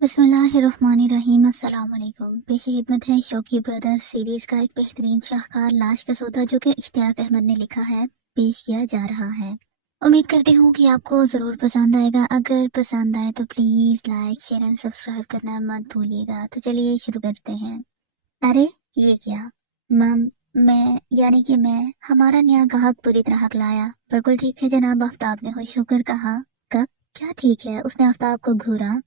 बिस्मिल्लाहिर्रहमानिर्रहीम। अस्सलाम वालेकुम। पेश खिदमत है शौकी ब्रदर्स सीरीज का एक बेहतरीन शाहकार लाश का सौदा जो कि इश्तियाक अहमद ने लिखा है, पेश किया जा रहा है। उम्मीद करती हूँ कि आपको ज़रूर पसंद आएगा। अगर पसंद आए तो please like share and subscribe करना मत भूलिएगा। तो चलिए शुरू करते हैं। अरे ये क्या मम, मैं हमारा नया ग्राहक पूरी तरह हकलाया। बिल्कुल ठीक है जनाब, आफ्ताब ने खुश होकर कहा। कब? क्या ठीक है? उसने आफ्ताब को घूरा।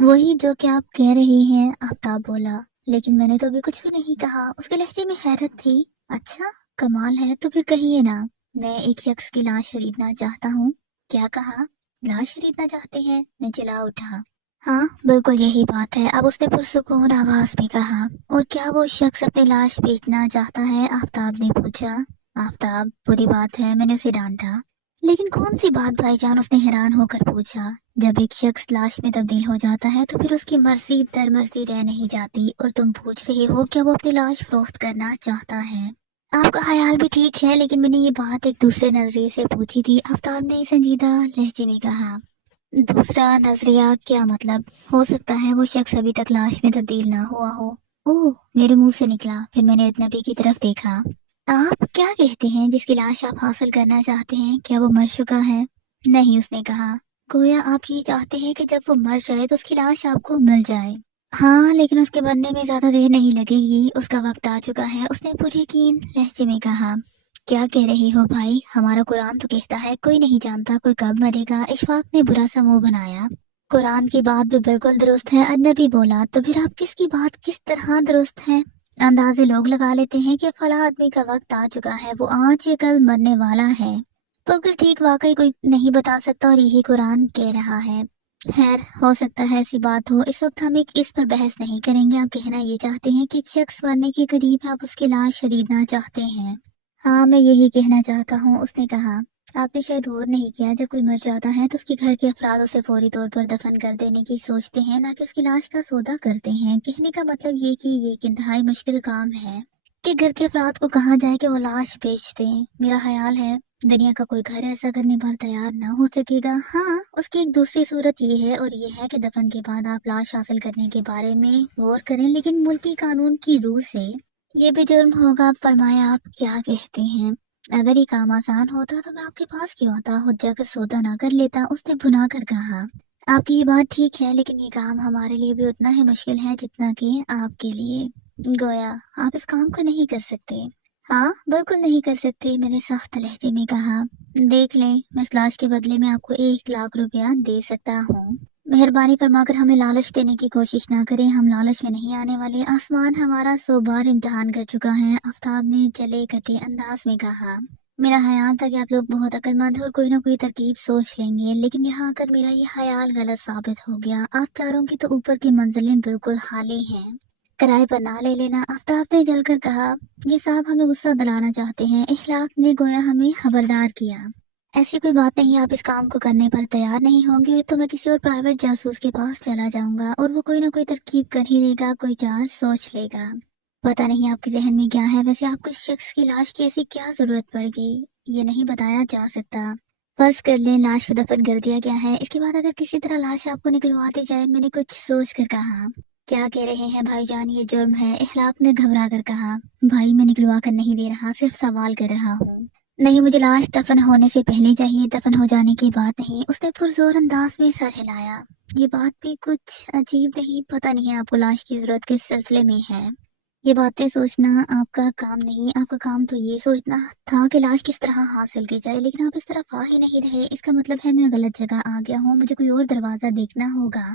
वही जो कि आप कह रही हैं, आफ्ताब बोला। लेकिन मैंने तो अभी कुछ भी नहीं कहा। उसके लहजे में हैरत थी। अच्छा, कमाल है, तो फिर कहिए ना। मैं एक शख्स की लाश खरीदना चाहता हूँ। क्या कहा? लाश खरीदना चाहते हैं? मैं चिल्ला उठा। हाँ बिल्कुल यही बात है, अब उसने पुरसुकून आवाज में कहा। और क्या वो शख्स अपनी लाश बेचना चाहता है? आफ्ताब ने पूछा। आफ्ताब, बुरी बात है, मैंने उसे डांटा। लेकिन कौन सी बात भाईजान? उसने हैरान होकर पूछा। जब एक शख्स लाश में तब्दील हो जाता है तो फिर उसकी मर्जी दर मर्जी रह नहीं जाती, और तुम पूछ रहे हो क्या वो अपनी लाश फरोख्त करना चाहता है। आपका ख्याल भी ठीक है, लेकिन मैंने ये बात एक दूसरे नजरिए से पूछी थी, आफ्ताब ने संजीदा लहजे में कहा। दूसरा नजरिया क्या मतलब? हो सकता है वो शख्स अभी तक लाश में तब्दील ना हुआ हो। ओह, मेरे मुंह से निकला। फिर मैंने अजनबी की तरफ देखा। आप क्या कहते हैं जिसकी लाश आप हासिल करना चाहते हैं, क्या वो मर चुका है? नहीं, उसने कहा। गोया आप ये चाहते हैं कि जब वो मर जाए तो उसकी लाश आपको मिल जाए। हाँ, लेकिन उसके बनने में ज्यादा देर नहीं लगेगी, उसका वक्त आ चुका है, उसने पूरे यकीन लहजे में कहा। क्या कह रही हो भाई? हमारा कुरान तो कहता है कोई नहीं जानता कोई कब मरेगा। इशफाक ने बुरा सा मुंह बनाया। कुरान की बात भी बिल्कुल दुरुस्त है, अदनबी बोला। तो फिर आप किसकी बात किस तरह दुरुस्त है? अंदाजे लोग लगा लेते हैं कि फला आदमी का वक्त आ चुका है, वो आज या कल मरने वाला है। बिल्कुल ठीक, वाकई कोई नहीं बता सकता, और यही कुरान कह रहा है। खैर, हो सकता है ऐसी बात हो। इस वक्त हम इस पर बहस नहीं करेंगे। आप कहना ये चाहते हैं कि एक शख्स मरने के करीब है, आप उसकी लाश खरीदना चाहते हैं। हाँ, मैं यही कहना चाहता हूँ, उसने कहा। आपने शायद गौर नहीं किया, जब कोई मर जाता है तो उसके घर के अफराद उसे फौरी तौर पर दफन कर देने की सोचते हैं, ना कि उसकी लाश का सौदा करते हैं। कहने का मतलब ये कि ये एक इंतहाई मुश्किल काम है कि घर के अफराद को कहा जाए कि वो लाश बेच दें। मेरा ख्याल है दुनिया का कोई घर ऐसा करने पर तैयार ना हो सकेगा। हाँ, उसकी एक दूसरी सूरत ये है, और ये है कि दफन के बाद आप लाश हासिल करने के बारे में गौर करें, लेकिन मुल्की कानून की रूह से। ये भी जुर्म होगा। फरमाया, आप क्या कहते हैं? अगर ये काम आसान होता तो मैं आपके पास क्यों आता, हुज्जा कर सौदा ना कर लेता, उसने भुना कर कहा। आपकी ये बात ठीक है, लेकिन ये काम हमारे लिए भी उतना ही मुश्किल है जितना कि आपके लिए। गोया आप इस काम को नहीं कर सकते। हाँ बिल्कुल नहीं कर सकते, मैंने सख्त लहजे में कहा। देख लें, मैं इस लाश के बदले में आपको 1 लाख रुपया दे सकता हूँ। मेहरबानी फरमाकर हमें लालच देने की कोशिश ना करें, हम लालच में नहीं आने वाले। आसमान हमारा 100 बार इम्तिहान कर चुका है, आफ्ताब ने जले कटे अंदाज में कहा। मेरा ख्याल था कि आप लोग बहुत अक्लमंद और कोई ना कोई तरकीब सोच लेंगे, लेकिन यहाँ आकर मेरा ये ख्याल गलत साबित हो गया। आप चारों की तो ऊपर की मंजिलें बिल्कुल खाली हैं, किराए पर ना ले लेना, आफ्ताब ने जलकर कहा। ये साहब हमें गुस्सा दिलाना चाहते हैं, इखलाक ने गोया हमें खबरदार किया। ऐसी कोई बात नहीं, आप इस काम को करने पर तैयार नहीं होंगे तो मैं किसी और प्राइवेट जासूस के पास चला जाऊंगा, और वो कोई ना कोई तरकीब कर ही लेगा, कोई चाल सोच लेगा। पता नहीं आपके जहन में क्या है। वैसे आपको इस शख्स की लाश की ऐसी क्या जरूरत पड़ गई, ये नहीं बताया जा सकता। फर्ज कर लें लाश को दफन कर दिया गया है, इसके बाद अगर किसी तरह लाश आपको निकलवा दी जाए। मैंने कुछ सोच कर कहा। क्या कह रहे हैं भाईजान, ये जुर्म है, इखलाक ने घबरा कर कहा। भाई, मैं निकलवा कर नहीं दे रहा, सिर्फ सवाल कर रहा हूँ। नहीं, मुझे लाश दफन होने से पहले चाहिए, दफन हो जाने की बात नहीं। उसने पुरजोर अंदाज में सर हिलाया। ये बात भी कुछ अजीब नहीं, पता नहीं आपको लाश की जरूरत किस सिलसिले में है। ये बातें सोचना आपका काम नहीं, आपका काम तो ये सोचना था कि लाश किस तरह हासिल की जाए, लेकिन आप इस तरफ आ ही नहीं रहे। इसका मतलब है मैं गलत जगह आ गया हूँ, मुझे कोई और दरवाजा देखना होगा।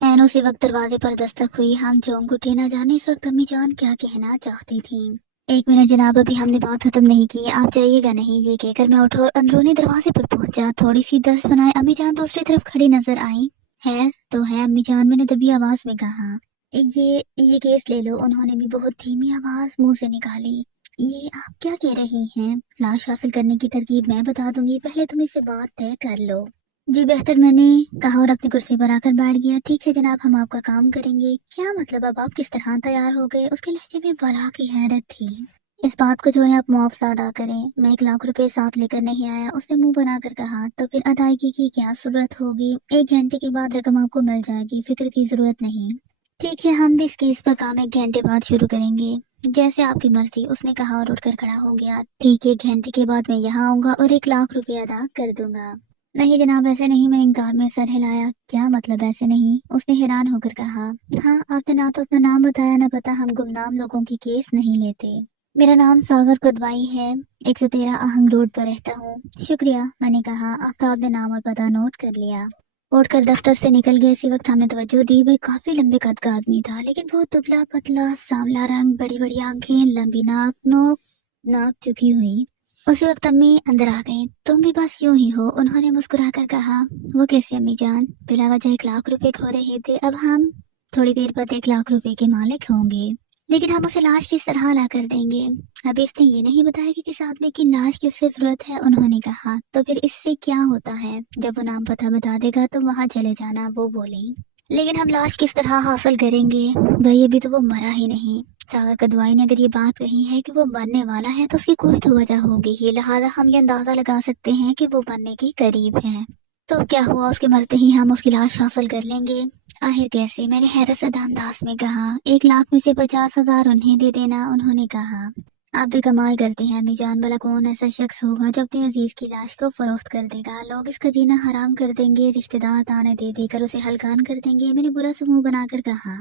एन उसी वक्त दरवाजे पर दस्तक हुई। हम चौंक उठे, न जाने इस वक्त अम्मी जान क्या कहना चाहती थी। 1 मिनट जनाब, अभी हमने बात खत्म नहीं की, आप जाइएगा नहीं, ये कहकर मैं उठा और अंदरूनी दरवाजे पर पहुंचा। थोड़ी सी दर्स बनाए अम्मी जान दूसरी तरफ खड़ी नजर आई। है तो है अम्मी जान, मैंने दबी आवाज में कहा। ये केस ले लो, उन्होंने भी बहुत धीमी आवाज मुंह से निकाली। ये आप क्या कह रही हैं? लाश हासिल करने की तरकीब मैं बता दूंगी, पहले तुम इससे बात तय कर लो। जी बेहतर, मैंने कहा और अपनी कुर्सी पर आकर बैठ गया। ठीक है जनाब, हम आपका काम करेंगे। क्या मतलब? अब आप किस तरह तैयार हो गए? उसके लहजे में बड़ा की हैरत थी। इस बात को छोड़ें, आप मुआवजा अदा करें। मैं 1 लाख रुपए साथ लेकर नहीं आया, उसने मुंह बनाकर कहा। तो फिर अदायगी की क्या जरूरत होगी? 1 घंटे के बाद रकम आपको मिल जाएगी, फिक्र की जरूरत नहीं। ठीक है, हम भी इस केस पर काम 1 घंटे बाद शुरू करेंगे। जैसे आपकी मर्जी, उसने कहा और उठकर खड़ा हो गया। ठीक 1 घंटे के बाद मैं यहाँ आऊंगा और 1 लाख रुपए अदा कर दूंगा। नहीं जनाब, ऐसे नहीं। मैं इनकार में सर हिलाया। क्या मतलब ऐसे नहीं? उसने हैरान होकर कहा। हाँ, आपने ना तो अपना नाम बताया ना पता। हम गुमनाम लोगों की केस नहीं लेते। मेरा नाम सागर कुदवाई है, 113 आहंग रोड पर रहता हूँ। शुक्रिया, मैंने कहा। आफ्ताब ने नाम और पता नोट कर लिया। उठकर दफ्तर से निकल गए। इसी वक्त हमने तवज्जो दी। वह काफी लंबे कद का आदमी था, लेकिन बहुत दुबला पतला, सांवला रंग, बड़ी बड़ी आंखें, लंबी नाक, नोक नाक झुकी हुई। उसी वक्त अम्मी अंदर आ गई। तुम भी बस यूं ही हो, उन्होंने मुस्कुराकर कहा। वो कैसे अम्मी जान? बिला वजह 1 लाख रुपए खो रहे थे, अब हम थोड़ी देर बाद 1 लाख रुपए के मालिक होंगे। लेकिन हम उसे लाश किस तरह ला कर देंगे? अभी इसने ये नहीं बताया कि किस आदमी की लाश की उसे जरूरत है, उन्होंने कहा। तो फिर इससे क्या होता है? जब वो नाम पता बता देगा तो वहां चले जाना, वो बोली। लेकिन हम लाश किस तरह हासिल करेंगे? भाई अभी तो वो मरा ही नहीं। सागर कदवाई ने अगर ये बात कही है कि वो मरने वाला है तो उसकी कोई तो वजह होगी ही, लिहाजा हम ये अंदाजा लगा सकते हैं कि वो मरने के करीब है। तो क्या हुआ, उसके मरते ही हम उसकी लाश हासिल कर लेंगे? आखिर कैसे? मैंने हैरत ज़दा अंदाज में कहा। 1 लाख में से 50,000 उन्हें दे देना, उन्होंने कहा। आप भी कमाल करते हैं अम्मी जान। भला कौन ऐसा शख्स होगा जो अपने अजीज की लाश को फरोख्त कर देगा? लोग इसका जीना हराम कर देंगे, रिश्तेदार ताने दे देकर उसे हलकान कर देंगे। मैंने बुरा सा मुंह बनाकर कहा।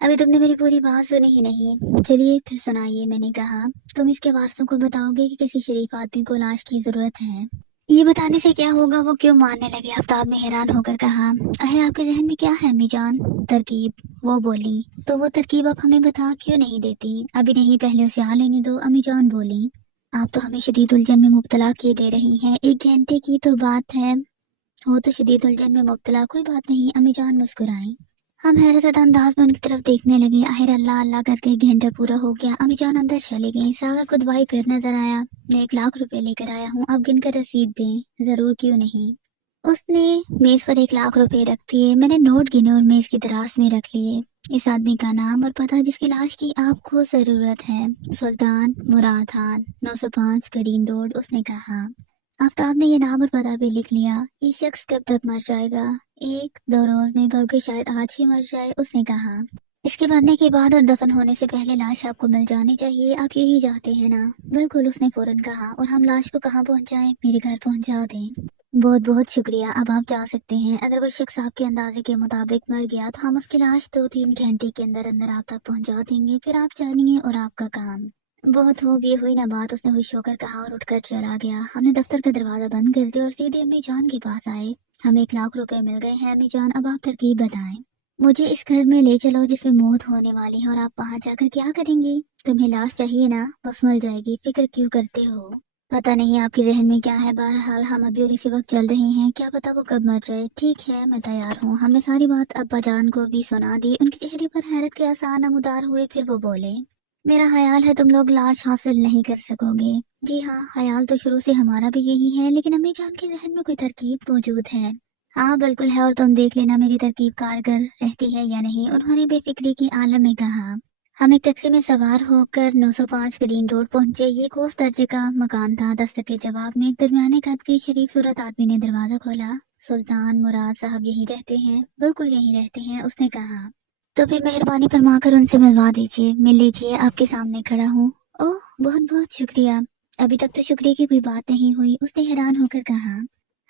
अभी तुमने मेरी पूरी बात सुनी ही नहीं। चलिए फिर सुनाइए, मैंने कहा। तुम इसके वारसों को बताओगे कि किसी शरीफ आदमी को लाश की जरूरत है? ये बताने से क्या होगा? वो क्यों मारने लगे? आफ्ताब ने हैरान होकर कहा। अरे आपके जहन में क्या है अम्मी जान? तरकीब, वो बोली। तो वो तरकीब आप हमें बता क्यों नहीं देती? अभी नहीं, पहले उसे आ लेने दो, अम्मी जान बोली। आप तो हमें शदीद उलझन में मुब्तला किए दे रही हैं। 1 घंटे की तो बात है। हो तो शदीद उलझन में मुब्तला, कोई बात नहीं, अम्मी जान मुस्कुराई। हम हैरत ज़दा अंदाज में उनकी तरफ देखने लगे। आखिर अल्लाह अल्लाह करके 1 घंटा पूरा हो गया। अम्मी जान अंदर चली गई। सागर खुदवाई फिर नजर आया। मैं 1 लाख रुपए लेकर आया हूँ, अब गिनकर रसीद दें। जरूर, क्यों नहीं। उसने मेज पर 1 लाख रुपए रख दिए। मैंने नोट गिने और मेज की दराज में रख लिए। इस आदमी का नाम और पता जिसकी लाश की आपको जरूरत है, सुल्तान मुराद खान, 905 करीन रोड, उसने कहा। आफ्ताब ने ये नाम और पता भी लिख लिया। ये शख्स कब तक मर जाएगा? 1-2 रोज में, बल्कि शायद आज ही मर जाए, उसने कहा। इसके मरने के बाद और दफन होने से पहले लाश आपको मिल जानी चाहिए। आप यही चाहते हैं ना? बिल्कुल, उसने फौरन कहा। और हम लाश को कहाँ पहुंचाएं? मेरे घर पहुंचा दें। बहुत बहुत शुक्रिया, अब आप जा सकते हैं। अगर वो शख्स आपके अंदाजे के मुताबिक मर गया तो हम उसकी लाश 2-3 घंटे के अंदर अंदर आप तक पहुंचा देंगे। फिर आप जानिए और आपका काम। बहुत हो, ये हुई ना बात, उसने खुश होकर कहा और उठकर चला गया। हमने दफ्तर का दरवाजा बंद कर दिया और सीधे अम्मी जान के पास आए। हमें 1 लाख रुपए मिल गए हैं अम्मी जान, अब आप तरकीब बताएं। मुझे इस घर में ले चलो जिसमें मौत होने वाली है, और आप वहां जाकर क्या करेंगी? तुम्हें लाश चाहिए ना? बस मिल जाएगी, फिक्र क्यों करते हो? पता नहीं आपके जहन में क्या है। बहरहाल हम अभी और इसी वक्त चल रहे हैं, क्या पता वो कब मर जाए। ठीक है, मैं तैयार हूँ। हमने सारी बात अब्बा जान को भी सुना दी। उनके चेहरे पर हैरत के आसार नमूदार हुए। फिर वो बोले। मेरा ख्याल है तुम लोग लाश हासिल नहीं कर सकोगे। जी हाँ, ख्याल तो शुरू से हमारा भी यही है, लेकिन अम्मी जान के जहन में कोई तरकीब मौजूद है। हाँ बिल्कुल है, और तुम देख लेना मेरी तरकीब कारगर रहती है या नहीं, उन्होंने बेफिक्री की आलम में कहा। हम एक टैक्सी में सवार होकर 905 ग्रीन रोड पहुंचे। ये कोस दर्जे का मकान था। दस्तक के जवाब में एक दरमियाने कद की शरीफ सूरत आदमी ने दरवाजा खोला। सुल्तान मुराद साहब यही रहते हैं? बिल्कुल यही रहते हैं, उसने कहा। तो फिर मेहरबानी फरमाकर उनसे मिलवा दीजिए। मिल लीजिए, आपके सामने खड़ा हूँ। ओह, बहुत बहुत शुक्रिया। अभी तक तो शुक्रिया की कोई बात नहीं हुई, उसने हैरान होकर कहा।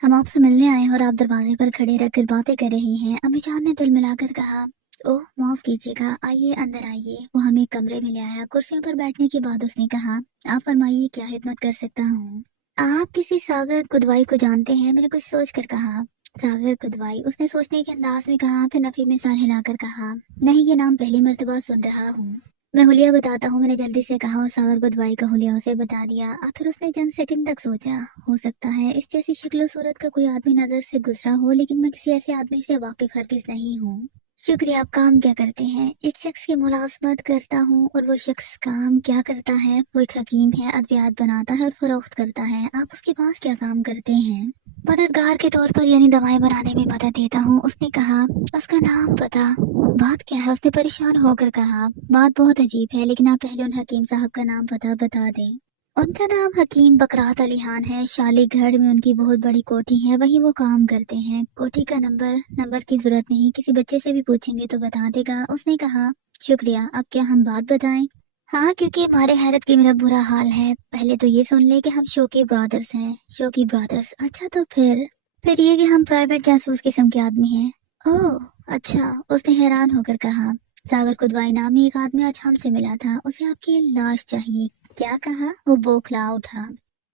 हम आपसे मिलने आए हैं और आप दरवाजे पर खड़े रखकर बातें कर रही हैं, अम्मी जान ने दिल मिलाकर कहा। ओह, माफ कीजिएगा, आइए अंदर आइए। वो हमें कमरे में ले आया। कुर्सियों पर बैठने के बाद उसने कहा। आप फरमाइए, क्या खिदमत कर सकता हूँ? आप किसी सागर कुदवाई को जानते हैं? मैंने कुछ सोच कर कहा। सागर कुदवाई, उसने सोचने के अंदाज में कहा। फिर नफी में सर हिलाकर कहा। नहीं, ये नाम पहली मर्तबा सुन रहा हूँ। मैं हुलिया बताता हूँ, मैंने जल्दी से कहा और सागर कुदवाई का हुलिया उसे बता दिया। अब फिर उसने चंद सेकंड तक सोचा। हो सकता है इस जैसी शक्ल सूरत का कोई आदमी नजर से गुजरा हो, लेकिन मैं किसी ऐसे आदमी से वाकिफ हरगिज नहीं हूँ। शुक्रिया। आप काम क्या करते हैं? एक शख्स की मुलाजमत करता हूँ। और वो शख्स काम क्या करता है? वो एक हकीम है, अद्वियात बनाता है और फरोख्त करता है। आप उसके पास क्या काम करते हैं? मददगार के तौर पर यानी दवाएं बनाने में मदद देता हूँ। उसने कहा। उसका नाम पता बात क्या है? उसने परेशान होकर कहा। बात बहुत अजीब है, लेकिन आप पहले उन हकीम साहब का नाम पता बता दें। उनका नाम हकीम बकरात अली खान है। शालीगढ़ में उनकी बहुत बड़ी कोठी है, वहीं वो काम करते हैं। कोठी का नंबर की जरूरत नहीं, किसी बच्चे से भी पूछेंगे तो बता देगा। उसने कहा। शुक्रिया। अब क्या हम बात बताएं? हाँ, क्योंकि हमारे हैरत की मेरा बुरा हाल है। पहले तो ये सुन ले कि हम शोकी ब्रदर्स हैं। शोकी ब्रदर्स? अच्छा, तो फिर ये कि हम प्राइवेट जासूस किस्म के आदमी हैं। ओह, अच्छा। उसने हैरान होकर कहा। सागर कुदवाई नामी एक आदमी आज हमसे मिला था, उसे आपकी लाश चाहिए। क्या कहा? वो बौखला उठा।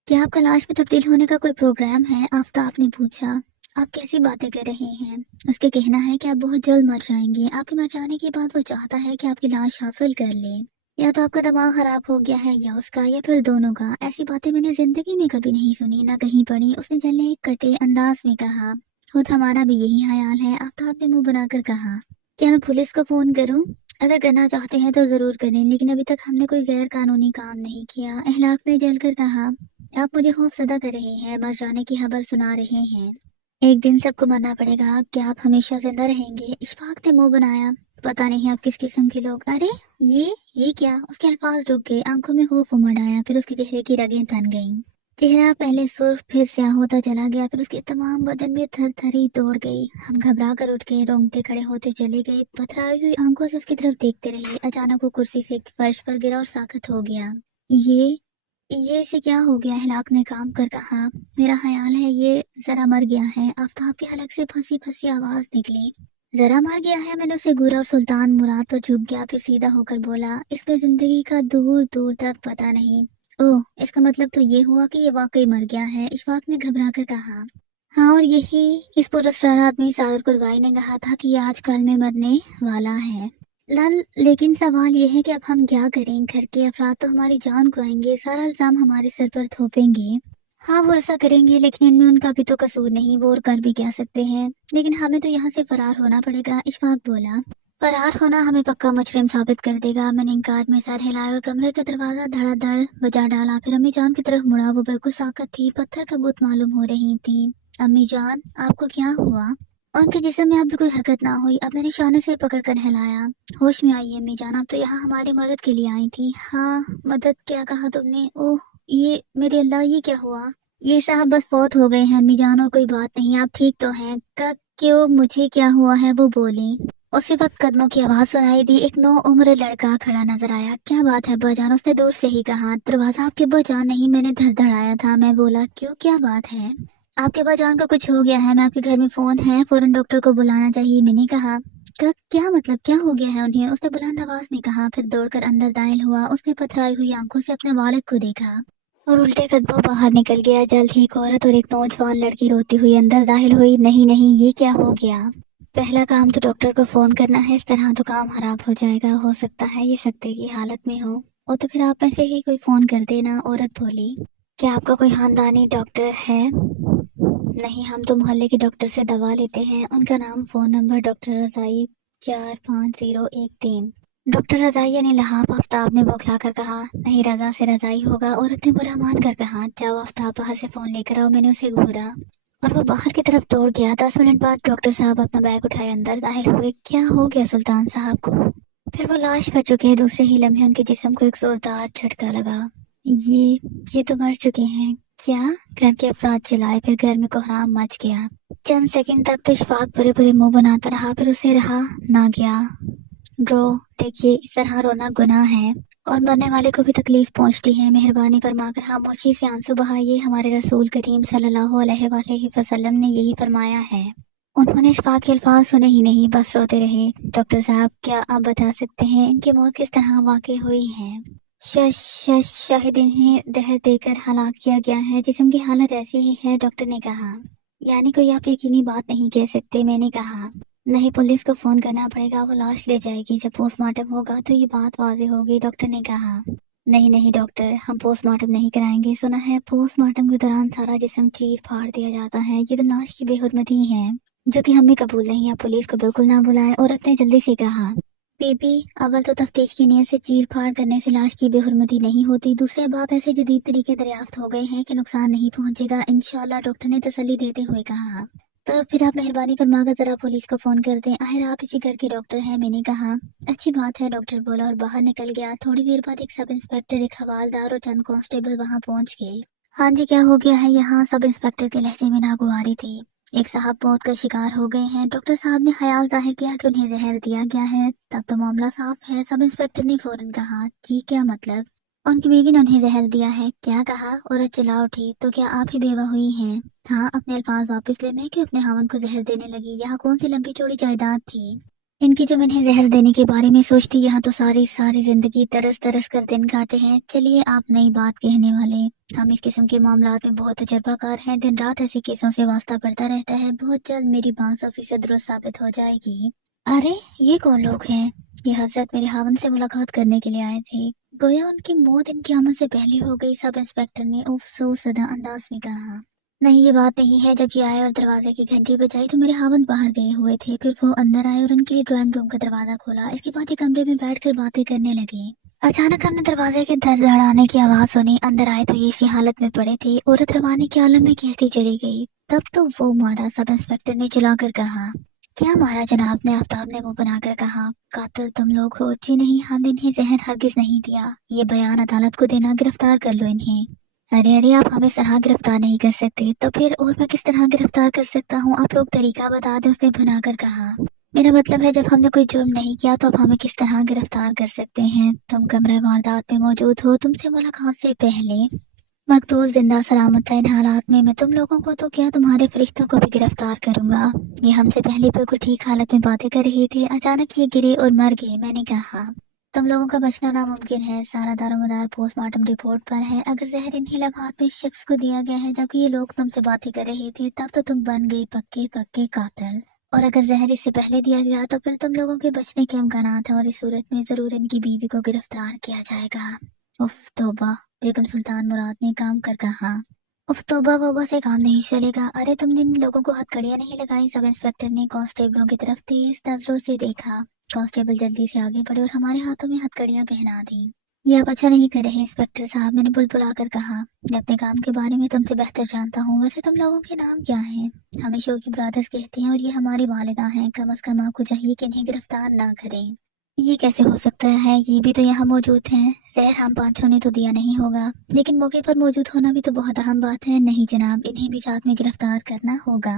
क्या आपका लाश में तब्दील होने का कोई प्रोग्राम है? आफ्ताब ने पूछा। आप कैसी बातें कर रहे हैं? उसके कहना है कि आप बहुत जल्द मर जाएंगे। आपके मर जाने के बाद वो चाहता है कि आपकी लाश हासिल कर ले। या तो आपका दिमाग खराब हो गया है या उसका, या फिर दोनों का। ऐसी बातें मैंने जिंदगी में कभी नहीं सुनी, ना कहीं पढ़ी। उसने जलने एक कटे अंदाज में कहा। खुद हमारा भी यही ख्याल है। आफ्ताब ने मुंह बनाकर कहा। क्या मैं पुलिस को फोन करूं? अगर करना चाहते हैं तो जरूर करें, लेकिन अभी तक हमने कोई गैर कानूनी काम नहीं किया। अहलाक ने जलकर कहा। आप मुझे खौफजदा कर रहे हैं, मर जाने की खबर सुना रहे हैं। एक दिन सबको मरना पड़ेगा। क्या आप हमेशा जिंदा रहेंगे? इशफाक ने मुंह बनाया। पता नहीं आप किस किस्म के लोग। अरे ये क्या? उसके अल्फाज रुक गए, आंखों में खौफ उमड़ आया, फिर उसके चेहरे की रगें तन गईं। चेहरा पहले सुर्ख फिर स्याह होता चला गया, फिर उसके तमाम बदन में थरथरी दौड़ गई। हम घबरा कर उठ गए, रोंगटे खड़े होते चले गए, पथराई हुई आंखों से उसकी तरफ देखते रहे। अचानक वो कुर्सी से फर्श पर गिरा और साकत हो गया। ये इसे क्या हो गया? हिलाक ने काम कर कहा। मेरा ख्याल है ये जरा मर गया है। आफ्ताब की हलक से फंसी फंसी आवाज निकली। जरा मर गया है? मैंने उसे घूरा और सुल्तान मुराद पर झुक गया, फिर सीधा होकर बोला। इसमें जिंदगी का दूर दूर तक पता नहीं। ओह, इसका मतलब तो ये हुआ कि ये वाकई मर गया है? इशफाक ने घबरा कर कहा। हाँ, और यही इस पुरस्कार आदमी सागर कुलवाई ने कहा था कि ये आज कल में मरने वाला है। लाल, लेकिन सवाल ये है कि अब हम क्या करें? घर के अफराद तो हमारी जान को आएंगे, सारा इल्जाम हमारे सर पर थोपेंगे। हाँ, वो ऐसा करेंगे, लेकिन इनमें उनका भी तो कसूर नहीं, वो और कर भी क्या सकते हैं। लेकिन हमें तो यहाँ से फरार होना पड़ेगा। इशफाक बोला। फरार होना हमें पक्का मुजरिम साबित कर देगा। मैंने इनकार में सर हिलाया और कमरे का दरवाजा धड़ाधड़ बजा डाला। फिर अम्मी जान की तरफ मुड़ा। वो बिल्कुल साकत थी, पत्थर का बुत मालूम हो रही थी। अम्मी जान, आपको क्या हुआ? उनके जिस्म में अब भी कोई हरकत ना हुई। अब मैंने शाने से पकड़कर हिलाया। होश में आई अम्मी जान, आप तो यहाँ हमारी मदद के लिए आई थी। हाँ, मदद? क्या कहा तुमने? ओह, ये मेरे अल्लाह, ये क्या हुआ? ये साहब बस फौत हो गए हैं अम्मी जान, और कोई बात नहीं। आप ठीक तो हैं? क्यों, मुझे क्या हुआ है? वो बोली। उसी वक्त कदमों की आवाज सुनाई दी। एक नौ उम्र लड़का खड़ा नजर आया। क्या बात है अब्बाजान? उसने दूर से ही कहा। दरवाजा आपके अब्बाजान नहीं, मैंने धड़धड़ाया था। मैं बोला। क्यों, क्या बात है? आपके अब्बाजान को कुछ हो गया है। मैं आपके घर में फोन है, फौरन डॉक्टर को बुलाना चाहिए, मैंने कहा। क्या मतलब? क्या हो गया है उन्हें? उसने बुलंद आवाज में कहा, फिर दौड़कर अंदर दाखिल हुआ। उसने पथराई हुई आंखों से अपने वालिद को देखा और उल्टे कदमों बाहर निकल गया। जल्द ही एक औरत और एक नौजवान लड़की रोती हुई अंदर दाखिल हुई। नहीं नहीं, ये क्या हो गया? पहला काम तो डॉक्टर को फोन करना है, इस तरह तो काम खराब हो जाएगा। हो सकता है ये सकते की हालत में हो, और तो फिर आप में से ही कोई फोन कर देना। औरत बोली। क्या आपका कोई खानदानी डॉक्टर है? नहीं, हम तो मोहल्ले के डॉक्टर से दवा लेते हैं। उनका नाम, फोन नंबर? डॉक्टर रजाई, 45013। डॉक्टर रजाई ने लहाफ आफ्ताब ने बौखला कर कहा। नहीं, रजा से रजाई होगा। औरत ने बुरा मान कर कहा। जाओ आफ्ताब, बाहर से फोन लेकर आओ। मैंने उसे घूरा और वो बाहर की तरफ दौड़ गया। 10 मिनट बाद डॉक्टर साहब अपना बैग उठाए अंदर दाखिल हुए। क्या हो गया सुल्तान साहब को? फिर वो लाश पर चुके। दूसरे ही लम्हे उनके जिस्म को एक जोरदार झटका लगा। ये तो मर चुके हैं क्या? घर के अफराद चिल्लाए। फिर घर में कोहराम मच गया। चंद सेकंड तक तो इशफाक बुरे बुरे मुंह बनाता रहा, फिर उसे रहा ना गया। ड्रो, देखिए, इस तरह रोना गुनाह है और मरने वाले को भी तकलीफ पहुंचती है। मेहरबानी फरमाकर खामोशी से आंसू बहाइए। हमारे रसूल करीम सल्लल्लाहु अलैहि वसल्लम ने यही फरमाया है। उन्होंने इशफाक के अल्फाज सुने ही नहीं, बस रोते रहे। डॉक्टर साहब, क्या आप बता सकते हैं इनकी मौत किस तरह वाकई हुई है? शायद इन्हें जहर देकर हलाक किया गया है। जिस्म की हालत ऐसी ही है, डॉक्टर ने कहा। यानी कोई आप यकीनी बात नहीं कह सकते? मैंने कहा। नहीं, पुलिस को फोन करना पड़ेगा, वो लाश ले जाएगी। जब पोस्टमार्टम होगा तो ये बात वाज़ेह होगी, डॉक्टर ने कहा। नहीं नहीं डॉक्टर, हम पोस्टमार्टम नहीं कराएंगे। सुना है पोस्टमार्टम के दौरान सारा जिस्म चीर फाड़ दिया जाता है। ये तो लाश की बेहुरमती है, जो कि हमें कबूल नहीं। आप पुलिस को बिल्कुल ना बुलाएं, औरत ने जल्दी से कहा। बीबी, अव्वल तो तफ्तीश की नीयत से चीर फाड़ करने से लाश की बेहुरमती नहीं होती, दूसरे बाप ऐसे जदीद तरीके दरियाफ्त हो गए हैं कि नुकसान नहीं पहुंचेगा इंशाल्लाह, डॉक्टर ने तसल्ली देते हुए कहा। तो फिर आप मेहरबानी फरमाकर जरा पुलिस को फोन कर दें, आखिर आप इसी घर के डॉक्टर हैं। मैंने कहा अच्छी बात है, डॉक्टर बोला और बाहर निकल गया। थोड़ी देर बाद एक सब इंस्पेक्टर, एक हवालदार और चंद कांस्टेबल वहां पहुंच गए। हाँ जी, क्या हो गया है यहाँ? सब इंस्पेक्टर के लहजे में नागुवारी थी। एक साहब मौत का शिकार हो गए हैं। डॉक्टर साहब ने ख्याल जाहिर किया कि उन्हें जहर दिया गया है। तब तो मामला साफ है। सब इंस्पेक्टर ने फौरन कहा, जी क्या मतलब? उनकी बीवी ने उन्हें जहर दिया है। क्या कहा? औरत चिल्ला उठी, तो क्या आप ही बेवा हुई हैं? हाँ, अपने अल्फाज वापस ले, मैं क्यों अपने हामन को जहर देने लगी? यहाँ कौन सी लंबी चौड़ी जायदाद थी इनकी जो मैंने जहर देने के बारे में सोचती? यहाँ तो सारी सारी जिंदगी तरस तरस कर दिन काटे हैं। चलिए, आप नई बात कहने वाले। हम इस किस्म के मामलात में बहुत तजर्बाकार हैं, दिन रात ऐसे केसों से वास्ता पड़ता रहता है। बहुत जल्द मेरी बात 100% दुरुस्त साबित हो जाएगी। अरे, ये कौन लोग हैं? ये हजरत मेरे हामन से मुलाकात करने के लिए आए थे। गोया उनकी मौत इनकी आमद से पहले हो गई। सब इंस्पेक्टर ने अफसोस सदा अंदाज में कहा। नहीं, ये बात नहीं है। जब ये आए और दरवाजे की घंटी बजाई तो मेरे हामद बाहर गए हुए थे। फिर वो अंदर आए और उनके लिए ड्राइंग रूम का दरवाजा खोला। इसके बाद ये कमरे में बैठकर बातें करने लगे। अचानक हमने दरवाजे के धड़धड़ाने की आवाज सुनी। अंदर आए तो ये इसी हालत में पड़े थे। औरत रवानी के आलम में कहती चली गई, तब तो वो मारा। सब इंस्पेक्टर ने चिल्लाकर कहा। क्या मारा जनाब? ने आफ्ताब ने मुंह बनाकर कहा। कातिल तुम लोग हो। जी नहीं, हमने इन्हें जहर हरगिज नहीं दिया। ये बयान अदालत को देना। गिरफ्तार कर लो इन्हें। अरे अरे, आप हमें इस तरह गिरफ्तार नहीं कर सकते। तो फिर और मैं किस तरह गिरफ्तार कर सकता हूँ? आप लोग तरीका बता दें, उसने भुनाकर कहा। मेरा मतलब है, जब हमने कोई जुर्म नहीं किया तो आप हमें किस तरह गिरफ्तार कर सकते हैं? तुम कमरे वारदात में मौजूद हो। तुमसे मुलाकात से पहले मकतूल जिंदा सलामत था। इन हालात में मैं तुम लोगों को तो क्या, तुम्हारे फरिश्तों को भी गिरफ्तार करूंगा। ये हमसे पहले बिल्कुल ठीक हालत में बातें कर रहे थे। अचानक ये गिरे और मर गए। मैंने कहा, तुम लोगों का बचना नामुमकिन है। सारा दारोमदार पोस्टमार्टम रिपोर्ट पर है। अगर जहर इन्हीं लम्हात में इस शख्स को दिया गया है जबकि ये लोग तुमसे बातें कर रहे थे, तब तो तुम बन गए पक्के पक्के कातिल। और अगर जहर इससे पहले दिया गया तो फिर तुम लोगों के बचने के इम्कानात है और इस सूरत में जरूर इनकी बीवी को गिरफ्तार किया जाएगा। उफ तौबा, बेगम सुल्तान मुराद ने काम कर कहा। उफ तौबा वोबा से काम नहीं चलेगा। अरे तुमने इन लोगों को हथकड़ियां नहीं लगाई? सब इंस्पेक्टर ने कांस्टेबलों की तरफ तेज नजरों से देखा। कांस्टेबल जल्दी से आगे बढ़े और हमारे हाथों में हथकड़ियां पहना दी। ये आप अच्छा नहीं कर रहे इंस्पेक्टर साहब, मैंने बुलबुलाकर कहा। मैं अपने काम के बारे में तुमसे बेहतर जानता हूँ। वैसे तुम लोगों के नाम क्या हैं? हमें शोकी ब्रदर्स कहते हैं और ये हमारी वालिदा हैं। कम अज कम आपको चाहिए कि इन्हें गिरफ्तार ना करें। ये कैसे हो सकता है? ये भी तो यहाँ मौजूद हैं। जहर हम पांचों ने तो दिया नहीं होगा, लेकिन मौके पर मौजूद होना भी तो बहुत अहम बात है। नहीं जनाब, इन्हें भी साथ में गिरफ्तार करना होगा।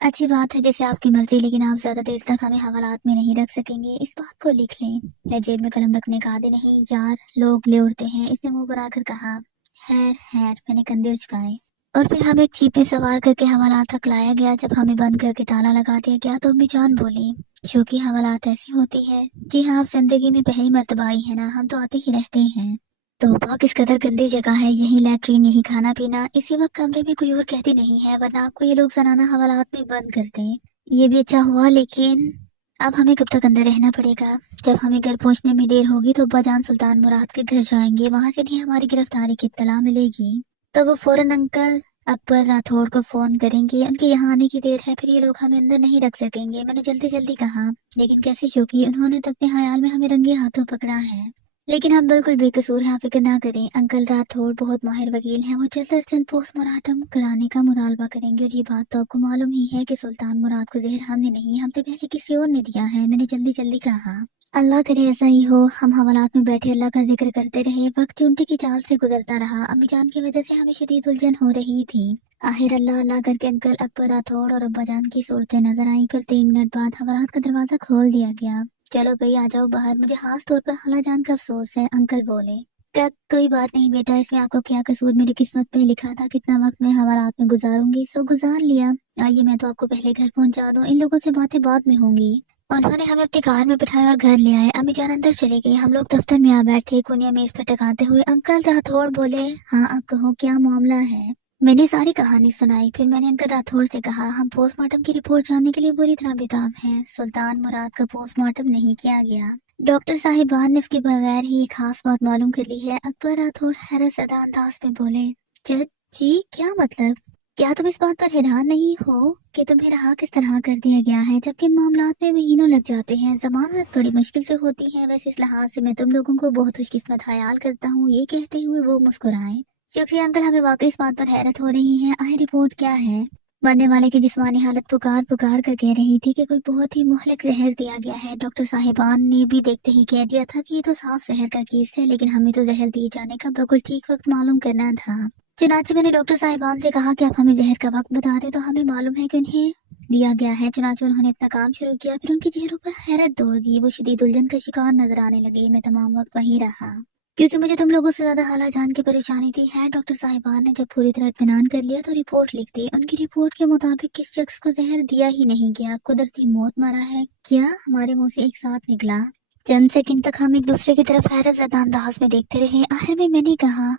अच्छी बात है, जैसे आपकी मर्जी, लेकिन आप ज्यादा देर तक हमें हवालात में नहीं रख सकेंगे। इस बात को लिख लें। मैं जेब में कलम रखने का आदि नहीं यार, लोग ले उड़ते हैं। इसने मुंह बनाकर कहा। खैर खैर, मैंने कंधे उचकाए और फिर हमें एक जीप में सवार करके हवालात तक लाया गया। जब हमें बंद करके ताला लगा दिया गया तो अम्मी जान बोली, क्योंकि हवालात ऐसी होती है। जी हाँ, आप जिंदगी में पहली मर्तबा आई है ना? हम तो आते ही रहते हैं। तो किस कदर गंदी जगह है। यही लैट्रीन, यही खाना पीना। इसी वक्त कमरे में कोई और कहती नहीं है, वरना आपको ये लोग जनाना हवालात में बंद कर दें। ये भी अच्छा हुआ, लेकिन अब हमें कब तक अंदर रहना पड़ेगा? जब हमें घर पहुंचने में देर होगी तो अब्बाजान सुल्तान मुराद के घर जाएंगे। वहां से नहीं हमारी गिरफ्तारी की इत्तला मिलेगी तो वो फौरन अंकल अकबर राठौड़ को फोन करेंगे। उनके यहाँ आने की देर है, फिर ये लोग हमें अंदर नहीं रख सकेंगे। मैंने जल्दी जल्दी कहा। लेकिन कैसे? क्योंकि उन्होंने तो अपने ख्याल में हमें रंगे हाथों पकड़ा है। लेकिन हम बिल्कुल बेकसूर हैं, फिक्र ना करें। अंकल राठौड़ बहुत माहिर वकील हैं। वो जल्द से जल्द पोस्टमार्टम कराने का मुतालबा करेंगे। और ये बात तो आपको मालूम ही है कि सुल्तान मुराद को जहर हमने नहीं, हमसे पहले किसी और ने दिया है। मैंने जल्दी जल्दी कहा। अल्लाह करे ऐसा ही हो। हम हवालात में बैठे अल्लाह का जिक्र करते रहे। वक्त चूंटी की चाल से गुजरता रहा। अम्मी जान की वजह से हमें शदीद उलझन हो रही थी। आखिर अल्लाह अल्लाह करके अंकल अकबर राठौड़ और अब्बा जान की सूरतें नजर आई। फिर 3 मिनट बाद हवालात का दरवाजा खोल दिया गया। चलो भाई, आ जाओ बाहर। मुझे खास तौर पर खाला जान का अफसोस है। अंकल बोले, क्या? कोई बात नहीं बेटा, इसमें आपको क्या कसूर? मेरी किस्मत में लिखा था कितना वक्त मैं हवालात में गुजारूंगी, सो गुजार लिया। आइए, मैं तो आपको पहले घर पहुंचा दूं। इन लोगों से बातें बाद में होंगी। उन्होंने हमें अपनी कार में बिठाया और घर ले आए। अम्मी जान अंदर चली गई। हम लोग दफ्तर में आ बैठे, कोनिया मेज पर टकाते हुए। अंकल राठौड़ बोले, हाँ अब कहो, क्या मामला है? मैंने सारी कहानी सुनाई। फिर मैंने अंकल राठौड़ से कहा, हम पोस्टमार्टम की रिपोर्ट जानने के लिए बुरी तरह बेताब हैं। सुल्तान मुराद का पोस्टमार्टम नहीं किया गया। डॉक्टर साहिबान ने उसके बगैर ही एक खास बात मालूम कर ली है। अकबर राठौड़ हैरत ज़दा अंदाज में बोले, जज जी क्या मतलब? क्या तुम इस बात पर हैरान नहीं हो कि तुम्हें रहा किस तरह कर दिया गया है, जबकि इन मामलात में महीनों लग जाते हैं। जमानत बड़ी मुश्किल से होती है। वैसे इस लिहाज से मैं तुम लोगों को बहुत खुशकिस्मत ख्याल करता हूँ। ये कहते हुए वो मुस्कुराए। शुक्रिया अंकल, हमें वाकई इस बात पर हैरत हो रही है। आखिर रिपोर्ट क्या है? मरने वाले की जिस्मानी हालत पुकार पुकार कर कह रही थी कि कोई बहुत ही मुहलिक जहर दिया गया है। डॉक्टर साहिबान ने भी देखते ही कह दिया था कि ये तो साफ जहर का केस है, लेकिन हमें तो जहर दिए जाने का बिल्कुल ठीक वक्त मालूम करना था। चुनांचे मैंने डॉक्टर साहिबान से कहा कि आप हमें जहर का वक्त बता दें तो हमें मालूम है कि उन्हें दिया गया है। चुनांचे उन्होंने अपना काम शुरू किया। फिर उनके चेहरों पर हैरत दौड़ गई। वो शदीद उलझन का शिकार नजर आने लगे। मैं तमाम वक्त वहीं रहा क्योंकि मुझे तुम लोगों से ज्यादा हालात जान के परेशानी थी। है डॉक्टर साहिबान ने जब पूरी तरह इत्मीनान कर लिया तो रिपोर्ट लिख दी। उनकी रिपोर्ट के मुताबिक किस शख्स को जहर दिया ही नहीं गया, कुदरती मौत मरा है। क्या? हमारे मुंह से एक साथ निकला। चंद सेकंड तक हम एक दूसरे की तरफ हैरत ज़दा अंदाज में देखते रहे। आखिर में मैंने कहा,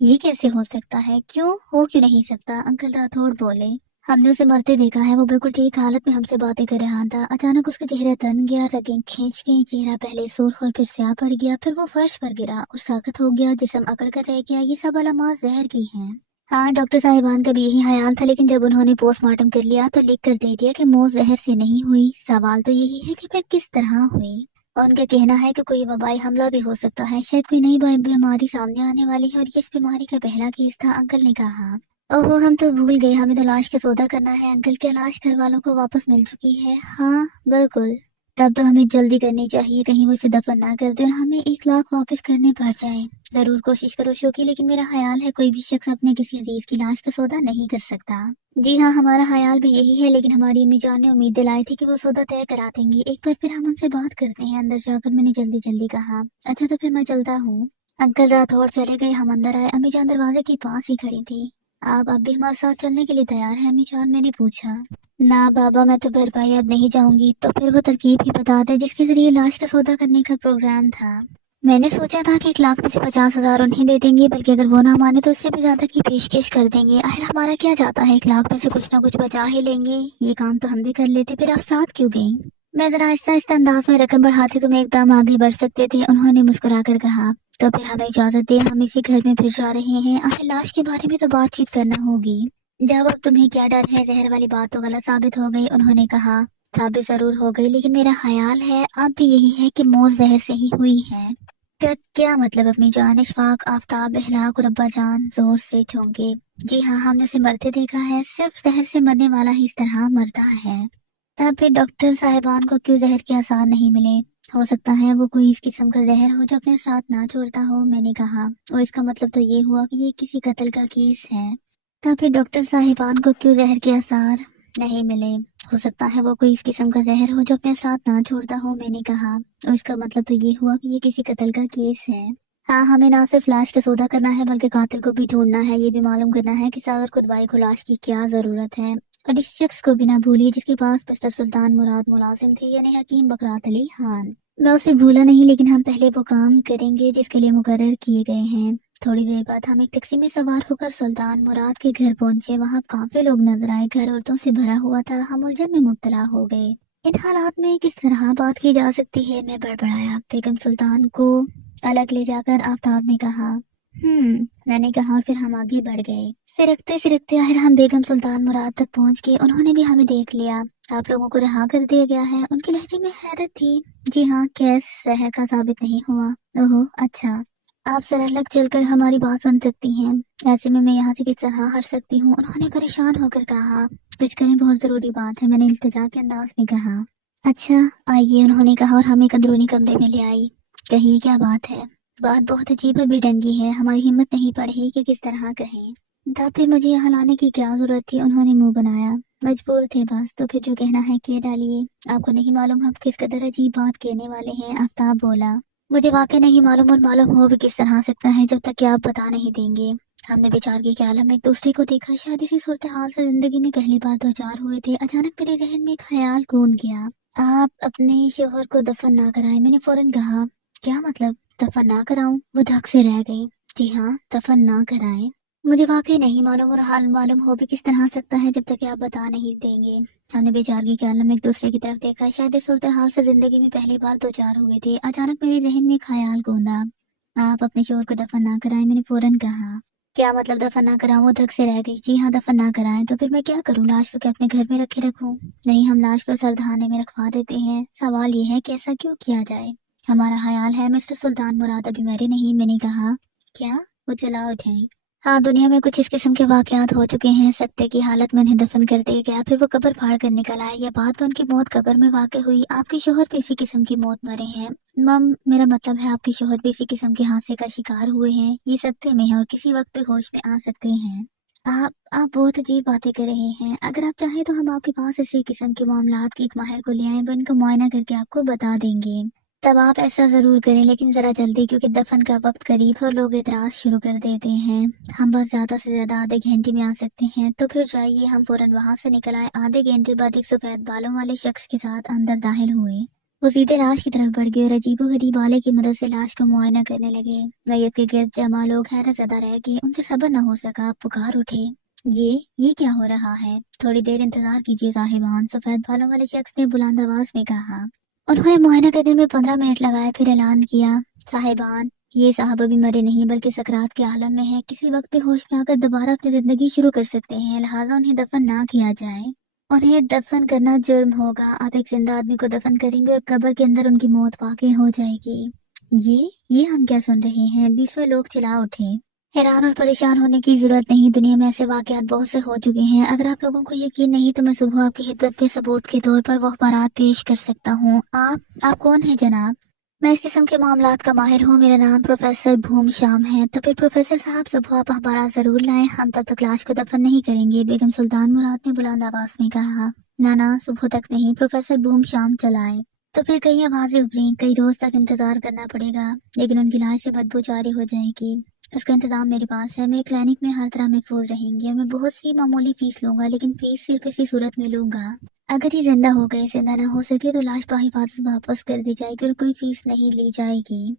ये कैसे हो सकता है? क्यों नहीं सकता? अंकल राठौड़ बोले। हमने उसे मरते देखा है। वो बिल्कुल ठीक हालत में हमसे बातें कर रहा था। अचानक उसका चेहरा तन गया, रगें खींच गई। चेहरा पहले सुर्ख और फिर स्याह पड़ गया। फिर वो फर्श पर गिरा और साकत हो गया। जिस्म अकड़ कर रह गया। ये सब अलामात जहर की हैं। हाँ, डॉक्टर साहिबान का भी यही ख्याल था, लेकिन जब उन्होंने पोस्टमार्टम कर लिया तो लिख कर दे दिया कि मौत जहर से नहीं हुई। सवाल तो यही है कि फिर किस तरह हुई। और उनका कहना है कि कोई वबाई हमला भी हो सकता है। शायद कोई नई बीमारी सामने आने वाली है और ये इस बीमारी का पहला केस था। अंकल ने कहा। ओहो, हम तो भूल गए। हमें तो लाश का सौदा करना है। अंकल, क्या लाश घर वालों को वापस मिल चुकी है? हाँ बिल्कुल। तब तो हमें जल्दी करनी चाहिए, कहीं वो इसे दफन ना कर दे और हमें 1 लाख वापस करने पड़ जाए। जरूर कोशिश करो शोकी, लेकिन मेरा ख्याल है कोई भी शख्स अपने किसी अजीज की लाश का सौदा नहीं कर सकता। जी हाँ, हमारा ख्याल भी यही है, लेकिन हमारी अम्मी जान ने उम्मीद दिलाई थी कि वो सौदा तय करा देंगी। एक बार फिर हम उनसे बात करते हैं। अंदर जाकर मैंने जल्दी जल्दी कहा। अच्छा, तो फिर मैं चलता हूँ। अंकल राठौड़ चले गए। हम अंदर आए। अम्मी जान दरवाजे के पास ही खड़ी थी। आप अब भी हमारे साथ चलने के लिए तैयार हैं अम्मी जान? मैंने पूछा। ना बाबा, मैं तो भरपाई अब नहीं जाऊंगी। तो फिर वो तरकीब ही बता दे जिसके जरिए लाश का सौदा करने का प्रोग्राम था। मैंने सोचा था कि 1 लाख में से 50,000 उन्हें दे देंगे, बल्कि अगर वो ना माने तो इससे भी ज्यादा की पेशकश कर देंगे। आखिर हमारा क्या जाता है, 1 लाख में से कुछ ना कुछ बचा ही लेंगे। ये काम तो हम भी कर लेते। फिर आप साथ क्यों गई? मैं जरा आहिस्ता आहिस्ता अंदाज में रकम बढ़ाती तो मैं एकदम आगे बढ़ सकते थे। उन्होंने मुस्कुरा कर कहा। तो फिर हमें इजाजत दे, हम इसी घर में फिर जा रहे हैं। आखिर लाश के बारे में तो बातचीत करना होगी। जब अब तुम्हें क्या डर है? जहर वाली बात तो गलत साबित हो गई। उन्होंने कहा। साबित जरूर हो गई, लेकिन मेरा ख्याल है अब भी यही है कि मौत जहर से ही हुई है। क्या मतलब? अपनी जान? इशफाक, आफ्ताब, इहलाक और अब्बा जान जोर से चौंके। जी हाँ, हमने उसे मरते देखा है। सिर्फ जहर से मरने वाला ही इस तरह मरता है। तब फिर डॉक्टर साहिबान को क्यों जहर के आसार नहीं मिले? हो सकता है वो कोई इस किस्म का जहर हो जो अपने साथ ना छोड़ता हो। मैंने कहा। और इसका मतलब तो ये हुआ कि ये किसी कत्ल का केस है। तब फिर डॉक्टर साहिबान को क्यों जहर के आसार नहीं मिले? हो सकता है वो कोई इस किस्म का जहर हो जो अपने साथ ना छोड़ता हो। मैंने कहा। और इसका मतलब तो ये हुआ कि ये किसी कत्ल का केस है। हाँ, हमें ना सिर्फ लाश का सौदा करना है बल्कि कातिल को भी ढूंढना है। ये भी मालूम करना है कि सागर खुदवाई को लाश की क्या जरूरत है। और इस शख्स को भी ना भूलिए जिसके पास मिस्टर सुल्तान मुराद मुलाजिम थे, यानी हकीम बकरात अली खान। मैं उसे भूला नहीं, लेकिन हम पहले वो काम करेंगे जिसके लिए मुकर्रर किए गए हैं। थोड़ी देर बाद हम एक टैक्सी में सवार होकर सुल्तान मुराद के घर पहुंचे। वहाँ काफी लोग नजर आए। घर औरतों से भरा हुआ था। हम उलझन में मुब्तला हो गए। इन हालात में किस तरह बात की जा सकती है? मैं बड़बड़ाया। बेगम सुल्तान को अलग ले जाकर आफ्ताब ने कहा। मैंने कहा और फिर हम आगे बढ़ गए। सिरकते सिरकते आखिर हम बेगम सुल्तान मुराद तक पहुंच गए। उन्होंने भी हमें देख लिया। आप लोगों को रिहा कर दिया गया है। उनके लहजे में हैरत थी। जी हाँ, केस जहर का साबित नहीं हुआ। ओहो, अच्छा। आप जरा अलग चलकर हमारी बात सुन सकती हैं। ऐसे में मैं यहाँ से किस तरह हट सकती हूँ? उन्होंने परेशान होकर कहा। कुछ करें, बहुत जरूरी बात है। मैंने इल्तिजा के अंदाज में कहा। अच्छा, आइए, उन्होंने कहा और हमें एक अंदरूनी कमरे में ले आई। कहिए, क्या बात है? बात बहुत अजीब और बेढंगी है। हमारी हिम्मत नहीं पड़ी कि किस तरह कहें। तब फिर मुझे यहाँ लाने की क्या जरूरत थी? उन्होंने मुंह बनाया। मजबूर थे बस। तो फिर जो कहना है किए डालिए। आपको नहीं मालूम हम किस कदर अजीब बात कहने वाले हैं? आफ्ताब बोला। मुझे वाकई नहीं मालूम, और मालूम हो भी किस तरह सकता है जब तक कि आप बता नहीं देंगे। हमने बेचारगी के आलम में एक दूसरे को देखा। शायद इसी सूरत हाल से जिंदगी में पहली बार दो चार हुए थे। अचानक मेरे जहन में एक ख्याल गूंज गया। आप अपने शोहर को दफन ना कराएं। मैंने फौरन कहा। क्या मतलब? दफन ना कराऊं? वो धक से रह गई। जी हाँ, दफन ना कराएं। मुझे वाकई नहीं मालूम, और हाल मालूम हो भी किस तरह सकता है जब तक कि आप बता नहीं देंगे। हमने बेचारगी के आलम में एक दूसरे की तरफ देखा। शायद इस सूरत हाल से जिंदगी में पहली बार दो चार हुए थे। अचानक मेरे जहन में ख्याल गूंजा। आप अपने शोहर को दफन ना कराएं। मैंने फौरन कहा। क्या मतलब दफन ना कराऊं? वो धक से रह गई। जी हाँ, दफन ना कराएं तो फिर मैं क्या करूं? लाश को क्या अपने घर में रखे रखूं? नहीं, हम लाश को सरधाने में रखवा देते हैं। सवाल ये है कि ऐसा क्यों किया जाए? हमारा ख्याल है मिस्टर सुल्तान मुराद अभी मरे नहीं। मैंने कहा। क्या? वो चला उठे। हाँ, दुनिया में कुछ इस किस्म के वाकयात हो चुके हैं। सत्य की हालत में उन्हें दफन कर दिया गया, फिर वो कब्र फाड़ कर निकल आए। ये बात तो उनकी मौत कब्र में वाकई हुई। आपके शोहर भी इसी किस्म की मौत मरे हैं। मम, मेरा मतलब है आपके शोहर भी इसी किस्म के हादसे का शिकार हुए हैं। ये सत्य में है और किसी वक्त भी होश में आ सकते हैं। आप बहुत अजीब बातें कर रहे हैं। अगर आप चाहें तो हम आपके पास इसी किस्म के मामलात की एक माहिर को ले आए, वो इनको मुआयना करके आपको बता देंगे। तब आप ऐसा जरूर करें, लेकिन जरा जल्दी, क्योंकि दफन का वक्त करीब है और लोग एतराज शुरू कर देते हैं। हम बस ज्यादा से ज्यादा आधे घंटे में आ सकते हैं। तो फिर जाइए, हम फौरन वहां से निकल आए। आधे घंटे बाद एक सफेद बालों वाले शख्स के साथ अंदर दाखिल हुए। वो सीधे लाश की तरफ बढ़ गए और अजीबोगरीब आले की मदद से लाश का मुआयना करने लगे। मैयत के गिर्द जमा लोग हैरत ज़दा रह गए। उनसे सब्र न हो सका, पुकार उठे। ये क्या हो रहा है? थोड़ी देर इंतजार कीजिए साहिबान, सफेद बालों वाले शख्स ने बुलंद आवाज में कहा। उन्होंने मुआयना करने में 15 मिनट लगाए, फिर ऐलान किया। साहिबान, ये साहब अभी मरे नहीं बल्कि सकरात के आलम में है। किसी वक्त भी होश में आकर दोबारा अपनी जिंदगी शुरू कर सकते हैं, लिहाजा उन्हें दफन ना किया जाए। उन्हें दफन करना जुर्म होगा। आप एक जिंदा आदमी को दफन करेंगे और कब्र के अंदर उनकी मौत वाकई हो जाएगी। ये हम क्या सुन रहे हैं? बीसवें लोग चिल्ला उठे। हैरान और परेशान होने की जरूरत नहीं, दुनिया में ऐसे वाकयात बहुत से हो चुके हैं। अगर आप लोगों को यकीन नहीं तो मैं सुबह आपकी खिदमत में सबूत के तौर पर वो अखबारात पेश कर सकता हूँ। आप कौन है जनाब? मैं इस किस्म के मामलात का माहिर हूँ। मेरा नाम प्रोफेसर भूम श्याम है। तो फिर प्रोफेसर साहब, सुबह आप अखबारात जरूर लाएं। हम तब तक लाश को दफन नहीं करेंगे, बेगम सुल्तान मुराद ने बुलंद आवाज में कहा। ना, सुबह तक नहीं। प्रोफेसर भूम श्याम चलाए। तो फिर कई आवाजें उभरी। कई रोज तक इंतजार करना पड़ेगा, लेकिन उनकी लाश से बदबू जारी हो जाएगी। इसका इंतजाम मेरे पास है। मेरे क्लिनिक में हर तरह महफूज रहेंगी और मैं बहुत सी मामूली फीस लूंगा, लेकिन फीस सिर्फ इसी सूरत में लूंगा, अगर ये जिंदा हो गए। जिंदा ना हो सके तो लाश बाहिफाजत वापस कर दी जाएगी और कोई फीस नहीं ली जाएगी।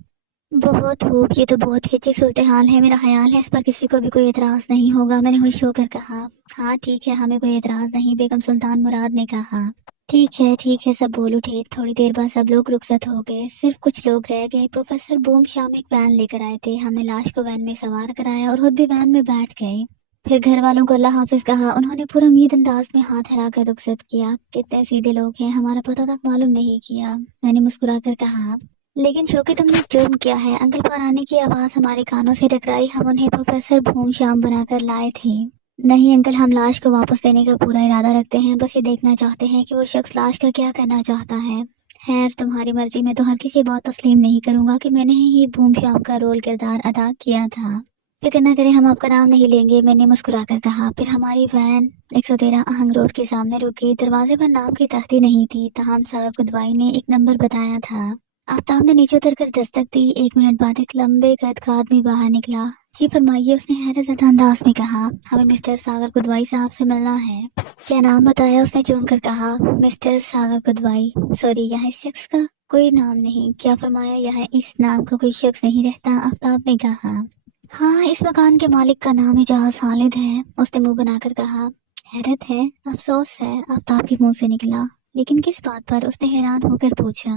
बहुत खूब, ये तो बहुत ही अच्छी सूरत हाल है। मेरा ख्याल है इस पर किसी को भी कोई एतराज नहीं होगा। मैंने खुश होकर कहा। हाँ ठीक है, हमें कोई एतराज नहीं, बेगम सुल्तान मुराद ने कहा। ठीक है, सब बोल उठे। थोड़ी देर बाद सब लोग रुखसत हो गए, सिर्फ कुछ लोग रह गए। प्रोफेसर बूम शाम एक वैन लेकर आए थे। हमने लाश को वैन में सवार कराया और खुद भी वैन में बैठ गए। फिर घर वालों को अल्लाह हाफिज कहा। उन्होंने पूरा उम्मीद अंदाज में हाथ हिलाकर रुखसत किया। कितने सीधे लोग हैं, हमारा पता तक मालूम नहीं किया। मैंने मुस्कुराकर कहा। लेकिन शोकी, तुमने एक जुर्म किया है। अंकल फरहानी की आवाज हमारे कानों से टकराई। हम उन्हें प्रोफेसर भूम श्याम बनाकर लाए थे। नहीं अंकल, हम लाश को वापस देने का पूरा इरादा रखते हैं। बस ये देखना चाहते हैं कि वो शख्स लाश का क्या करना चाहता है। खैर, तुम्हारी मर्जी। मैं तो हर किसी बात तस्लीम नहीं करूंगा कि मैंने ही भूम श्याम का रोल किरदार अदा किया था। फिक्र न करें, हम आपका नाम नहीं लेंगे, मैंने मुस्कुराकर कहा। फिर हमारी वैन 113 आहंग रोड के सामने रुकी। दरवाजे पर नाम की तख्ती नहीं थी, तहम सागर कुदवाई ने एक नंबर बताया था। आफ्ताब ने नीचे उतरकर दस्तक दी। 1 मिनट बाद एक लंबे कद का आदमी बाहर निकला। जी फरमाइए, उसने हैरत ज़दा अंदाज में कहा। हमें मिस्टर सागर कुदवाई साहब से मिलना है। क्या नाम बताया? उसने चूम कर कहा। मिस्टर सागर कुदवाई। सॉरी, यहाँ इस शख्स का कोई नाम नहीं। क्या फरमाया? यहाँ इस नाम का कोई शख्स नहीं रहता, आफ्ताब ने कहा। हाँ, इस मकान के मालिक का नाम एजाज खालिद है, उसने मुंह बनाकर कहा। हैरत है, अफसोस है, आफ्ताब के मुंह से निकला। लेकिन किस बात पर? उसने हैरान होकर पूछा।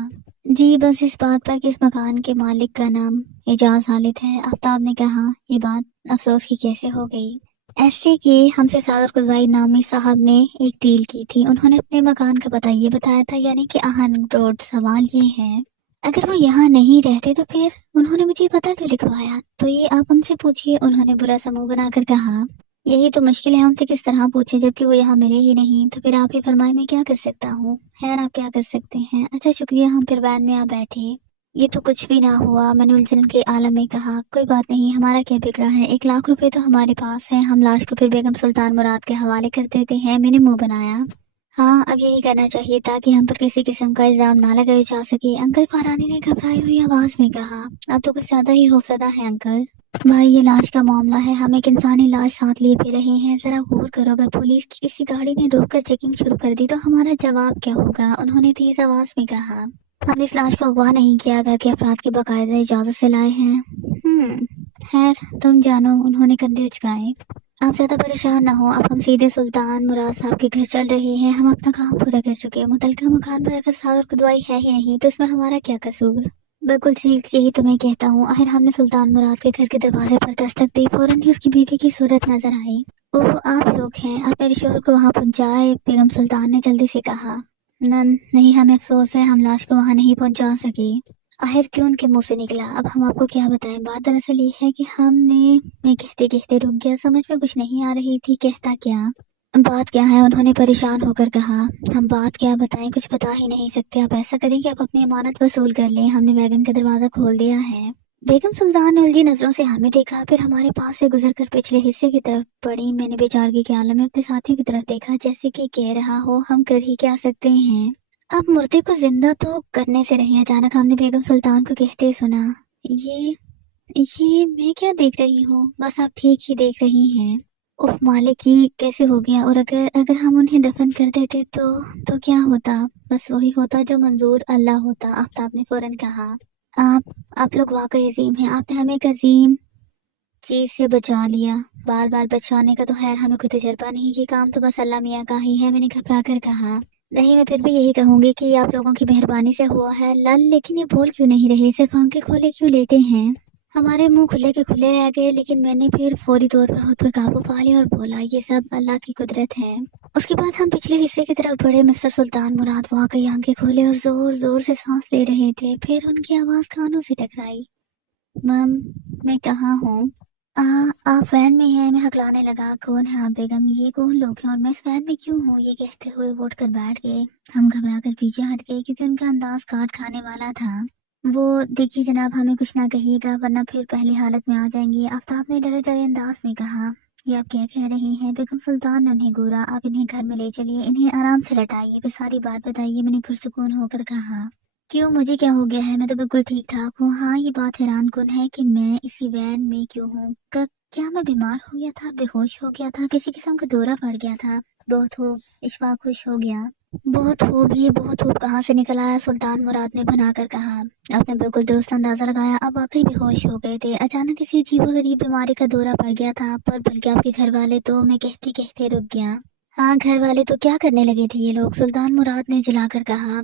जी बस इस बात पर कि इस मकान के मालिक का नाम एजाज खालिद है, आफ्ताब ने कहा। ये बात अफसोस की कैसे हो गई? ऐसे कि हमसे सागर कुदवाई नामी साहब ने एक डील की थी। उन्होंने अपने मकान का पता ये बताया था, यानी कि आहन रोड। सवाल ये है, अगर वो यहाँ नहीं रहते तो फिर उन्होंने मुझे पता क्यों लिखवाया? तो ये आप उनसे पूछिए, उन्होंने बुरा सा मुंह बनाकर कहा। यही तो मुश्किल है, उनसे किस तरह पूछे जबकि वो यहाँ मिले ही नहीं। तो फिर आप ही फरमाए, मैं क्या कर सकता हूँ? खैर, आप क्या कर सकते हैं। अच्छा शुक्रिया, हम फिर वैन में आ बैठे। ये तो कुछ भी ना हुआ, मैंने उलझन के आलम में कहा। कोई बात नहीं, हमारा क्या बिगड़ा है। 1 लाख रुपए तो हमारे पास है। हम लाश को फिर बेगम सुल्तान मुराद के हवाले कर देते हैं, मैंने मुंह बनाया। हाँ, अब यही करना चाहिए ताकि हम पर किसी किस्म का इल्जाम ना लगाया जा सके, अंकल फरहानी ने घबराई हुई आवाज में कहा। अब तो कुछ ज्यादा ही खौफजदा है अंकल। भाई, ये लाश का मामला है, हम एक इंसानी लाश साथ लिए फिर रहे हैं। जरा गौर करो, अगर पुलिस की किसी गाड़ी ने रोक कर चेकिंग शुरू कर दी तो हमारा जवाब क्या होगा? उन्होंने तेज आवाज में कहा। हमने इस लाश को अगवा नहीं किया, घर के अफराद की बाकायदा इजाजत से लाए हैं। खैर, तुम जानो, उन्होंने कंधे उचकाए। आप ज्यादा परेशान ना हो, अब हम सीधे सुल्तान मुराद साहब के घर चल रहे हैं। हम अपना काम पूरा कर चुके हैं। मुतलका मकान पर अगर सागर कुदवाई है ही नहीं तो इसमें हमारा क्या कसूर? बिल्कुल ठीक, यही तो मैं कहता हूँ। आखिर हमने सुल्तान मुराद के घर के दरवाजे पर दस्तक दी, फौरन ही उसकी बीवी की सूरत नजर आई। ओह, आप लोग हैं, आप मेरे शोहर को वहाँ पहुँचाए। बेगम सुल्तान ने जल्दी से कहा। नहीं, हमें अफसोस है, हम लाश को वहाँ नहीं पहुँचा सके। आखिर क्यों उनके मुंह से निकला? अब हम आपको क्या बताएं। बात दरअसल ये है कि मैं कहते कहते रुक गया, समझ में कुछ नहीं आ रही थी कहता क्या। बात क्या है? उन्होंने परेशान होकर कहा। हम बात क्या बताएं, कुछ बता ही नहीं सकते। आप ऐसा करें कि आप अपनी अमानत वसूल कर लें, हमने वैगन का दरवाजा खोल दिया है। बेगम सुल्तान ने उलझी नजरों से हमें देखा, फिर हमारे पास से गुजरकर पिछले हिस्से की तरफ बढ़ी। मैंने बेचारगी के आलम में अपने साथियों की तरफ देखा, जैसे कि कह रहा हो हम कर ही क्या सकते हैं। अब मुर्दे को जिंदा तो करने से नहीं। अचानक हमने बेगम सुल्तान को कहते सुना, ये ये मैं क्या देख रही हूँ? बस आप ठीक ही देख रही हैं। उफ मालिक, ये कैसे हो गया? और अगर अगर हम उन्हें दफन कर देते तो क्या होता? बस वही होता जो मंजूर अल्लाह होता। आफ्ताब ने फौरन कहा। आप लोग वाकई अजीम हैं। आपने हमें एक अजीम चीज से बचा लिया। बार बार बचाने का तो खैर हमें कोई तजर्बा नहीं, ये काम तो बस अल्लाह मियाँ का ही है। मैंने घबरा कर कहा। नहीं, मैं फिर भी यही कहूंगी कि ये आप लोगों की मेहरबानी से हुआ है। लेकिन ये बोल क्यों नहीं रहे? सिर्फ आंखें खोले क्यों लेटे हैं? हमारे मुंह खुले के खुले रह गए, लेकिन मैंने फिर फौरी तौर पर खुद पर काबू पा लिया और बोला, ये सब अल्लाह की कुदरत है। उसके बाद हम पिछले हिस्से की तरफ बढ़े। मिस्टर सुल्तान मुराद वाकई आंखें खोले और जोर जोर से सांस ले रहे थे। फिर उनकी आवाज कानों से टकराई। मम, मैं कहाँ हूँ? आ, आप वैन में हैं। मैं हकलाने लगा। कौन है आप बेगम? ये कौन लोग हैं और मैं इस वैन में क्यों हूँ? ये कहते हुए वो उठ कर बैठ गए। हम घबरा कर पीछे हट गए, क्योंकि उनका अंदाज काट खाने वाला था। वो, देखिए जनाब, हमें कुछ ना कहिएगा वरना फिर पहली हालत में आ जाएंगे, आफ्ताब ने डरे डरे अंदाज में कहा। ये आप क्या कह रही हैं? बेगम सुल्तान ने उन्हें घूरा। आप इन्हें घर में ले चलिए, इन्हें आराम से लटाइए, फिर सारी बात बताइए, मैंने पुरसुकून होकर कहा। क्यों, मुझे क्या हो गया है? मैं तो बिल्कुल ठीक ठाक हूँ। हाँ, ये बात हैरान कुन है कि मैं इसी वैन में क्यों हूँ। क्या मैं बीमार हो गया था, बेहोश हो गया था, किसी किस्म का दौरा पड़ गया था? बहुत खूब, इशफाक खुश हो गया। बहुत खूब, ये बहुत खूब कहाँ से निकल आया? सुल्तान मुराद ने बनाकर कहा। आपने बिल्कुल दुरुस्त अंदाजा लगाया। आप वाकई बेहोश हो गए थे। अचानक किसी अजीबोगरीब बीमारी का दौरा पड़ गया था आप पर, बल्कि आपके घर वाले तो। मैं कहते कहते रुक गया। हाँ, घर वाले तो क्या करने लगे थे ये लोग? सुल्तान मुराद ने जिलाकर कहा।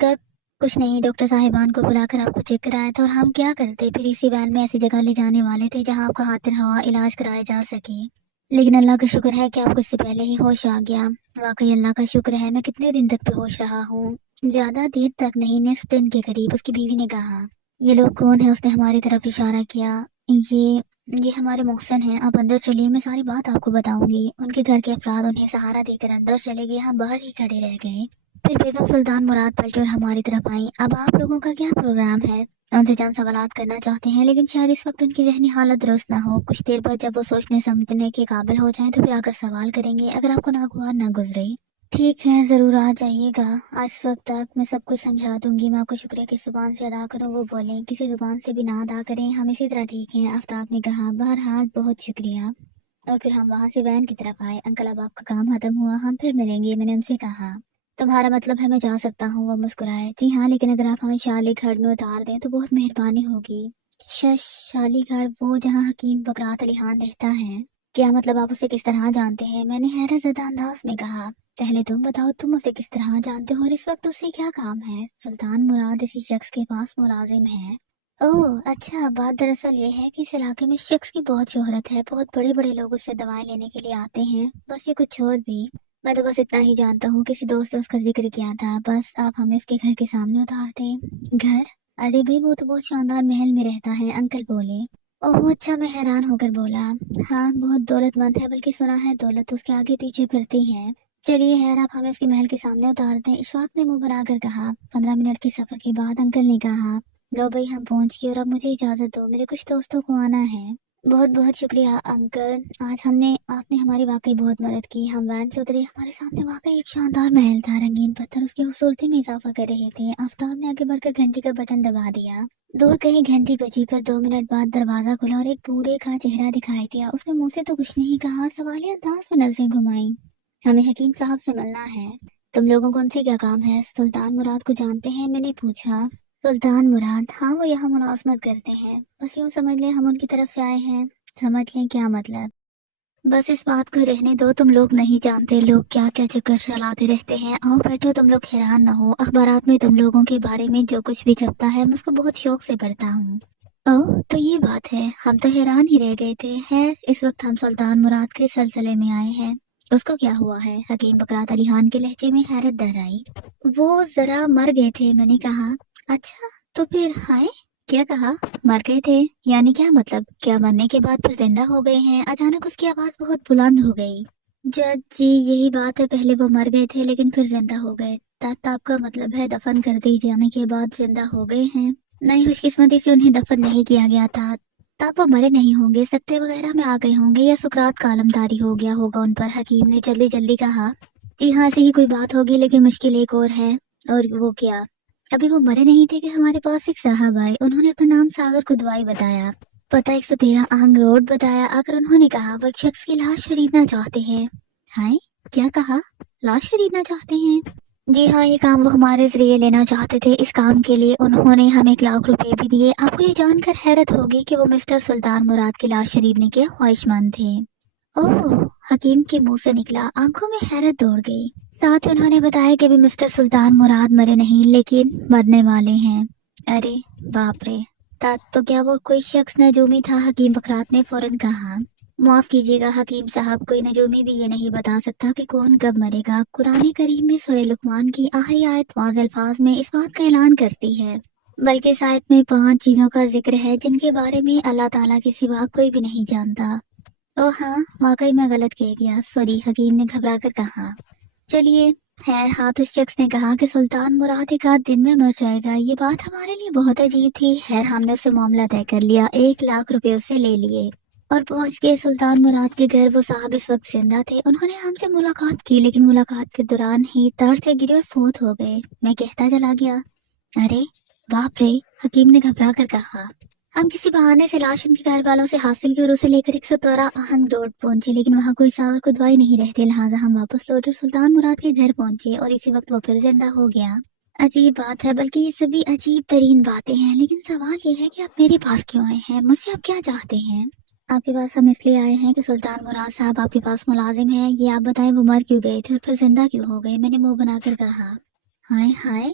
क कुछ नहीं, डॉक्टर साहिबान को बुलाकर आपको चेक कराया था और हम क्या करते, फिर इसी वैन में ऐसी जगह ले जाने वाले थे जहां आपका हाथिर हवा इलाज कराया जा सके। लेकिन अल्लाह का शुक्र है कि आपको इससे पहले ही होश आ गया। वाकई अल्लाह का शुक्र है। मैं कितने दिन तक बेहोश रहा हूँ? ज्यादा देर तक नहीं, निस्फ दिन के करीब, उसकी बीवी ने कहा। ये लोग कौन है? उसने हमारी तरफ इशारा किया। ये हमारे मोहसिन हैं। आप अंदर चलिए, मैं सारी बात आपको बताऊंगी। उनके घर के अफराद उन्हें सहारा देकर अंदर चले गए। हम बाहर ही खड़े रह गए। फिर बेगम सुल्तान मुराद पलटी और हमारी तरफ आई। अब आप लोगों का क्या प्रोग्राम है? उनसे चंद सवालात करना चाहते हैं, लेकिन शायद इस वक्त उनकी जहनी हालत दुरुस्त ना हो। कुछ देर बाद जब वो सोचने समझने के काबिल हो जाएं तो फिर आकर सवाल करेंगे, अगर आपको नागवार ना गुजरे। ठीक है, जरूर आ जाइएगा। आज इस वक्त तक मैं सब कुछ समझा दूंगी। मैं आपको शुक्रिया किस जुबान से अदा करूं वो बोलें, किसी जुबान से भी ना अदा करें, हम इसी तरह ठीक हैं। आफ्ताब ने कहा। बहरहाल बहुत शुक्रिया। और फिर हम वहाँ से वैन की तरफ आए। अंकल, अब आपका काम खत्म हुआ, हम फिर मिलेंगे, मैंने उनसे कहा। तुम्हारा मतलब है मैं जा सकता हूँ? वो मुस्कुराए। जी हाँ, लेकिन अगर आप हमें शालीगढ़ में उतार दें तो बहुत मेहरबानी होगी। शश, शालीगढ़? वो जहाँ हकीम बकरात अली खान रहता है? क्या मतलब? आप उसे किस तरह जानते हैं? मैंने हैरत ज़दा अंदाज में कहा। पहले तुम बताओ, तुम उसे किस तरह जानते हो और इस वक्त उससे क्या काम है? सुल्तान मुराद इसी शख्स के पास मुलाजिम है। ओह अच्छा, बात दरअसल ये है कि इस इलाके में इस शख्स की बहुत शोहरत है। बहुत बड़े बड़े लोग उससे दवाएं लेने के लिए आते हैं। बस ये कुछ और भी। मैं तो बस इतना ही जानता हूँ, किसी दोस्त ने उसका जिक्र किया था। बस आप हमें उसके घर के सामने उतार दें। घर? अरे भाई, वो तो बहुत शानदार महल में रहता है, अंकल बोले। ओह अच्छा, मैं हैरान होकर बोला। हाँ, बहुत दौलतमंद है, बल्कि सुना है दौलत उसके आगे पीछे फिरती है। चलिए खैर, आप हमें उसके महल के सामने उतार दें, इशफाक ने मुंह बनाकर कहा। 15 मिनट के सफर के बाद अंकल ने कहा, लो भाई, हम पहुंच गए और अब मुझे इजाजत दो, मेरे कुछ दोस्तों को आना है। बहुत बहुत शुक्रिया अंकल, आज आपने हमारी वाकई बहुत मदद की। हम वैन से उतरे। हमारे सामने वाकई एक शानदार महल था। रंगीन पत्थर उसकी खूबसूरती में इजाफा कर रहे थे। आफ्ताब ने आगे बढ़कर घंटी का बटन दबा दिया। दूर कहीं घंटी बजी, पर 2 मिनट बाद दरवाजा खुला और एक बूढ़े का चेहरा दिखाई दिया। उसने मुंह से तो कुछ नहीं कहा, सवालिया अंदाज में नजरें घुमाई। हमें हकीम साहब से मिलना है। तुम लोगों को उनसे क्या काम है? सुल्तान मुराद को जानते हैं? मैंने पूछा। सुल्तान मुराद? हाँ, वो यहाँ मुलाजमत करते हैं। बस यूँ समझ लें हम उनकी तरफ से आए हैं। समझ लें क्या मतलब? बस इस बात को रहने दो, तुम लोग नहीं जानते लोग क्या क्या चक्कर चलाते रहते हैं। आओ बैठो, तुम लोग हैरान न हो, अखबारात में तुम लोगों के बारे में जो कुछ भी छपता है मैं उसको बहुत शौक से पढ़ता हूँ। ओह तो ये बात है, हम तो हैरान ही रह गए थे। है इस वक्त हम सुल्तान मुराद के सिलसिले में आए हैं। उसको क्या हुआ है? हकीम बकरात अली खान के लहजे में हैरत दोहराई। वो जरा मर गए थे, मैंने कहा। अच्छा, तो फिर हाय, क्या कहा? मर गए थे यानी क्या मतलब? क्या मरने के बाद फिर जिंदा हो गए हैं? अचानक उसकी आवाज बहुत बुलंद हो गई। जज जी यही बात है, पहले वो मर गए थे लेकिन फिर जिंदा हो गए। आपका मतलब है दफन कर दी जाने के बाद जिंदा हो गए हैं? नहीं, खुशकिस्मती से उन्हें दफन नहीं किया गया था। तब वो मरे नहीं होंगे, सत्ते वगैरह में आ गए होंगे या सुकरात का आलमदारी हो गया होगा उन पर। हकीम ने जल्दी जल्दी कहा। जी हाँ, ऐसी ही कोई बात होगी, लेकिन मुश्किल एक और है। और वो क्या? अभी वो मरे नहीं थे कि हमारे पास एक साहब आए, उन्होंने अपना नाम सागर कुदवाई बताया, पता 113 आंग रोड बताया। आकर उन्होंने कहा वो एक शख्स की लाश खरीदना चाहते हैं। हाय, क्या कहा? लाश खरीदना चाहते हैं? जी हाँ, ये काम वो हमारे जरिए लेना चाहते थे। इस काम के लिए उन्होंने हमें 1 लाख रुपए भी दिए। आपको ये जानकर हैरत होगी कि वो मिस्टर सुल्तान मुराद की लाश खरीदने के ख्वाहिशमंद थे। ओह, हकीम के मुंह से निकला, आंखों में हैरत दौड़ गई। साथ ही उन्होंने बताया कि भी मिस्टर सुल्तान मुराद मरे नहीं लेकिन मरने वाले हैं। अरे बाप रे! तो क्या वो कोई शख्स नजूमी था? हकीम बकरात ने फौरन कहा। माफ कीजिएगा हकीम साहब, कोई नजूमी भी ये नहीं बता सकता कि कौन कब मरेगा। कुरान करीम में सूरह लुकमान की आखिरी आयत वाज़ अल्फाज में इस बात का ऐलान करती है, बल्कि इस आयत में 5 चीजों का जिक्र है जिनके बारे में अल्लाह ताला के सिवा कोई भी नहीं जानता। ओह हाँ, वाकई में गलत कह गया, सॉरी, हकीम ने घबरा कर कहा। चलिए, खैर हाँ, तो इस शख्स ने कहा कि सुल्तान मुराद एक आध दिन में मर जाएगा। ये बात हमारे लिए बहुत अजीब थी। खैर हमने उससे मामला तय कर लिया, 1 लाख रुपए उससे ले लिए और पहुंच गए सुल्तान मुराद के घर। वो साहब इस वक्त जिंदा थे। उन्होंने हमसे मुलाकात की, लेकिन मुलाकात के दौरान ही दर्द से गिरे और फौत हो गए। मैं कहता चला गया। अरे बाप रे! हकीम ने घबरा कर कहा। हम किसी बहाने से लाश उनके घर वालों से हासिल की और उसे लेकर 113 आहंग रोड पहुंचे, लेकिन वहां कोई सागर कुदवाई नहीं रहते, लिहाजा हम वापस लौट और सुल्तान मुराद के घर पहुंचे और इसी वक्त वो फिर जिंदा हो गया। अजीब बात है, बल्कि ये सभी अजीब तरीन बातें हैं, लेकिन सवाल ये है कि आप मेरे पास क्यों आए हैं? मुझसे आप क्या चाहते हैं? आपके पास हम इसलिए आए हैं कि सुल्तान मुराद साहब आपके पास मुलाजिम है। ये आप बताएं, वो मर क्यों गए थे और फिर जिंदा क्यों हो गए? मैंने मुंह बनाकर कहा। हाय हाय,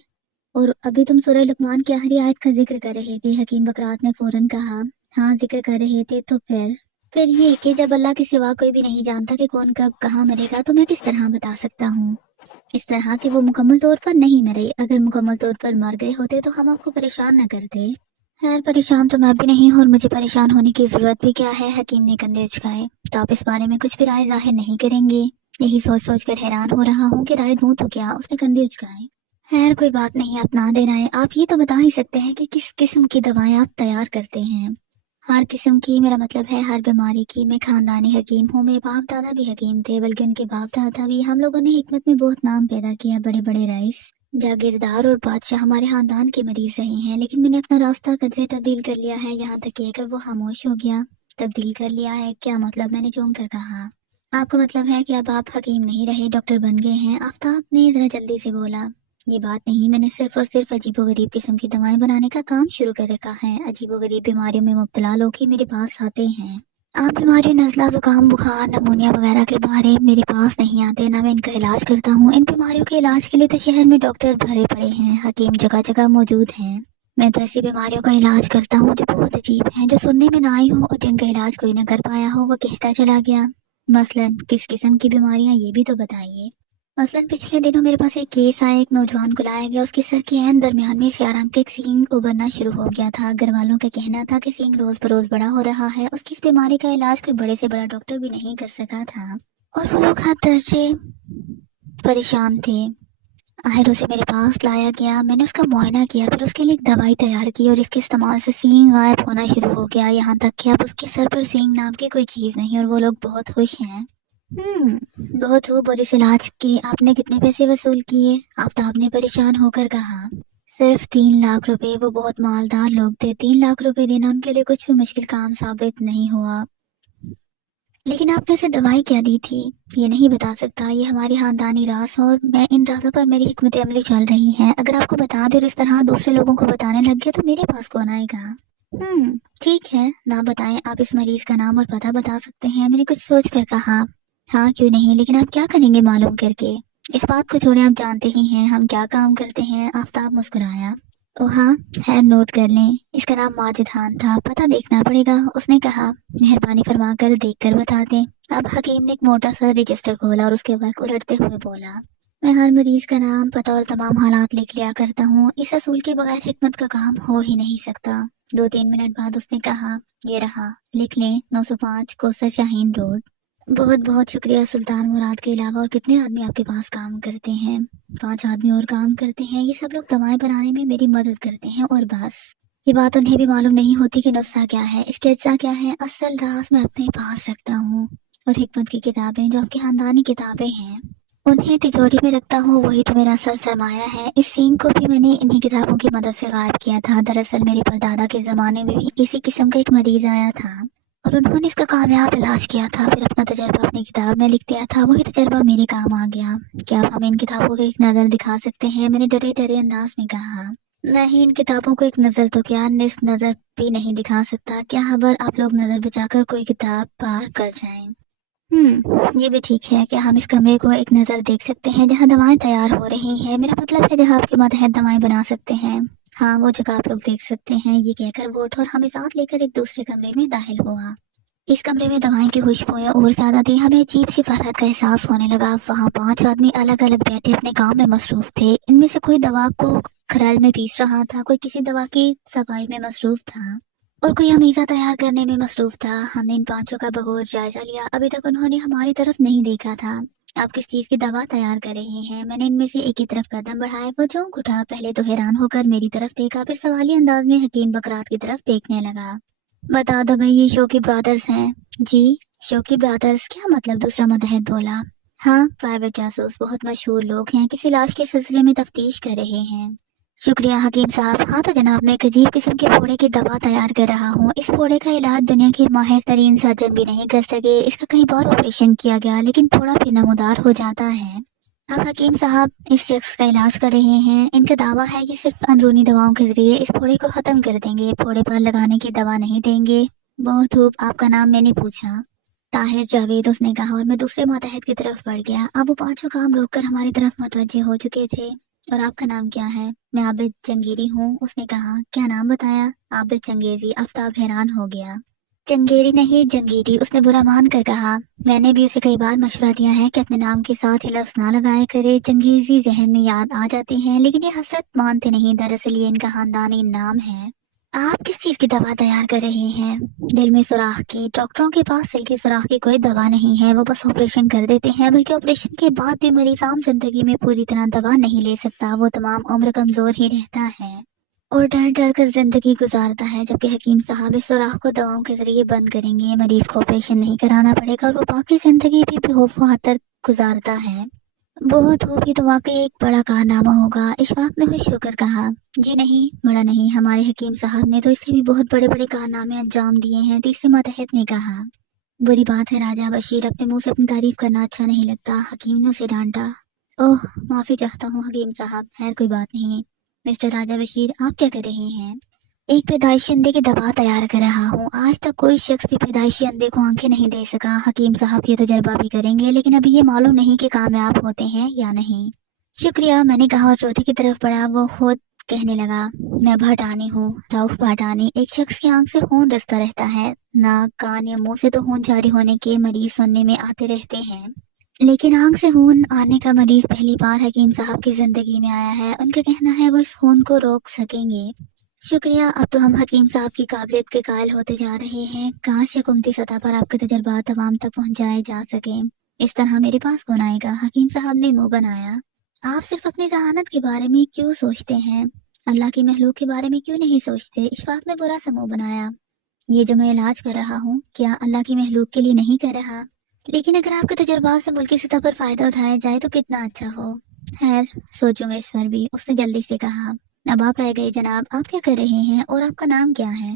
और अभी तुम सूरह लुकमान की आखिरी आयत का जिक्र कर रहे थे? हकीम बकरात ने फौरन कहा। हाँ, जिक्र कर रहे थे। तो फिर ये कि जब अल्लाह के सिवा कोई भी नहीं जानता कि कौन कब कहाँ मरेगा, तो मैं किस तरह बता सकता हूँ? इस तरह कि वो मुकम्मल तौर पर नहीं मरे। अगर मुकम्मल तौर पर मर गए होते तो हम आपको परेशान न करते। खैर, परेशान तो मैं भी नहीं हूँ और मुझे परेशान होने की जरूरत भी क्या है? हकीम ने कंधे उचकाए। तो आप इस बारे में कुछ भी राय जाहिर नहीं करेंगे? यही सोच सोच कर हैरान हो रहा हूँ कि राय दूं तो क्या। उसने कंधे उचकाए। खैर कोई बात नहीं, आप ना देना है। आप ये तो बता ही सकते हैं कि किस किस्म की दवाएं आप तैयार करते हैं? हर किस्म की, मेरा मतलब है हर बीमारी की। मैं खानदानी हकीम हूँ, मेरे बाप दादा भी हकीम थे, बल्कि उनके बाप दादा भी। हम लोगों ने हिकमत में बहुत नाम पैदा किया। बड़े बड़े रईस, जागीरदार और बादशाह हमारे खानदान के मरीज रहे हैं, लेकिन मैंने अपना रास्ता कदरे तब्दील कर लिया है। यहाँ तक कि अगर वो खामोश हो गया, तब्दील कर लिया है। क्या मतलब? मैंने चौंक कर कहा। आपका मतलब है कि अब आप हकीम नहीं रहे, डॉक्टर बन गए हैं? आफ्ताब ने जरा जल्दी से बोला। ये बात नहीं, मैंने सिर्फ और सिर्फ अजीबोगरीब किस्म की दवाएं बनाने का काम शुरू कर रखा है। अजीबोगरीब बीमारियों में मुब्तला लोग ही मेरे पास आते हैं। आप बीमारियों, नज़ला, जुकाम, बुखार, नमूनिया वगैरह के बारे मेरे पास नहीं आते, ना मैं इनका इलाज करता हूँ। इन बीमारियों के इलाज के लिए तो शहर में डॉक्टर भरे पड़े हैं, हकीम जगह जगह मौजूद हैं। मैं तो ऐसी बीमारियों का इलाज करता हूँ जो बहुत अजीब हैं, जो सुनने में ना आई हो और जिनका इलाज कोई न कर पाया हो। वो कहता चला गया। मसलन किस किस्म की बीमारियां, ये भी तो बताइए। मसलन पिछले दिनों मेरे पास एक केस आया। एक नौजवान को लाया गया, उसके सर के ऐन दरमियान में सियाराम के एक सींग उभरना शुरू हो गया था। घर वालों का कहना था कि सींग रोज बरोज बड़ा हो रहा है। उसकी इस बीमारी का इलाज कोई बड़े से बड़ा डॉक्टर भी नहीं कर सका था और वो लोग हद दर्जे परेशान थे। आखिर उसे मेरे पास लाया गया, मैंने उसका मुआयना किया, फिर उसके लिए एक दवाई तैयार की और इसके इस्तेमाल से सींग गायब होना शुरू हो गया। यहाँ तक कि अब उसके सर पर सींग नाम की कोई चीज नहीं और वो लोग बहुत खुश हैं। बहुत खूब। और इस इलाज के आपने कितने पैसे वसूल किए? आफ्ताब ने परेशान होकर कहा। सिर्फ 3 लाख रुपए। वो बहुत मालदार लोग थे, 3 लाख रुपए देना उनके लिए कुछ भी मुश्किल काम साबित नहीं हुआ। लेकिन आपने उसे दवाई क्या दी थी? ये नहीं बता सकता, ये हमारी खानदानी राज है और मैं इन राजों पर मेरी हिकमत अमली चल रही है। अगर आपको बता दे और इस तरह दूसरे लोगों को बताने लग गया तो मेरे पास कौन आएगा? ठीक है, ना बताएं आप इस मरीज का नाम और पता बता सकते हैं। मैंने कुछ सोच कर कहा। हाँ क्यों नहीं, लेकिन आप क्या करेंगे मालूम करके? इस बात को छोड़े, आप जानते ही हैं हम क्या काम करते हैं। आफताब मुस्कुराया। ओ हाँ, है नोट कर लें। इसका नाम माजिद खान था, पता देखना पड़ेगा। उसने कहा, मेहरबानी फरमाकर देख कर बता दें। अब हकीम ने एक मोटा सा रजिस्टर खोला और उसके वर्क उलटते हुए बोला, मैं हर मरीज का नाम पता और तमाम हालात लिख लिया करता हूँ। इस असूल के बगैर हिकमत का काम हो ही नहीं सकता। 2-3 मिनट बाद उसने कहा, ये रहा, लिख लें, 905 कोसर शाहीन रोड। बहुत बहुत शुक्रिया सुल्तान मुराद के अलावा और कितने आदमी आपके पास काम करते हैं? 5 आदमी और काम करते हैं। ये सब लोग दवाएं बनाने में मेरी मदद करते हैं और बस। ये बात उन्हें भी मालूम नहीं होती कि नुस्खा क्या है, इसके अज्जा क्या है। असल राज मैं अपने पास रखता हूँ। और हिकमत की किताबें जो आपकी खानदानी किताबें हैं, उन्हें तिजोरी में रखता हूँ। वही तो मेरा असल सरमाया है। इस सींग को भी मैंने इन्हीं किताबों की मदद से गायब किया था। दरअसल मेरे परदादा के ज़माने में भी इसी किस्म का एक मरीज आया था और उन्होंने इसका कामयाब इलाज किया था। फिर अपना तजर्बा अपनी किताब में लिख दिया था। वही तजर्बा मेरे काम आ गया। क्या आप हमें इन किताबों को एक नज़र दिखा सकते हैं? मैंने डरे डरे अंदाज में कहा। नहीं, इन किताबों को एक नज़र तो क्या, निस्फ नज़र भी नहीं दिखा सकता। क्या खबर आप लोग नज़र बचाकर कोई किताब पार कर जाएं। ये भी ठीक है। क्या हम इस कमरे को एक नज़र देख सकते हैं जहाँ दवाएं तैयार हो रही हैं? मेरा मतलब है जहाँ आपके मातहत दवाएं बना सकते हैं। हाँ, वो जगह आप लोग देख सकते हैं। ये कहकर वो उठा और हमें साथ लेकर एक दूसरे कमरे में दाखिल हुआ। इस कमरे में दवाएं की खुशबुएं और ज्यादा थी। हमें अजीब सी फरहत का एहसास होने लगा। वहाँ 5 आदमी अलग अलग बैठे अपने काम में मसरूफ थे। इनमें से कोई दवा को खराल में पीस रहा था, कोई किसी दवा की सफाई में मसरूफ था और कोई हमीजा तैयार करने में मसरूफ था। हमने इन 5 का बगौर जायजा लिया। अभी तक उन्होंने हमारी तरफ नहीं देखा था। आप किस चीज की दवा तैयार कर रहे हैं? मैंने इनमें से एक की तरफ कदम बढ़ाया। वो चौंक उठा, पहले तो हैरान होकर मेरी तरफ देखा, फिर सवाली अंदाज में हकीम बकरात की तरफ देखने लगा। बता दो भाई, ये शौकी ब्रदर्स हैं? जी, शौकी ब्रदर्स? क्या मतलब? दूसरा मुतहद बोला। हाँ, प्राइवेट जासूस, बहुत मशहूर लोग हैं। किसी लाश के सिलसिले में तफ्तीश कर रहे हैं। शुक्रिया हकीम साहब। हाँ तो जनाब, मैं एक अजीब किस्म के फोड़े की दवा तैयार कर रहा हूँ। इस फोड़े का इलाज दुनिया के माहिर तरीन सर्जन भी नहीं कर सके। इसका कई बार ऑपरेशन किया गया लेकिन थोड़ा भी नमूदार हो जाता है। अब हकीम साहब इस शख्स का इलाज कर रहे हैं। इनका दावा है कि सिर्फ अंदरूनी दवाओं के जरिए इस फोड़े को खत्म कर देंगे। फोड़े पर लगाने की दवा नहीं देंगे। बहुत खूब। आपका नाम? मैंने पूछा। ताहिर जावेद, उसने कहा और मैं दूसरे मातहत की तरफ बढ़ गया। अब वो 5 काम रोककर हमारी तरफ मुतवज्जे हो चुके थे। और आपका नाम क्या है? मैं आबिद जंगीरी हूँ, उसने कहा। क्या नाम बताया? आबिद चंगेजी। आफ्ताब हैरान हो गया। चंगेरी नहीं, जंगीरी, उसने बुरा मान कर कहा। मैंने भी उसे कई बार मशवरा दिया है कि अपने नाम के साथ ये लफ्ज ना लगाया करे। चंगेजी जहन में याद आ जाती हैं लेकिन ये हसरत मानते नहीं। दरअसल ये इनका खानदानी नाम है। आप किस चीज की दवा तैयार कर रहे हैं? दिल में सुराख की। डॉक्टरों के पास दिल के सुराख की कोई दवा नहीं है। वो बस ऑपरेशन कर देते हैं, बल्कि ऑपरेशन के बाद भी मरीज आम जिंदगी में पूरी तरह दवा नहीं ले सकता। वो तमाम उम्र कमजोर ही रहता है और डर डर कर जिंदगी गुजारता है। जबकि हकीम साहब इस सुराख को दवाओं के जरिए बंद करेंगे। मरीज को ऑपरेशन नहीं कराना पड़ेगा और वो बाकी जिंदगी भी बेखौफ गुजारता है। बहुत हो भी तो वाकई एक बड़ा कारनामा होगा। इशफाक ने खुश होकर कहा। जी नहीं, बड़ा नहीं, हमारे हकीम साहब ने तो इससे भी बहुत बड़े बड़े कारनामे अंजाम दिए हैं। तीसरे मातहत ने कहा। बुरी बात है राजा बशीर, अपने मुंह से अपनी तारीफ करना अच्छा नहीं लगता। हकीम ने उसे डांटा। ओह, माफी चाहता हूँ हकीम साहब। खैर कोई बात नहीं। मिस्टर राजा बशीर, आप क्या कर रहे हैं? एक पैदाइशी अंधे की दवा तैयार कर रहा हूँ। आज तक कोई शख्स भी पैदाइशी अंधे को आंखें नहीं दे सका। हकीम साहब ये तजर्बा भी करेंगे लेकिन अभी ये मालूम नहीं कि कामयाब होते हैं या नहीं। शुक्रिया, मैंने कहा और चौथे की तरफ बढ़ा। वो खुद कहने लगा। मैं भाटानी हूँ, रऊफ भाटानी। एक शख्स की आंख से खून रिसता रहता है। नाक, कान या मुंह से तो खून जारी होने के मरीज सुनने में आते रहते हैं, लेकिन आंख से खून आने का मरीज पहली बार हकीम साहब की जिंदगी में आया है। उनका कहना है वो इस खून को रोक सकेंगे। शुक्रिया, अब तो हम हकीम साहब की काबिलियत के कायल होते जा रहे हैं। काश हुकूमती सतह पर आपके तजर्बात तमाम तक पहुंचाए जा सके। इस तरह मेरे पास कौन आएगा? हकीम साहब ने मुंह बनाया। आप सिर्फ अपनी जहानत के बारे में क्यों सोचते हैं? अल्लाह की महलूक के बारे में क्यों नहीं सोचते? इशफाक ने बुरा सा मुंह बनाया। ये जो मैं इलाज कर रहा हूँ, क्या अल्लाह की महलूक के लिए नहीं कर रहा? लेकिन अगर आपके तजुर्बा से मुल्की सतह पर फायदा उठाया जाए तो कितना अच्छा हो। खैर, सोचूंगा इस पर भी, उसने जल्दी से कहा। अब आप रह गए जनाब, आप क्या कर रहे हैं और आपका नाम क्या है?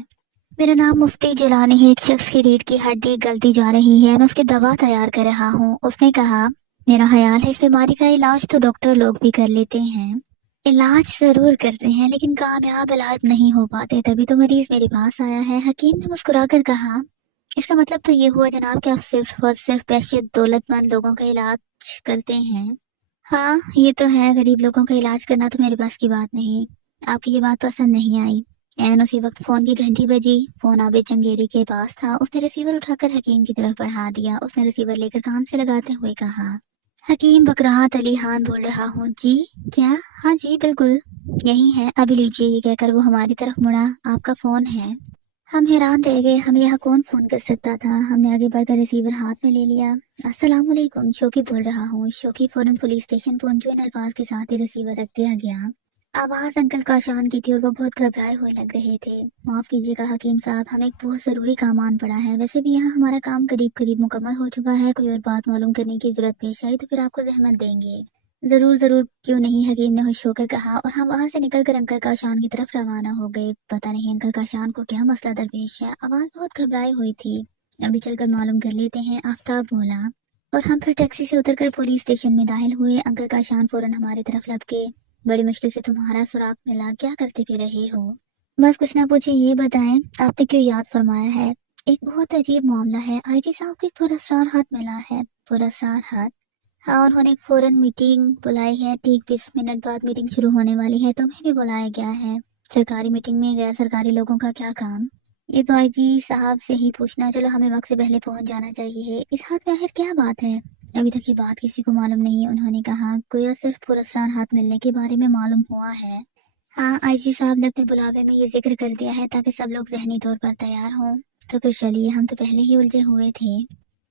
मेरा नाम मुफ्ती जिलानी है। एक शख्स की रीढ़ की हड्डी गलती जा रही है, मैं उसकी दवा तैयार कर रहा हूँ, उसने कहा। मेरा ख्याल है इस बीमारी का इलाज तो डॉक्टर लोग भी कर लेते हैं। इलाज जरूर करते हैं लेकिन कामयाब इलाज नहीं हो पाते, तभी तो मरीज मेरे पास आया है। हकीम ने मुस्कुराकर कहा। इसका मतलब तो ये हुआ जनाब कि आप सिर्फ और सिर्फ पैसे दौलतमंद लोगों का इलाज करते हैं। हाँ ये तो है, गरीब लोगों का इलाज करना तो मेरे पास की बात नहीं। आपकी ये बात पसंद नहीं आई। एन उसी वक्त फोन की घंटी बजी। फोन आबिद चंगेरी के पास था। उसने रिसीवर उठाकर हकीम की तरफ बढ़ा दिया। उसने रिसीवर लेकर कान से लगाते हुए कहा, हकीम बकराहत अली खान बोल रहा हूँ जी। क्या? हाँ जी बिल्कुल यही है, अभी लीजिए। ये कहकर वो हमारी तरफ मुड़ा। आपका फोन है। हम हैरान रह गए, हमें यहाँ कौन फोन कर सकता था। हमने आगे बढ़कर रिसीवर हाथ में ले लिया। अस्सलाम वालेकुम, शोकी बोल रहा हूँ। शोकी फौरन पुलिस स्टेशन पहुंचे। इन अल्फाज के साथ ही रिसीवर रख दिया गया। आवाज अंकल काशान की थी और वो बहुत घबराए हुए लग रहे थे। माफ कीजिएगा हकीम साहब, हमें एक बहुत जरूरी काम आन पड़ा है। वैसे भी यहाँ हमारा काम करीब करीब मुकम्मल हो चुका है। कोई और बात मालूम करने की जरूरत पेश आई तो फिर आपको जहमत देंगे। जरूर जरूर, क्यों नहीं, हकीम ने खुश होकर कहा। और हम वहां से निकलकर अंकल काशान की तरफ रवाना हो गए। पता नहीं अंकल काशान को क्या मसला दरपेश है, आवाज बहुत घबराई हुई थी। अभी चलकर मालूम कर लेते हैं, आफ्ताब बोला। और हम फिर टैक्सी से उतरकर पुलिस स्टेशन में दाखिल हुए। अंकल काशान फौरन हमारी तरफ लपके। बड़ी मुश्किल से तुम्हारा सुराग मिला, क्या करते फिर रहे हो? बस कुछ ना पूछे, ये बताएं आपने क्यों याद फरमाया है। एक बहुत अजीब मामला है, आईजी साहब को एक पुरस्कार हाथ मिला है। पुरस्कार हाथ? हाँ, उन्होंने फौरन मीटिंग बुलाई है। ठीक 20 मिनट बाद मीटिंग शुरू होने वाली है। तुम्हें भी बुलाया गया है। सरकारी मीटिंग में गैर सरकारी लोगों का क्या काम? ये तो आईजी साहब से ही पूछना। चलो हमें वक्त से पहले पहुंच जाना चाहिए। इस हाथ में आखिर क्या बात है? अभी तक ये बात किसी को मालूम नहीं, उन्होंने कहा। गोया सिर्फ पुरस्कार हाथ मिलने के बारे में मालूम हुआ है। हाँ, आईजी साहब ने अपने बुलावे में ये जिक्र कर दिया है ताकि सब लोग जहनी तौर पर तैयार हों। तो फिर चलिए, हम तो पहले ही उलझे हुए थे।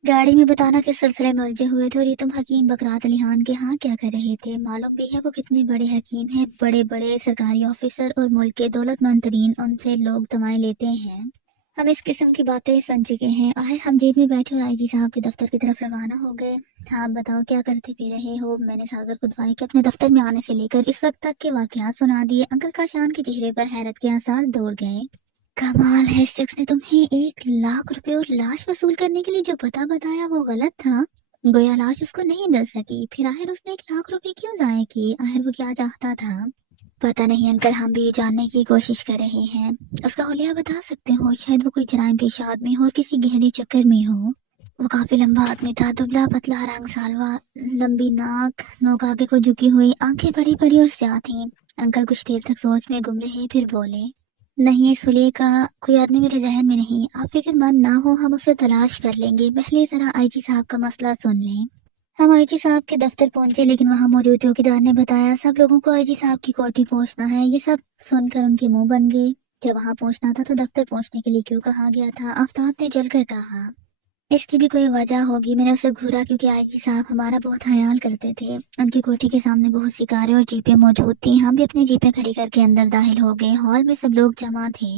गाड़ी में बताना किस सिलसिले में उलझे हुए थे। और ये तुम हकीम बकरात अली खान के यहाँ क्या कर रहे थे? मालूम भी है वो कितने बड़े हकीम हैं, बड़े बड़े सरकारी ऑफिसर और मुल्क के दौलतमंद तरीन उनसे लोग दवाएं लेते हैं। हम इस किस्म की बातें सुन चुके हैं। आए हम जीप में बैठे और आईजी साहब के दफ्तर की तरफ रवाना हो गए। हाँ बताओ, क्या करते फिर रहे हो? मैंने सागर कुदवाई के अपने दफ्तर में आने से लेकर इस वक्त तक के वाकयात सुना दिए। अंकल काशान के चेहरे पर हैरत के आसार दौड़ गए। कमाल है, इस शख्स ने तुम्हें 1 लाख रुपए और लाश वसूल करने के लिए जो पता बताया वो गलत था। गोया लाश उसको नहीं मिल सकी, फिर आखिर उसने 1 लाख रुपए क्यों जाया किए? आखिर वो क्या चाहता था? पता नहीं अंकल, हम भी ये जानने की कोशिश कर रहे हैं। उसका हुलिया बता सकते हो? शायद वो कोई जराइम पेशा आदमी हो और किसी गहरे चक्कर में हो। वो काफी लंबा आदमी था, दुबला पतला रंग सालवा, लंबी नाक, नोक आगे को झुकी हुई, आंखें बड़ी बड़ी और स्याह थीं। अंकल कुछ देर तक सोच में गुम रहे, फिर बोले, नहीं इस हुलिये का कोई आदमी मेरे जहन में नहीं। आप फिक्रमंद ना हो, हम उसे तलाश कर लेंगे। पहले जरा आईजी साहब का मसला सुन लें। हम आईजी साहब के दफ्तर पहुंचे, लेकिन वहां मौजूद चौकीदार ने बताया सब लोगों को आईजी साहब की कोठी पहुंचना है। ये सब सुनकर उनके मुंह बन गए। जब वहां पहुंचना था तो दफ्तर पहुंचने के लिए क्यों कहा गया था? आफ्ताब ने जलकर कहा। इसकी भी कोई वजह होगी। मैंने उसे घूरा क्योंकि आईजी साहब हमारा बहुत ख्याल करते थे। उनकी कोठी के सामने बहुत सी कारें और जीपें मौजूद थी। हम भी अपनी जीपें खड़ी करके अंदर दाखिल हो गए। हॉल में सब लोग जमा थे,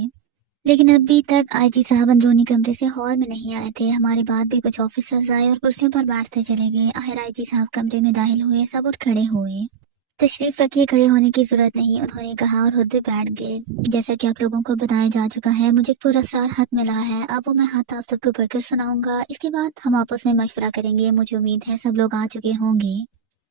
लेकिन अभी तक आईजी साहब अंदरूनी कमरे से हॉल में नहीं आए थे। हमारे बाद भी कुछ ऑफिसर्स आए और कुर्सियों पर बैठते चले गए। आखिर आईजी साहब कमरे में दाखिल हुए। सब उठ खड़े हुए। तशरीफ रखिए, खड़े होने की जरूरत नहीं, उन्होंने कहा और खुद भी बैठ गए। जैसा कि आप लोगों को बताया जा चुका है, मुझे एक पुरस्कार हाथ मिला है। अब वो मैं हाथ आप सबको पढ़कर सुनाऊंगा। इसके बाद हम आपस में मशवरा करेंगे। मुझे उम्मीद है सब लोग आ चुके होंगे।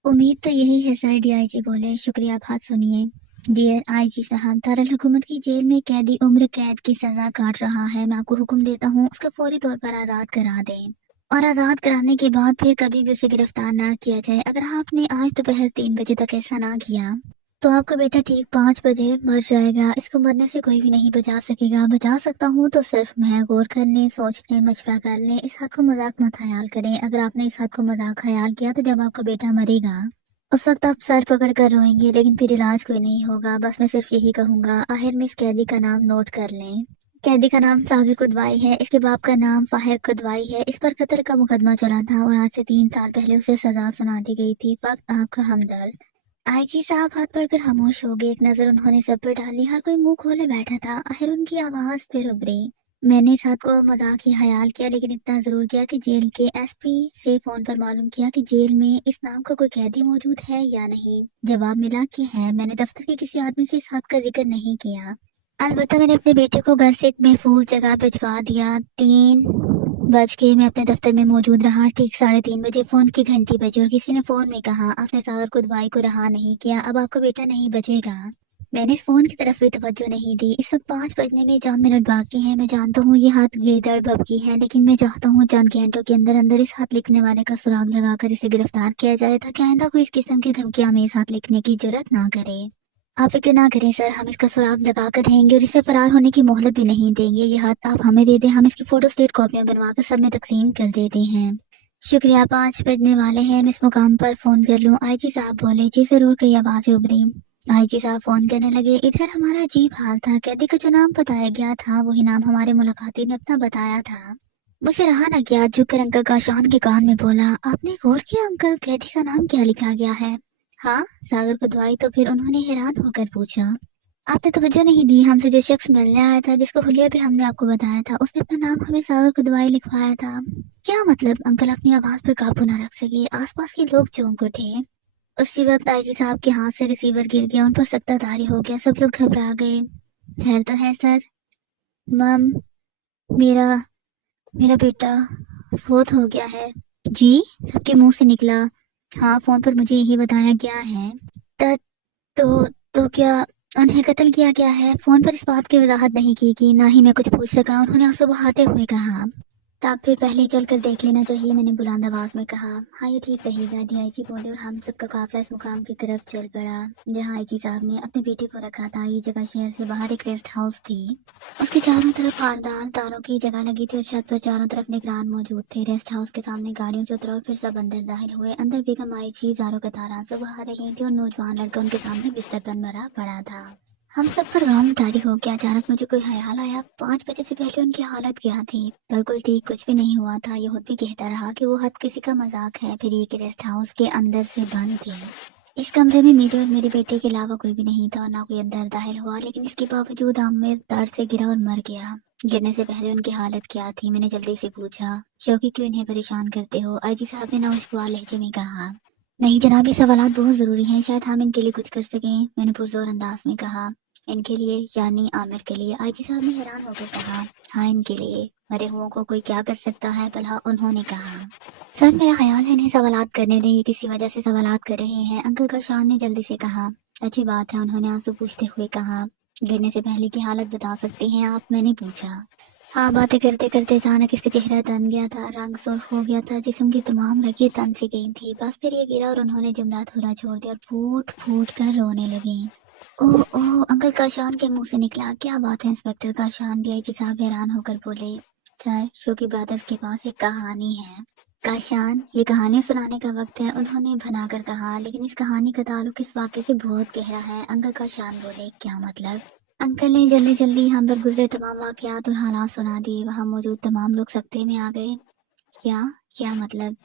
उम्मीद तो यही है सर, डीआईजी बोले। शुक्रिया, आप हाथ सुनिए। डियर आईजी साहब, दारुल हुकूमत की जेल में कैदी उम्र कैद की सजा काट रहा है। मैं आपको हुक्म देता हूँ उसको फौरी तौर पर आज़ाद करा दें, और आज़ाद कराने के बाद फिर कभी भी उसे गिरफ्तार ना किया जाए। अगर आपने आज दोपहर 3 बजे तक ऐसा ना किया तो आपका बेटा ठीक 5 बजे मर जाएगा। इसको मरने से कोई भी नहीं बचा सकेगा। बचा सकता हूँ तो सिर्फ मैं। गौर कर लें, सोच लें, मशवरा कर लें। इस हद को मजाक मत ख्याल करें। अगर आपने इस हद को मजाक ख्याल किया तो जब आपका बेटा मरेगा उस वक्त आप सर पकड़ कर रोएंगे, लेकिन फिर इलाज कोई नहीं होगा। बस मैं सिर्फ यही कहूंगा। आखिर में इस कैदी का नाम नोट कर लें। कैदी का नाम सागिर कुदवाई है। इसके बाप का नाम फाहिर कुदवाई है। इस पर कत्ल का मुकदमा चला था और आज से 3 साल पहले उसे सजा सुना दी गई थी। वक्त आपका हमदर्द। आईजी साहब हाथ पकड़कर खामोश हो गए। एक नजर उन्होंने सब पर डाली। हर कोई मुंह खोले बैठा था। आखिर उनकी आवाज फिर उभरी। मैंने इस हाथ को मजाक ही ख्याल किया, लेकिन इतना जरूर किया कि जेल के एसपी से फोन पर मालूम किया कि जेल में इस नाम का कोई कैदी मौजूद है या नहीं। जवाब मिला कि है। मैंने दफ्तर के किसी आदमी से इस हाथ का जिक्र नहीं किया। अलबत्ता मैंने अपने बेटे को घर से एक महफूज जगह भिजवा दिया। 3 बज के मैं अपने दफ्तर में मौजूद रहा। ठीक 3:30 बजे फोन की घंटी बजी और किसी ने फोन में कहा, आपने सागर कुदवाई को रहा नहीं किया, अब आपका बेटा नहीं बचेगा। मैंने इस फोन की तरफ भी तवज्जो नहीं दी। इस वक्त 5 बजने में चंद मिनट बाकी हैं। मैं जानता हूँ ये हाथ गिरदड़ भभकी है, लेकिन मैं चाहता हूँ चंद घंटों के अंदर अंदर इस हाथ लिखने वाले का सुराग लगाकर इसे गिरफ्तार किया जाए, ताकि आइंदा कोई इस किस्म की धमकियां में इस हाथ लिखने की जुर्रत ना करे। आप फिक्र ना करें सर, हम इसका सुराग लगा कर रहेंगे और इसे फरार होने की मोहलत भी नहीं देंगे। ये हाथ आप हमें दे दें, हम इसकी फोटो स्टेट कॉपियां बनवाकर सब में तकसीम कर देते हैं। शुक्रिया, 5 बजने वाले हैं, मैं इस मुकाम पर फोन कर लूं? आईजी साहब बोले। जी जरूर, कई आवाजें उभरी। आईजी साहब फोन करने लगे। इधर हमारा अजीब हाल था। कैदी का जो नाम बताया गया था वही नाम हमारे मुलाकाती ने अपना बताया था। मुझसे रहा ना गया, झुककर अंकल काशान के कान में बोला, आपने गौर किया अंकल, कैदी का नाम क्या लिखा गया है? हाँ, सागर कुदवाई। तो फिर उन्होंने हैरान होकर पूछा, आपने तवज्जो नहीं दी? हमसे जो शख्स मिलने आया था, जिसका हुलिया भी हमने आपको बताया था, उसने अपना नाम हमें सागर कुदवाई लिखवाया था। क्या मतलब? अंकल अपनी आवाज पर काबू न रख सके। आसपास के लोग चौंक उठे। उसी वक्त आईजी साहब के हाथ से रिसीवर गिर गया, उन पर सत्ताधारी हो गया। सब लोग घबरा गए। खैर तो है सर? मम, मेरा मेरा बेटा फोत हो गया है। जी? सबके मुंह से निकला। हाँ, फोन पर मुझे यही बताया गया है। त, तो तो क्या उन्हें कत्ल किया गया है? फोन पर इस बात की वजाहत नहीं की कि ना ही मैं कुछ पूछ सका। उन्होंने आंसू बहाते हुए कहा, तब फिर पहले चल कर देख लेना चाहिए। मैंने बुलंद आवाज में कहा। हाँ, ये ठीक रहेगा, डीआईजी बोले और हम सबका काफिला इस मुकाम की तरफ चल पड़ा जहाँ आईजी साहब ने अपने बेटे को रखा था। ये जगह शहर से बाहर एक रेस्ट हाउस थी। उसके चारों तरफ खारदार तारों की जगह लगी थी और छत पर चारों तरफ निगरान मौजूद थे। रेस्ट हाउस के सामने गाड़ियों से उतरा और फिर सब अंदर दाखिल हुए। अंदर बेगम आईजी जारो कतार आंसू बहा रही थी और नौजवान लड़का उनके सामने बिस्तर पर मरा पड़ा था। हम सब पर गम तारी हो गया। अचानक मुझे कोई ख्याल आया, 5 बजे से पहले उनकी हालत क्या थी? बिल्कुल ठीक, कुछ भी नहीं हुआ था। ये खुद भी कहता रहा कि वो हद किसी का मजाक है। फिर ये कि रेस्ट हाउस के अंदर से बंद थी। इस कमरे में मेरे और मेरे बेटे के अलावा कोई भी नहीं था और ना कोई अंदर दाखिल हुआ, लेकिन इसके बावजूद आमिर दर्द से गिरा और मर गया। गिरने से पहले उनकी हालत क्या थी? मैंने जल्दी से पूछा। शौकी, क्यों इन्हें परेशान करते हो? आईजी साहब ने नाखुशगवार लहजे में कहा। नहीं जनाब, ये सवालात बहुत जरूरी हैं, शायद हम इनके लिए कुछ कर सकें। मैंने पुरजोर अंदाज में कहा। इनके लिए यानी आमिर के लिए? आईजी साहब ने हैरान होकर कहा। हाँ, इनके लिए। मरे हुओं को कोई क्या कर सकता है भला? उन्होंने कहा। सर, मेरा ख्याल है इन्हें सवालात करने दें, ये किसी वजह से सवालात कर रहे हैं। अंकल काशान ने जल्दी से कहा। अच्छी बात है, उन्होंने आंसू पूछते हुए कहा। गिरने से पहले की हालत बता सकती हैं आप? मैंने पूछा। हाँ, बातें करते करते अचानक इसका चेहरा तन गया था, रंग सुर्ख हो गया था, जिस्म की तमाम रगें तन से गई थी। बस फिर ये गिरा और उन्होंने जुमला थोड़ा छोड़ दिया और फूट फूट कर रोने लगी। ओह ओह, अंकल काशान के मुंह से निकला। क्या बात है इंस्पेक्टर काशान? डीआईजी साहब हैरान होकर बोले। सर, शोकी ब्रदर्स के पास एक कहानी है। काशान, ये कहानी सुनाने का वक्त है, उन्होंने भनाकर कहा। लेकिन इस कहानी का ताल्लुक इस वाक़े से बहुत गहरा है। अंकल काशान बोले। क्या मतलब? अंकल ने जल्दी जल्दी हम पर गुजरे तमाम वाकयात और हालात सुना दिए। वहाँ मौजूद तमाम लोग सकते में आ गए। क्या? क्या मतलब?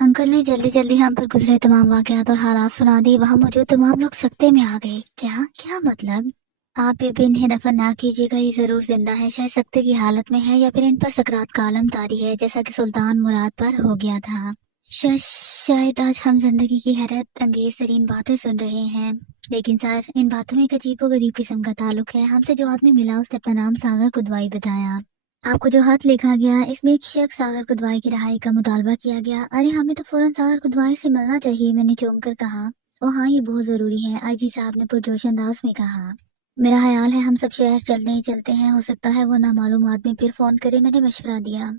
अंकल ने जल्दी जल्दी हम पर गुजरे तमाम वाकयात और हालात सुना दिए। वहाँ मौजूद तमाम लोग सकते में आ गए। क्या? क्या मतलब? आप ये भी इन्हें दफन ना कीजिएगा, ये जरूर जिंदा है, शायद सकते की हालत में है या फिर इन पर सकरात का आलम तारी है, जैसा कि सुल्तान मुराद पर हो गया था। शायद आज हम जिंदगी की हैरत अंगेज तरीन बातें सुन रहे हैं, लेकिन सर, इन बातों में एक अजीबो गरीब किस्म का ताल्लुक है। हमसे जो आदमी मिला उसने अपना नाम सागर कुदवाई बताया। आपको जो हाथ लिखा गया इसमें एक शख्स सागर कुदवाई की रहाई का मुतालबा किया गया। अरे, हमें तो फौरन सागर कुदवाई से मिलना चाहिए, मैंने चौंक कर कहा। ओ हाँ, ये बहुत जरूरी है, आईजी साहब ने पुरजोश अंदाज में कहा। मेरा ख्याल है हम सब शहर चलते ही चलते हैं, हो सकता है वो नामालूम आदमी फिर फोन करे। मैंने मशवरा दिया।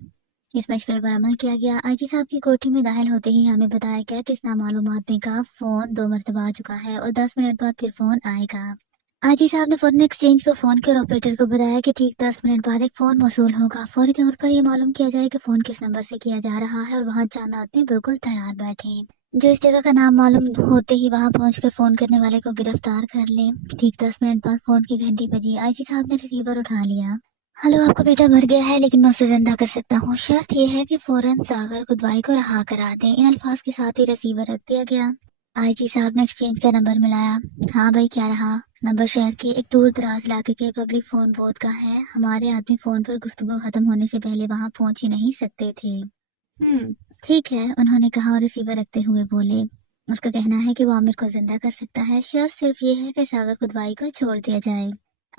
इस मशवरे पर अमल किया गया। आईजी साहब की कोठी में दाखिल होते ही हमें बताया गया कि इस नामालूम आदमी का फोन 2 मरतबा आ चुका है और 10 मिनट बाद फिर फोन आएगा। आईजी साहब ने फौरन एक्सचेंज को फोन किया और ऑपरेटर को बताया कि ठीक 10 मिनट बाद एक फोन मौसूल होगा। फौरी तौर पर यह मालूम किया जाए कि फोन किस नंबर से किया जा रहा है और वहाँ चंद आदमी बिल्कुल तैयार बैठे जो इस जगह का नाम मालूम होते ही वहां पहुंचकर फोन करने वाले को गिरफ्तार कर ले। ठीक 10 मिनट बाद फोन की घंटी बजी। आईजी साहब ने रिसीवर उठा लिया। हेलो, आपका बेटा मर गया है, लेकिन मैं उसे जिंदा कर सकता हूँ। शर्त यह है कि फौरन सागर कुदवाई को रहा करा दें। इन अल्फाज के साथ ही रिसीवर रख दिया गया। आईजी साहब ने एक्सचेंज का नंबर मिलाया। हाँ भाई, क्या रहा? नंबर शहर के एक दूर दराज इलाके के पब्लिक फोन बोर्ड का है। हमारे आदमी फोन पर गुफ्तगू खत्म होने से पहले वहां पहुंच ही नहीं सकते थे। ठीक है, उन्होंने कहा और रिसीवर रखते हुए बोले। उसका कहना है कि वो आमिर को जिंदा कर सकता है, शर्त सिर्फ ये है कि सागर कुदवाई को छोड़ दिया जाए।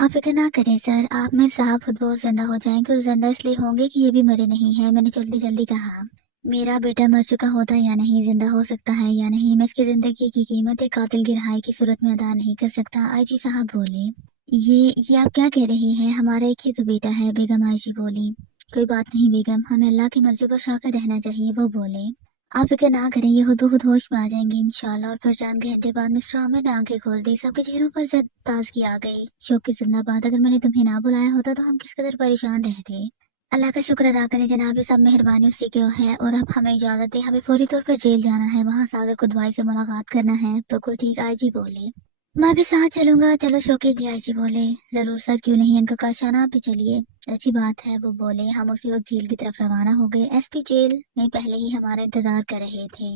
आप फिक्र ना करें सर, आप मेरे साहब खुद बहुत जिंदा हो जाएंगे और जिंदा इसलिए होंगे कि ये भी मरे नहीं हैं। मैंने जल्दी जल्दी कहा। मेरा बेटा मर चुका होता या नहीं, जिंदा हो सकता है या नहीं, मैं इसकी जिंदगी की कीमत एक कातिल की रिहाई की सूरत में अदा नहीं कर सकता। आईजी साहब बोले। ये आप क्या कह रही हैं? हमारा एक ही तो बेटा है, बेगम आईजी बोली। कोई बात नहीं बेगम, हमें अल्लाह की मर्जी पर शाकर रहना चाहिए, वो बोले। आप फिक्र ना करें, ये खुद ब खुद होश में आ जाएंगे इंशाल्लाह। और फिर चंद घंटे बाद मिस्टर आमिर ने आंखें खोल दी। सबके चेहरों पर जद ताजगी आ गई। शौक की जिंदाबाद, अगर मैंने तुम्हें ना बुलाया होता तो हम किस कदर परेशान रहते। अल्लाह का शुक्र अदा करें जनाब, ये सब मेहरबानी उसी की है। और अब हमें इजाजत दें, हमें फौरी तौर पर जेल जाना है, वहाँ सागर कुदवाई से मुलाकात करना है। बिल्कुल ठीक, आईजी बोले। मैं भी साथ चलूंगा। चलो शौकीत जी, आईजी बोले। जरूर सर, क्यों नहीं अंकल काशान, आप भी चलिए। अच्छी बात है, वो बोले। हम उसी वक्त जेल की तरफ रवाना हो गए। एसपी जेल में पहले ही हमारा इंतजार कर रहे थे।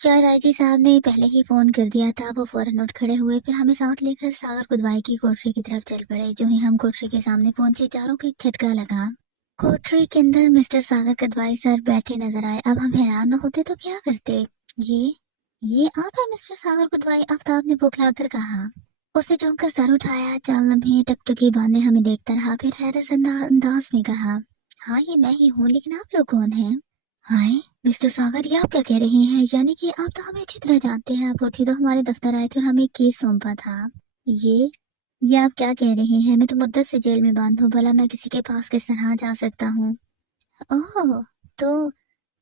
शायद आईजी साहब ने पहले ही फोन कर दिया था। वो फौरन उठ खड़े हुए, फिर हमें साथ लेकर सागर कुदवाई की कोठरी की तरफ चल पड़े। जो ही हम कोठरी के सामने पहुंचे, चारों को एक झटका लगा। कोठरी के अंदर मिस्टर सागर कुदवाई सर बैठे नजर आए। अब हम हैरान न होते तो क्या करते। ये आप है मिस्टर सागर कुदवाई, आफ्ताब ने बौखलाकर कहा। उसने चौंक कर सर उठाया, चाल लम्हे टकटकी बांधे हमें देखता रहा, फिर हैरत अंदाज में कहा, हाँ ये मैं ही हूँ, लेकिन आप लोग कौन हैं? हाय मिस्टर सागर, ये आप क्या कह रहे हैं? यानी कि आप तो हमें अच्छी तरह जानते हैं। आप होती तो हमारे दफ्तर आए थे और हमें एक केस सौंपा था। ये ये आप क्या कह रहे हैं? मैं तो मुद्दत से जेल में बंद हूँ, भला मैं किसी के पास किस तरह जा सकता हूँ? ओह, तो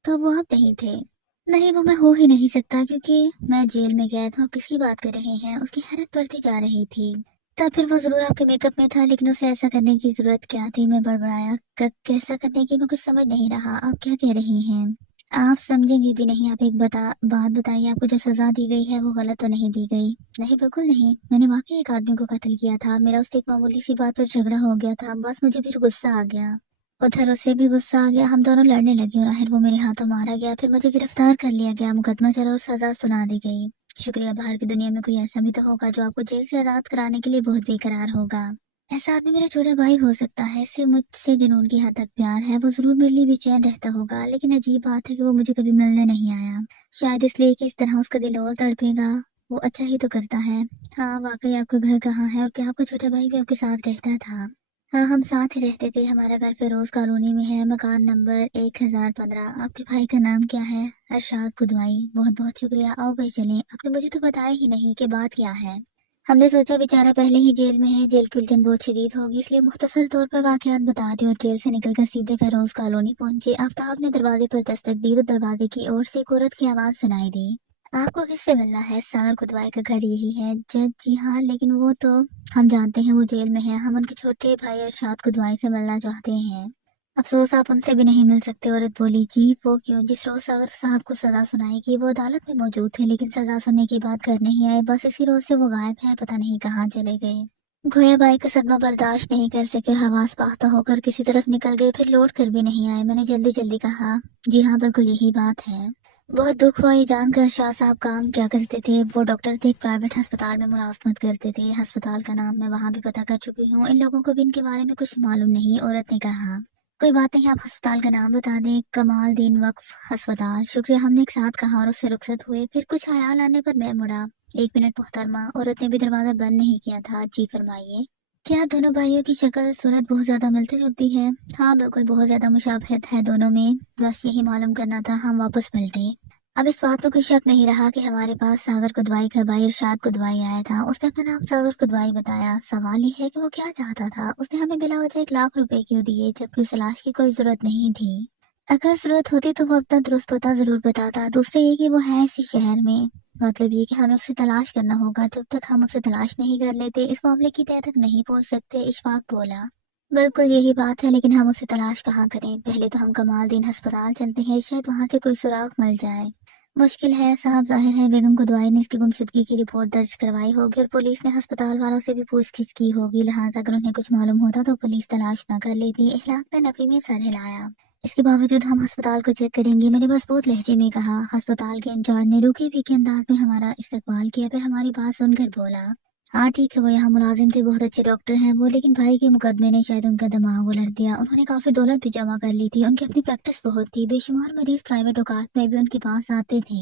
तो वो आप नहीं थे? नहीं, वो मैं हो ही नहीं सकता, क्योंकि मैं जेल में गया था। आप किसकी बात कर रहे हैं? उसकी हैरत बढ़ती जा रही थी। तब फिर वो जरूर आपके मेकअप में था, लेकिन उसे ऐसा करने की जरूरत क्या थी? मैं बड़बड़ाया। कैसा करने की? मैं कुछ समझ नहीं रहा, आप क्या कह रही हैं? आप समझेंगे भी नहीं। आप एक बात बताइए, आपको जो सजा दी गई है वो गलत तो नहीं दी गई? नहीं, बिल्कुल नहीं। मैंने वाकई एक आदमी को कत्ल किया था। मेरा उससे एक मामूली सी बात पर झगड़ा हो गया था, बस मुझे फिर गुस्सा आ गया। उधर उसे भी गुस्सा आ गया, हम दोनों लड़ने लगे और आखिर वो मेरे हाथों मारा गया। फिर मुझे गिरफ्तार कर लिया गया, मुकदमा चला और सजा सुना दी गई। शुक्रिया, बाहर की दुनिया में कोई ऐसा भी तो होगा जो आपको जेल से आजाद कराने के लिए बहुत बेकरार होगा। ऐसा आदमी मेरा छोटा भाई हो सकता है, इससे मुझसे जुनून की हद तक प्यार है। वो जरूर मेरे लिए बेचैन रहता होगा, लेकिन अजीब बात है कि वो मुझे कभी मिलने नहीं आया। शायद इसलिए कि इस तरह उसका दिल और तड़पेगा। वो अच्छा ही तो करता है। हाँ वाकई, आपका घर कहाँ है? और क्या आपका छोटा भाई भी आपके साथ रहता था? हाँ, हम साथ ही रहते थे। हमारा घर फिरोज कॉलोनी में है, मकान नंबर 1015। आपके भाई का नाम क्या है? अरशाद कुदवाई। बहुत बहुत शुक्रिया। आओ भाई चलें। आपने मुझे तो बताया ही नहीं कि बात क्या है। हमने सोचा बेचारा पहले ही जेल में है, जेल की उलझन बहुत शदीद होगी, इसलिए मुख्तसर तौर पर वाकयात बता दी और जेल से निकलकर सीधे फिरोज कॉलोनी पहुंचे। आफ्ताब ने दरवाजे पर दस्तक दी तो दरवाजे की ओर से एक औरत की आवाज सुनाई दी। आपको किससे मिलना है? सागर कुदवाई का घर यही है जज। जी हाँ, लेकिन वो तो हम जानते हैं वो जेल में है। हम उनके छोटे भाई अरशाद कुदवाई से मिलना चाहते हैं। अफसोस आप उनसे भी नहीं मिल सकते, औरत बोली। जी वो क्यों? जिस रोज सागर साहब को सजा सुनाई कि वो अदालत में मौजूद थे, लेकिन सजा सुनने की बात कर नहीं आए। बस इसी रोज से वो गायब है, पता नहीं कहाँ चले गए। गोया बाई का सदमा बर्दाश्त नहीं कर सके और हवास पाख्ता होकर किसी तरफ निकल गए, फिर लौट कर भी नहीं आए। मैंने जल्दी जल्दी कहा, जी हाँ बिल्कुल यही बात है। बहुत दुख हुआ ये जानकर। शाह साहब काम क्या करते थे? वो डॉक्टर थे, एक प्राइवेट अस्पताल में मुलाजमत करते थे। अस्पताल का नाम मैं वहाँ भी पता कर चुकी हूँ। इन लोगों को भी इनके बारे में कुछ मालूम नहीं, औरत ने कहा। कोई बात नहीं, आप अस्पताल का नाम बता दें। कमाल दीन वक्फ अस्पताल। शुक्रिया, हमने एक साथ कहा और उससे रुखसत हुए। फिर कुछ ख्याल आने पर मैं मुड़ा। एक मिनट मोहतरमा, औरत ने भी दरवाजा बंद नहीं किया था। जी फरमाइए। क्या दोनों भाइयों की शक्ल सूरत बहुत ज्यादा मिलती जुलती है? हाँ बिल्कुल, बहुत ज्यादा मुशाबहत है दोनों में। बस यही मालूम करना था, हम वापस पलटे। अब इस बात में कोई शक नहीं रहा कि हमारे पास सागर कुदवाई का भाई इरशाद कुदवाई आया था। उसने अपना नाम सागर कुदवाई बताया। सवाल ये है कि वो क्या चाहता था? उसने हमें बिला वजह 1 लाख रुपए क्यों दिए, जबकि उसे लाश की कोई जरूरत नहीं थी? अगर जरूरत होती तो वो अपना दुरुस्त पता जरूर बताता। दूसरा ये कि वो है इसी शहर में। मतलब ये कि हमें उससे तलाश करना होगा। जब तक हम उसे तलाश नहीं कर लेते, इस मामले की तह तक नहीं पहुंच सकते। इशफाक बोला। बिल्कुल यही बात है, लेकिन हम उसे तलाश कहाँ करें? पहले तो हम कमालदीन अस्पताल चलते हैं, शायद वहां से कोई सुराग मिल जाए। मुश्किल है साहब, जाहिर है बेगम कुदवाई ने इसकी गुमशुदगी की रिपोर्ट दर्ज करवाई होगी और पुलिस ने अस्पताल वालों से भी पूछगिछ की होगी। लिहाजा अगर उन्हें कुछ मालूम होता तो पुलिस तलाश न कर लेती। इखलाक ने नफी में सर हिलाया। इसके बावजूद हम अस्पताल को चेक करेंगे, मैंने बस बहुत लहजे में कहा। अस्पताल के इंचार्ज ने रुके भी के अंदाज में हमारा इस्तकबाल किया, फिर हमारी बात सुनकर बोला, हाँ ठीक है, वो यहाँ मुलाजिम थे, बहुत अच्छे डॉक्टर हैं वो, लेकिन भाई के मुकदमे ने शायद उनका दिमाग उलट दिया। उन्होंने काफी दौलत भी जमा कर ली थी, उनकी अपनी प्रैक्टिस बहुत थी, बेशुमार मरीज प्राइवेट औकात में भी उनके पास आते थे।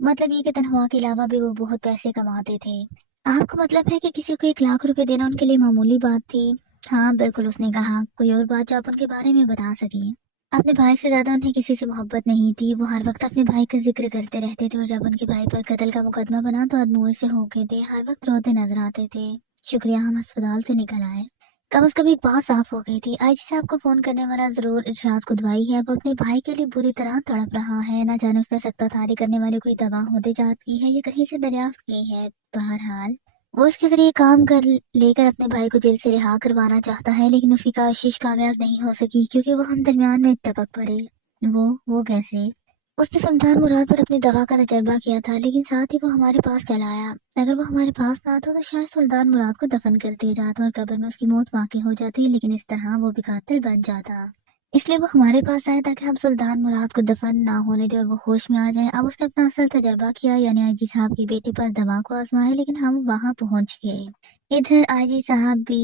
मतलब ये कि तनख्वाह के अलावा भी वो बहुत पैसे कमाते थे। आपको मतलब है कि किसी को 1 लाख रुपए देना उनके लिए मामूली बात थी? हाँ बिल्कुल, उसने कहा। कोई और बात जो आप उनके बारे में बता सकें? अपने भाई से ज्यादा उन्हें किसी से मोहब्बत नहीं थी। वो हर वक्त अपने भाई का जिक्र करते रहते थे और जब उनके भाई पर कत्ल का मुकदमा बना तो आदमुए से हो गए थे। हर वक्त रोते नजर आते थे। शुक्रिया हम अस्पताल से निकल आए। कम से कम एक बात साफ हो गई थी। आईजी साहब को फोन करने वाला जरूर इरशाद खुदवाई है। वो अपने भाई के लिए बुरी तरह तड़प रहा है। ना जाने उसने सख्ताधारी करने वाली कोई दवा होते जात की है या कहीं से दरियाफ्त की है। बहरहाल वो इसके जरिए काम कर लेकर अपने भाई को जेल से रिहा करवाना चाहता है, लेकिन उसकी कोशिश कामयाब नहीं हो सकी क्योंकि वो हम दरमियान में टपक पड़े। वो कैसे? उसने सुल्तान मुराद पर अपनी दवा का तजर्बा किया था, लेकिन साथ ही वो हमारे पास चला आया। अगर वो हमारे पास ना आता तो शायद सुल्तान मुराद को दफन कर दिया जाता और कब्र में उसकी मौत वाकई हो जाती, लेकिन इस तरह वो भी कातिल बन जाता। इसलिए वो हमारे पास आया ताकि हम सुल्तान मुराद को दफन ना होने दें और वो होश में आ जाए। अब उसने अपना असल तजर्बा किया, यानी आईजी साहब की बेटी पर दवा को आजमाया, लेकिन हम वहां पहुंच गए। इधर आईजी साहब भी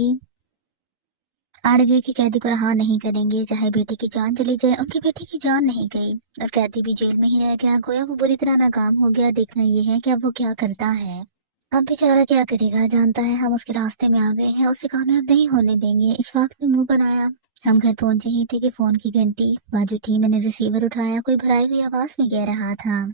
अड़ गए कि कैदी को रहा नहीं करेंगे, चाहे बेटी की जान चली जाए। उनकी बेटी की जान नहीं गई और कैदी भी जेल में ही रह गया। गोया वो बुरी तरह नाकाम हो गया। देखना ये है कि अब वो क्या करता है। अब बेचारा क्या करेगा, जानता है हम उसके रास्ते में आ गए हैं, उसे कामयाब नहीं होने देंगे। इशफाक ने मुंह बनाया। हम घर पहुंचे ही थे कि फोन की घंटी बाज उठी। मैंने रिसीवर उठाया। कोई भराई हुई आवाज में कह रहा था,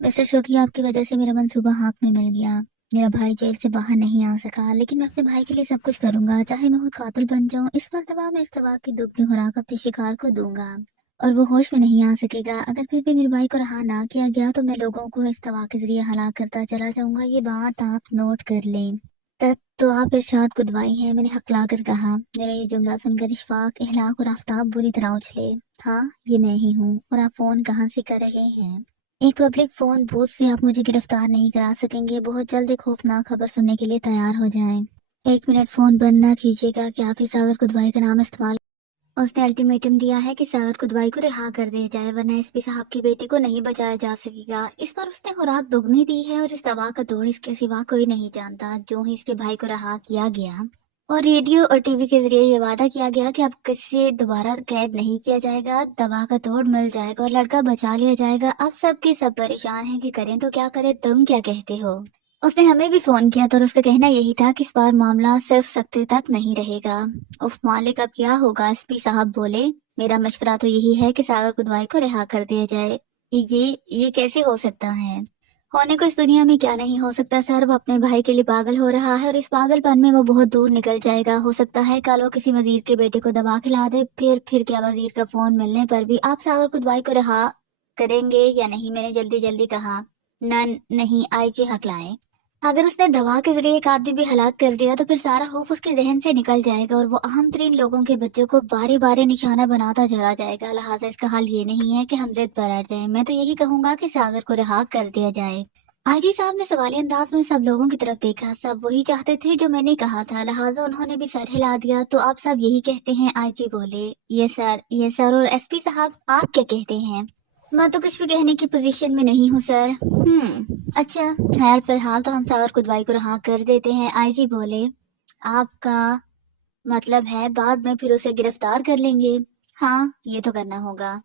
मिस्टर शोकी, आपकी वजह से मेरा मंसूबा हाथ में मिल गया। मेरा भाई जेल से बाहर नहीं आ सका, लेकिन मैं अपने भाई के लिए सब कुछ करूंगा, चाहे मैं खुद कातिल बन जाऊं। इस मर्तबा मैं इस दवा की दुगनी खुराक अपने शिकार को दूंगा और वो होश में नहीं आ सकेगा। अगर फिर भी मेरे भाई को रहा ना किया गया तो मैं लोगों को इस दवा के जरिए हलाक करता चला जाऊंगा। ये बात आप नोट कर लें। तब तो आप इरशाद खुदवाई हैं, मैंने हकला कर कहा। मेरा ये जुमला सुनकर इशफाक, इहलाक और आफताब बुरी तरह उछले। हाँ, ये मैं ही हूँ। और आप फोन कहाँ से कर रहे हैं? एक पब्लिक फोन बूथ से। आप मुझे गिरफ्तार नहीं करा सकेंगे। बहुत जल्द एक खौफनाक खबर सुनने के लिए तैयार हो जाएं। 1 मिनट फोन बंद ना कीजिएगा कि आप ही सागर कुदवाई का नाम इस्तेमाल। उसने अल्टीमेटम दिया है कि सागर कुदवाई को रिहा कर दिया जाए, वरना एसपी साहब की बेटी को नहीं बचाया जा सकेगा। इस पर उसने खुराक दुगनी दी है और इस दवा का तोड़ इसके सिवा कोई नहीं जानता। जो ही इसके भाई को रहा किया गया और रेडियो और टीवी के जरिए ये वादा किया गया कि अब किसी दोबारा कैद नहीं किया जाएगा, दवा का तोड़ मिल जाएगा और लड़का बचा लिया जाएगा। अब सबके सब परेशान हैं कि करें तो क्या करें, तुम क्या कहते हो? उसने हमें भी फोन किया था और उसका कहना यही था कि इस बार मामला सिर्फ सख्ती तक नहीं रहेगा। उफ मालिक, अब क्या होगा? एसपी साहब बोले। मेरा मशवरा तो यही है कि सागर कुदवाई को रिहा कर दिया जाए। ये कैसे हो सकता है? होने को इस दुनिया में क्या नहीं हो सकता सर। वो अपने भाई के लिए पागल हो रहा है और इस पागलपन में वो बहुत दूर निकल जाएगा। हो सकता है कल वो किसी वजीर के बेटे को दबा खिला दे। फिर क्या, वजीर का फोन मिलने पर भी आप सागर कुदवाई को रहा करेंगे या नहीं? मैंने जल्दी जल्दी कहा। नहीं, आईजी हकलाए। अगर उसने दवा के जरिए एक आदमी भी हलाक कर दिया तो फिर सारा खौफ उसके जहन से निकल जाएगा और वो अहम तरीन लोगों के बच्चों को बारी बारी निशाना बनाता चला जाएगा। लिहाजा इसका हल ये नहीं है कि हम जिद पर अड़ जाएं। मैं तो यही कहूंगा कि सागर को रिहा कर दिया जाए। आईजी साहब ने सवाली अंदाज में सब लोगों की तरफ देखा। सब वही चाहते थे जो मैंने कहा था, लिहाजा उन्होंने भी सर हिला दिया। तो आप सब यही कहते हैं? आईजी बोले। ये सर। और एसपी साहब आप क्या कहते हैं? मैं तो कुछ भी कहने की पोजीशन में नहीं हूँ सर। अच्छा, खैर फिलहाल तो हम सागर कुदवाई को रहा कर देते हैं। आईजी बोले। आपका मतलब है बाद में फिर उसे गिरफ्तार कर लेंगे? हाँ, ये तो करना होगा।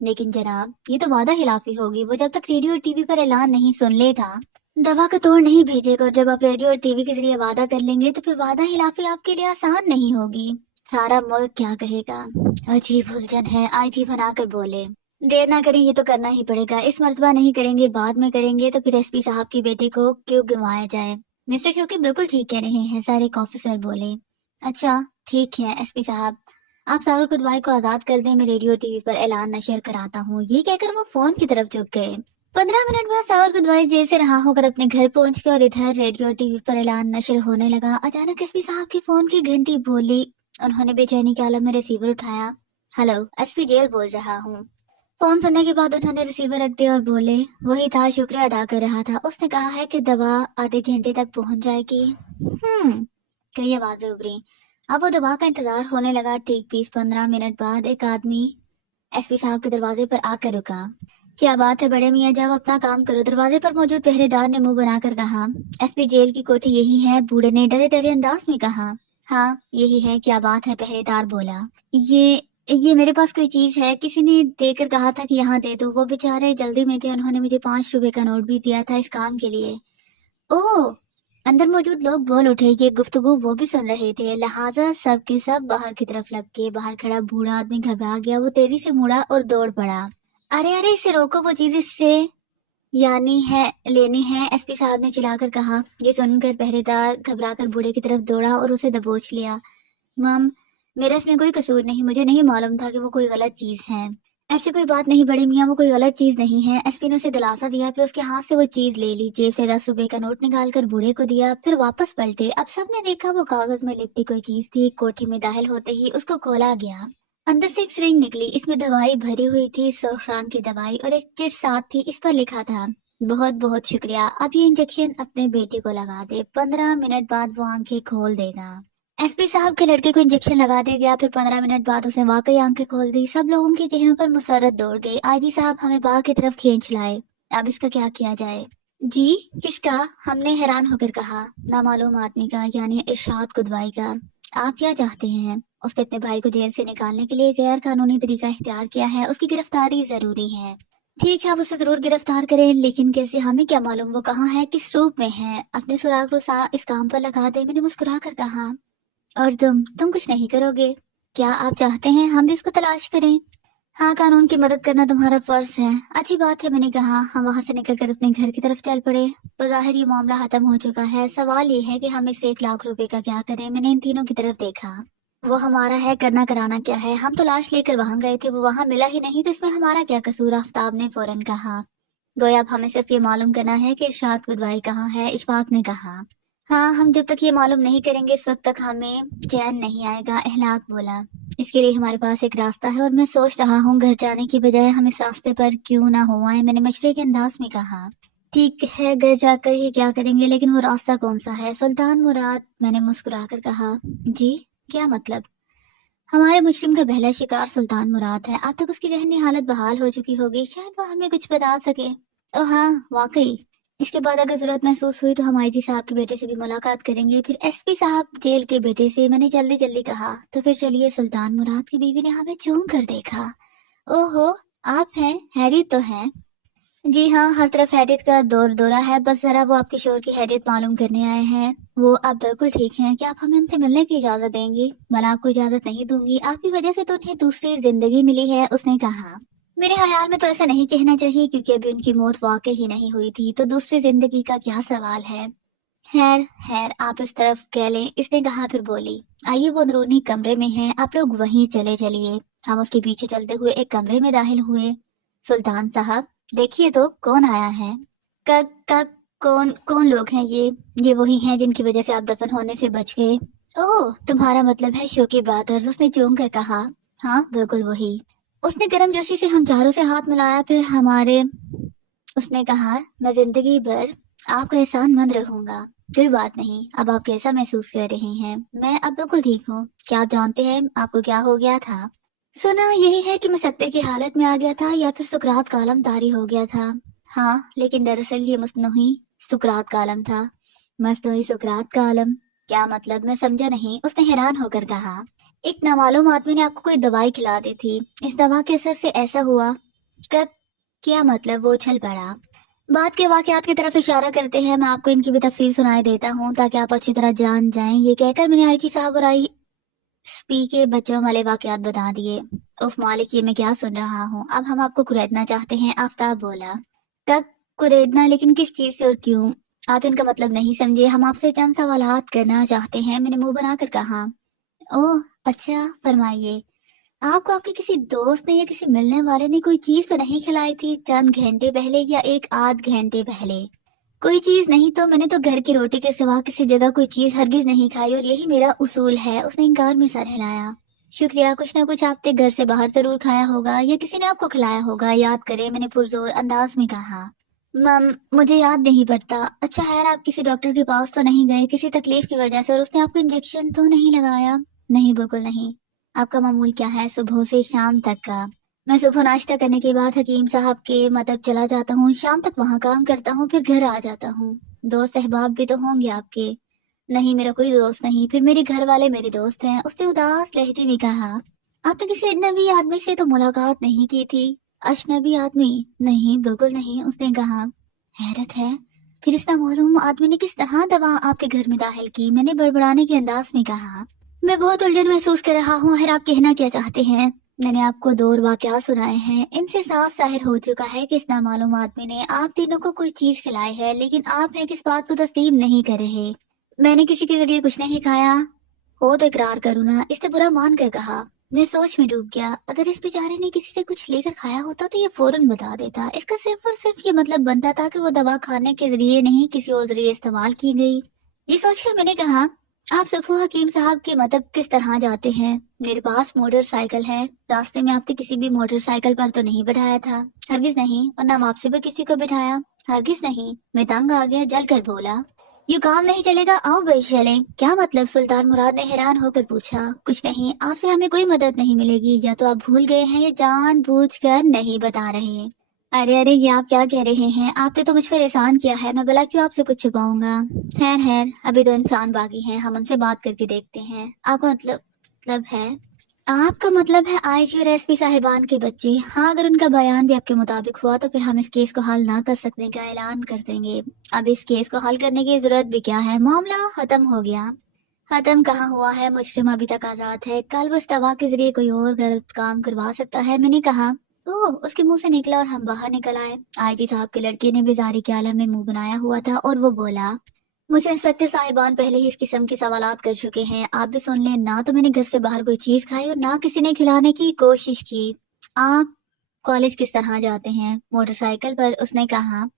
लेकिन जनाब, ये तो वादा खिलाफी होगी। वो जब तक रेडियो और टीवी पर ऐलान नहीं सुन लेगा, दवा का तोड़ नहीं भेजेगा। और जब आप रेडियो और टीवी के जरिए वादा कर लेंगे तो फिर वादा खिलाफी आपके लिए आसान नहीं होगी। सारा मुल्क क्या कहेगा? अजीब उलझन है। आईजी बनाकर बोले। देर ना करें, ये तो करना ही पड़ेगा। इस मर्तबा नहीं करेंगे, बाद में करेंगे तो फिर एसपी साहब की बेटे को क्यों गंवाया जाए? मिस्टर शोकी बिल्कुल ठीक कह रहे हैं, सारे एक ऑफिसर बोले। अच्छा, ठीक है एसपी साहब, आप सागर कुदवाई को आजाद कर दें। मैं रेडियो टीवी पर ऐलान नशर कराता हूँ। ये कहकर वो फोन की तरफ झुक गए। 15 मिनट बाद सागर कुदवाई जेल से रहा होकर अपने घर पहुंच गया और इधर रेडियो टीवी पर ऐलान नशर होने लगा। अचानक एसपी साहब की फोन की घंटी बोली। उन्होंने बेचैनी के आलम में रिसीवर उठाया। हेलो, एसपी जेल बोल रहा हूँ। फोन सुनने के बाद उन्होंने रिसीवर रख दिया और बोले। वही था, शुक्रिया अदा कर रहा था। उसने कहा है कि दवा आधे घंटे तक पहुंच जाएगी। कई आवाजें उभरी। अब वो दवा का इंतजार होने लगा। ठीक 20-15 मिनट बाद एक आदमी एसपी साहब के दरवाजे पर आकर रुका। क्या बात है बड़े मियाँ, जाओ अपना काम करो। दरवाजे पर मौजूद पहरेदार ने मुंह बनाकर कहा। एसपी जेल की कोठी यही है? बूढ़े ने डरे डरे अंदाज में कहा। हाँ, यही है। क्या बात है? पहरेदार बोला। ये मेरे पास कोई चीज है, किसी ने देकर कहा था कि यहाँ दे दो। वो बेचारे जल्दी में थे, उन्होंने मुझे 5 रुपए का नोट भी दिया था इस काम के लिए। ओह, अंदर मौजूद लोग बोल उठे। ये गुफ्तगू वो भी सुन रहे थे, लिहाजा सब के सब बाहर की तरफ लपके। बाहर खड़ा बूढ़ा आदमी घबरा गया। वो तेजी से मुड़ा और दौड़ पड़ा। अरे अरे, इसे रोको, वो चीज इससे यानी है लेनी है, एसपी साहब ने चिल्लाकर कहा। ये सुनकर पहरेदार घबराकर बूढ़े की तरफ दौड़ा और उसे दबोच लिया। मम, मेरा इसमें कोई कसूर नहीं, मुझे नहीं मालूम था कि वो कोई गलत चीज है। ऐसी कोई बात नहीं बड़े मियाँ, वो कोई गलत चीज नहीं है। एसपी ने उसे दिलासा दिया, फिर उसके हाथ से वो चीज ले ली। जेब से 10 रुपए का नोट निकालकर बूढ़े को दिया, फिर वापस पलटे। अब सबने देखा वो कागज में लिपटी कोई चीज थी। कोठी में दाखिल होते ही उसको खोला गया। अंदर से एक सिरिंज निकली, इसमें दवाई भरी हुई थी, 100 franc की दवाई, और एक चिट साथ थी। इस पर लिखा था, बहुत बहुत शुक्रिया, अब ये इंजेक्शन अपने बेटे को लगा दे, 15 मिनट बाद वो आंखें खोल देगा। एसपी साहब के लड़के को इंजेक्शन लगा दिया गया। फिर 15 मिनट बाद उसने वाकई आंखें खोल दी। सब लोगों के चेहरों पर मुसर्रत दौड़ गई। आईजी साहब हमें बाग की तरफ खींच लाए। अब इसका क्या किया जाए? जी, किसका? हमने हैरान होकर कहा। नामालूम आदमी का, यानी इरशाद कुदवाई का। आप क्या चाहते हैं? उसने अपने भाई को जेल से निकालने के लिए गैर कानूनी तरीका इख्तियार किया है। उसकी गिरफ्तारी जरूरी है। ठीक है, आप उसे जरूर गिरफ्तार करें, लेकिन कैसे? हमें क्या मालूम वो कहाँ है, किस रूप में है। अपने सुराग रुसा इस काम पर लगा दे, मैंने मुस्कुरा कर कहा। और तुम कुछ नहीं करोगे? क्या आप चाहते हैं हम भी इसको तलाश करें? हाँ, कानून की मदद करना तुम्हारा फर्ज है। अच्छी बात है, मैंने कहा। हम वहाँ से निकलकर अपने घर की तरफ चल पड़े। बज़ाहिर ये मामला खत्म हो चुका है। सवाल ये है कि हम इस 1 लाख रुपए का क्या करें। मैंने इन तीनों की तरफ देखा। वो हमारा है, करना कराना क्या है। हम तो लाश लेकर वहां गए थे, वो वहां मिला ही नहीं, तो इसमें हमारा क्या कसूर? आफ्ताब ने फौरन कहा। गोया अब हमें सिर्फ ये मालूम करना है कि इरशाद कुदवाई कहाँ है, इशफाक ने कहा। हाँ, हम जब तक ये मालूम नहीं करेंगे इस वक्त तक हमें चैन नहीं आएगा, इहलाक बोला। इसके लिए हमारे पास एक रास्ता है और मैं सोच रहा हूँ घर जाने की बजाय हम इस रास्ते पर क्यों ना हो आए, मैंने मशवरे के अंदाज में कहा। ठीक है, घर जाकर ही क्या करेंगे, लेकिन वो रास्ता कौन सा है? सुल्तान मुराद, मैंने मुस्कुरा कर कहा। जी, क्या मतलब? हमारे मुजरिम का पहला शिकार सुल्तान मुराद है। अब तक उसकी जहनी हालत बहाल हो चुकी होगी, शायद वो हमें कुछ बता सके। ओ हाँ, वाकई। इसके बाद अगर जरूरत महसूस हुई तो हम आईजी साहब के बेटे से भी मुलाकात करेंगे, फिर एसपी साहब जेल के बेटे से, मैंने जल्दी जल्दी कहा। तो फिर चलिए। सुल्तान मुराद की बीवी ने हमें चूम कर देखा। ओहो, आप हैं? हैरी तो हैं? जी हाँ, हर तरफ हैरियत का दौर दौरा है। बस जरा वो आपके शोर की हैरियत मालूम करने आए हैं। वो अब बिल्कुल ठीक हैं। क्या आप हमें उनसे मिलने की इजाजत देंगी? मैं आपको इजाजत नहीं दूंगी, आपकी वजह से तो उन्हें दूसरी जिंदगी मिली है, उसने कहा। मेरे ख्याल में तो ऐसा नहीं कहना चाहिए, क्योंकि अभी उनकी मौत वाकई ही नहीं हुई थी, तो दूसरी जिंदगी का क्या सवाल है। खैर खैर, आप इस तरफ कह लें, इसने कहा। फिर बोली, आइए, वो अंदरूनी कमरे में है, आप लोग वहीं चले चलिए। हम उसके पीछे चलते हुए एक कमरे में दाखिल हुए। सुल्तान साहब, देखिए तो कौन आया है। क क कौन कौन लोग हैं ये वही हैं जिनकी वजह से आप दफन होने से बच गए। ओह, तुम्हारा मतलब है शोकी ब्रादर्स, उसने चूम कर कहा। हाँ, बिल्कुल वही। उसने गर्मजोशी से हम चारों से हाथ मिलाया, फिर हमारे उसने कहा, मैं जिंदगी भर आपका एहसानमंद रहूंगा। कोई बात नहीं, अब आप कैसा महसूस कर रही हैं? मैं अब बिल्कुल ठीक हूँ। क्या आप जानते हैं आपको क्या हो गया था? सुना यही है कि मैं सत्ते की हालत में आ गया था, या फिर सुकरात का आलम तारी हो गया था। हाँ, लेकिन दरअसल ये मसनूही सुकरात का आलम था। मसनूही सुकरात का आलम? क्या मतलब? मैं समझा नहीं, उसने हैरान होकर कहा। एक नामालूम आदमी ने आपको कोई दवाई खिला दी थी, इस दवा के असर से ऐसा हुआ। कब? क्या मतलब? वो उछल पड़ा। बात के वाकयात की तरफ इशारा करते हैं, मैं आपको इनकी भी तफसील सुनाई देता हूँ ताकि आप अच्छी तरह जान जाएं। ये कहकर मैंने आईजी साहब और आई स्पी के बच्चों वाले वाकयात बता दिए। उफ मालिक, ये मैं क्या सुन रहा हूँ। अब हम आपको कुरेदना चाहते हैं, आफ्ताब बोला। कब कुरेदना? लेकिन किस चीज से और क्यों? आप इनका मतलब नहीं समझे। हम आपसे चंद सवालात करना चाहते हैं, मैंने मुंह बनाकर कहा। ओह अच्छा, फरमाइए। आपको आपके किसी दोस्त ने या किसी मिलने वाले ने कोई चीज तो नहीं खिलाई थी चंद घंटे पहले या एक आध घंटे पहले? कोई चीज नहीं तो मैंने तो घर की रोटी के सिवा किसी जगह कोई चीज हरगिज नहीं खाई, और यही मेरा उसूल है। उसने इनकार में सर हिलाया। शुक्रिया, कुछ ना कुछ आपने घर से बाहर जरूर खाया होगा, या किसी ने आपको खिलाया होगा, याद करें, मैंने पुरजोर अंदाज में कहा। मम, मुझे याद नहीं पड़ता। अच्छा खैर, आप किसी डॉक्टर के पास तो नहीं गए किसी तकलीफ की वजह से, और उसने आपको इंजेक्शन तो नहीं लगाया? नहीं, बिल्कुल नहीं। आपका मामूल क्या है सुबह से शाम तक का? मैं सुबह नाश्ता करने के बाद हकीम साहब के मतलब चला जाता हूँ, शाम तक वहाँ काम करता हूँ, फिर घर आ जाता हूँ। दोस्त अहबाब भी तो होंगे आपके? नहीं, मेरा कोई दोस्त नहीं। फिर मेरे घर वाले मेरे दोस्त हैं, उसने उदास लहजे में कहा। आपने किसी अजनबी आदमी से तो मुलाकात नहीं की थी? अजनबी आदमी? नहीं, बिल्कुल नहीं, उसने कहा। हैरत है, फिर इस नामालूम आदमी ने किस तरह दवा आपके घर में दाखिल की? मैंने बड़बड़ाने के अंदाज में कहा। मैं बहुत उलझन महसूस कर रहा हूँ, आखिर आप कहना क्या चाहते हैं? मैंने आपको 2 वाकयात सुनाए हैं, इनसे साफ जाहिर हो चुका है कि इस नामालूम आदमी ने आप तीनों को कोई चीज खिलाई है, लेकिन आप है किस बात को तस्लीम नहीं कर रहे। मैंने किसी के जरिए कुछ नहीं खाया हो तो इकरार करूँ ना, इसने बुरा मान कर कहा। मैं सोच में डूब गया। अगर इस बेचारे ने किसी से कुछ लेकर खाया होता तो ये फौरन बता देता। इसका सिर्फ और सिर्फ ये मतलब बनता था कि वो दवा खाने के जरिए नहीं किसी और जरिए इस्तेमाल की गई। ये सोचकर मैंने कहा, आप सफू हकीम साहब के मतलब किस तरह जाते हैं? मेरे पास मोटरसाइकिल है, रास्ते में आपने किसी भी मोटरसाइकिल पर तो नहीं बैठाया था? हरगिज नहीं। और ना वापसी पर किसी को बिठाया? हरगिज नहीं। मैं तंग आ गया, जल कर बोला, यू काम नहीं चलेगा, आओ भाई चले। क्या मतलब? सुल्तान मुराद ने हैरान होकर पूछा। कुछ नहीं, आपसे हमें कोई मदद नहीं मिलेगी, या तो आप भूल गए हैं या जानबूझकर नहीं बता रहे। अरे अरे, ये आप क्या कह रहे हैं? आपने तो मुझ पर एहसान किया है, मैं भला क्यों आपसे कुछ छुपाऊंगा? खैर खैर, अभी तो इंसान बाकी हैं, हम उनसे बात करके देखते हैं। आपका मतलब है? आपका मतलब है आईजी और एसपी साहिबान के बच्चे? हाँ, अगर उनका बयान भी आपके मुताबिक हुआ तो फिर हम इस केस को हल ना कर सकने का ऐलान कर देंगे। अब इस केस को हल करने की जरूरत भी क्या है, मामला खत्म हो गया। खत्म कहाँ हुआ है, मुजरिम अभी तक आजाद है। कल वो इस दवा के जरिए कोई और गलत काम करवा सकता है। मैंने कहा, ओह, उसके मुंह से निकला और हम बाहर निकल आए। आईजी साहब के लड़के ने भी जारी के आलम में मुंह बनाया हुआ था और वो बोला, मुझे इंस्पेक्टर साहिबान पहले ही इस किस्म के सवालात कर चुके हैं, आप भी सुन लें। ना तो मैंने घर से बाहर कोई चीज खाई और ना किसी ने खिलाने की कोशिश की। आप कॉलेज किस तरह जाते हैं? मोटरसाइकिल पर। उसने कहा,